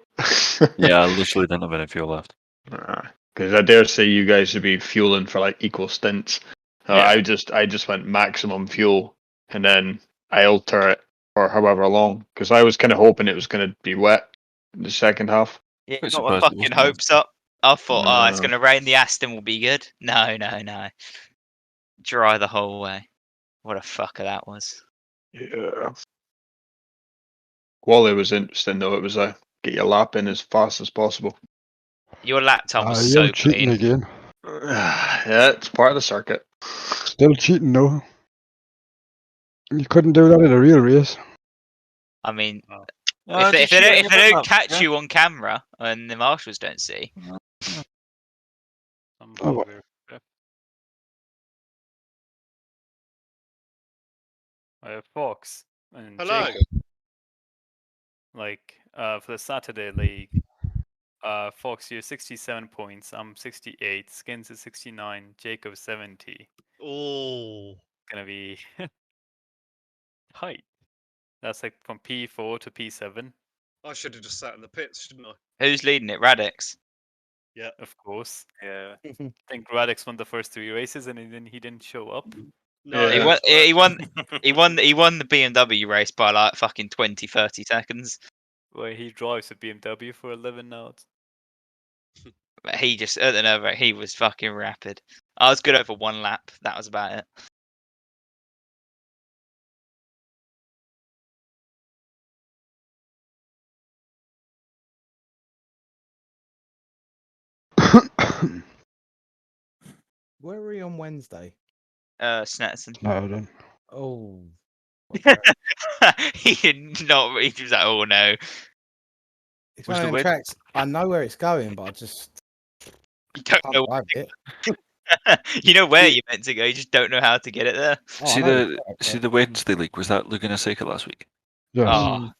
Yeah, I literally didn't have any fuel left. Because I dare say you guys would be fueling for like equal stints. Yeah. I just went maximum fuel, and then I alter it for however long. Because I was kind of hoping it was going to be wet in the second half. Yeah, Quite got my surprised it fucking wasn't. hopes up. I thought, oh, it's No. gonna rain. The Aston will be good. No. Dry the whole way. What a fucker that was. Yeah. Quali was interesting though. It was get your lap in as fast as possible. Your laptop was You're so cheating clean. again. Yeah, it's part of the circuit. Still cheating though. You couldn't do that in a real race. I mean, Just if shoot they in your don't lap, catch yeah. you on camera and the marshals don't see, Oh, well. Fox and Hello. Jacob. Like for the Saturday league, Fox, you're 67 points. I'm 68. Skins is 69. Jacob 70. Oh. Gonna be tight. That's like from P4 to P7. I should have just sat in the pits, shouldn't I? who's leading it? Radix. Yeah. Of course. Yeah. I think Radix won the first 3 races and then he didn't show up. No, He won. He won the BMW race by like fucking 20, 30 seconds. Well, he drives a BMW for 11 now. But he just at the nerve, he was fucking rapid. I was good over 1 lap. That was about it. Where were you on Wednesday? Snetson. No, then. Oh. He did not. He was like, oh no. It's one of them tracks. I know where it's going, but I just don't know it. You know where you're meant to go. You just don't know how to get it there. See the Wednesday league. Was that Laguna Seca last week? Oh,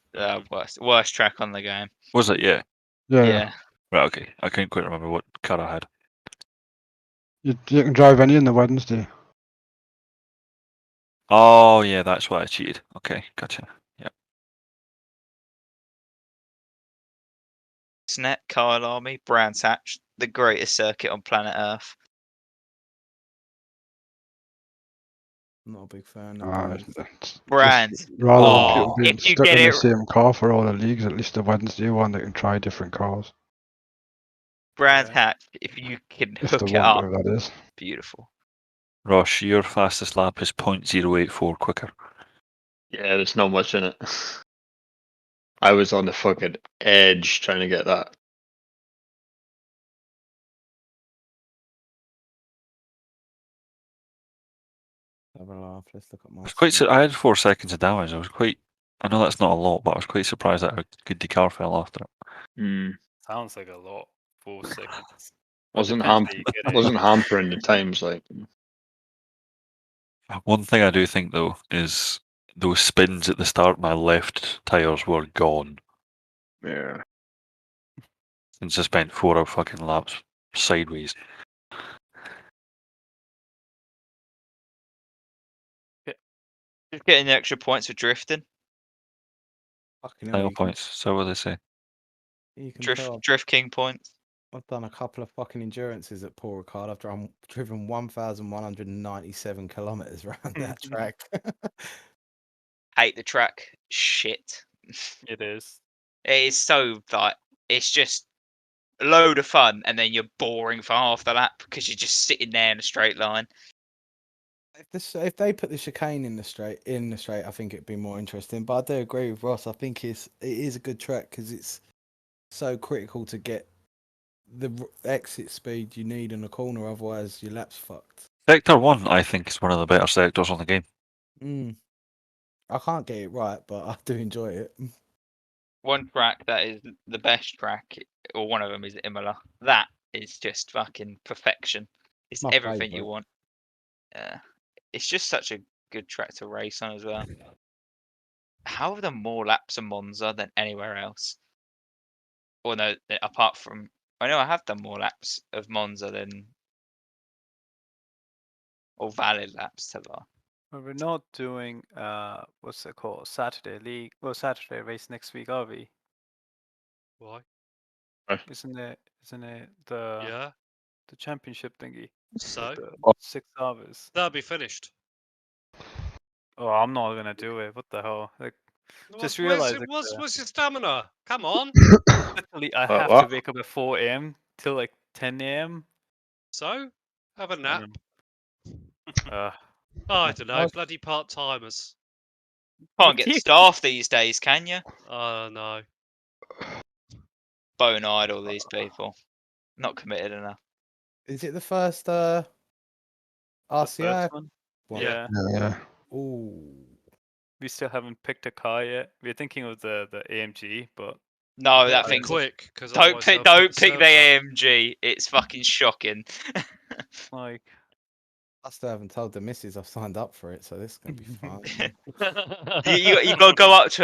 worst track on the game. Was it? Yeah. Yeah. Right. Okay. I can't quite remember what car I had. You can drive any in the Wednesday. Oh yeah, that's why I cheated. Okay, gotcha. Yep. Snet, Kyle Army, Brands Hatch, the greatest circuit on planet Earth. Not a big fan. Brands. Rather than people being if you stuck get in the it, same car for all the leagues, at least the Wednesday one, they can try different cars. Brands Hatch, if you can If hook they it want up, to, that is. beautiful. Ross, your fastest lap is 0.084 quicker. Yeah, there's not much in it. I was on the fucking edge trying to get that. Have a laugh. Let's look at my. I had 4 seconds of damage. I know that's not a lot, but I was quite surprised at how good the car fell after it. Sounds like a lot. 4 seconds. Wasn't Depends how you get it. wasn't hampering the times like. One thing I do think though is those spins at the start, my left tires were gone. Yeah. Since I spent 4 fucking laps sideways. Just getting the extra points for drifting. Title points. So what they say. You can tell Drift King points. I've done a couple of fucking endurances at Paul Ricard. I've driven 1,197 kilometers around that track. Hate the track. Shit. It is. It is so like it's just a load of fun, and then you're boring for half the lap because you're just sitting there in a straight line. If they put the chicane in the straight, I think it'd be more interesting. But I do agree with Ross. I think it is a good track because it's so critical to get the exit speed you need in a corner. Otherwise, your lap's fucked. Sector 1, I think, is one of the better sectors on the game. I can't get it right, but I do enjoy it. One track that is the best track, or one of them, is Imola. That is just fucking perfection. It's My everything you favourite. want. Yeah. It's just such a good track to race on as well. How have done more laps of Monza than anywhere else? Or no, apart from I know I have done more laps of Monza than or valid laps to that. Well, we're not doing what's it called? Saturday league. Well, Saturday race next week, are we? Why? Isn't it the championship thingy? So The 6 hours. that'll be finished. Oh, I'm not gonna do it. What the hell? Like, just realize. What's your stamina? Come on. Literally, I have to wake up at 4 a.m. till like 10 a.m. So have a nap. Oh, I don't know. Bloody part timers. Can't get staff these days, can you? Oh no. Bone idle, these people. Not committed enough. Is it the first RCI one? one? Yeah. Ooh. We still haven't picked a car yet. We're thinking of the AMG, but No, that thing's quick. Cause don't pick the AMG. It's fucking shocking. Like, I still haven't told the missus I've signed up for it, so this is gonna be fun. you got to go up to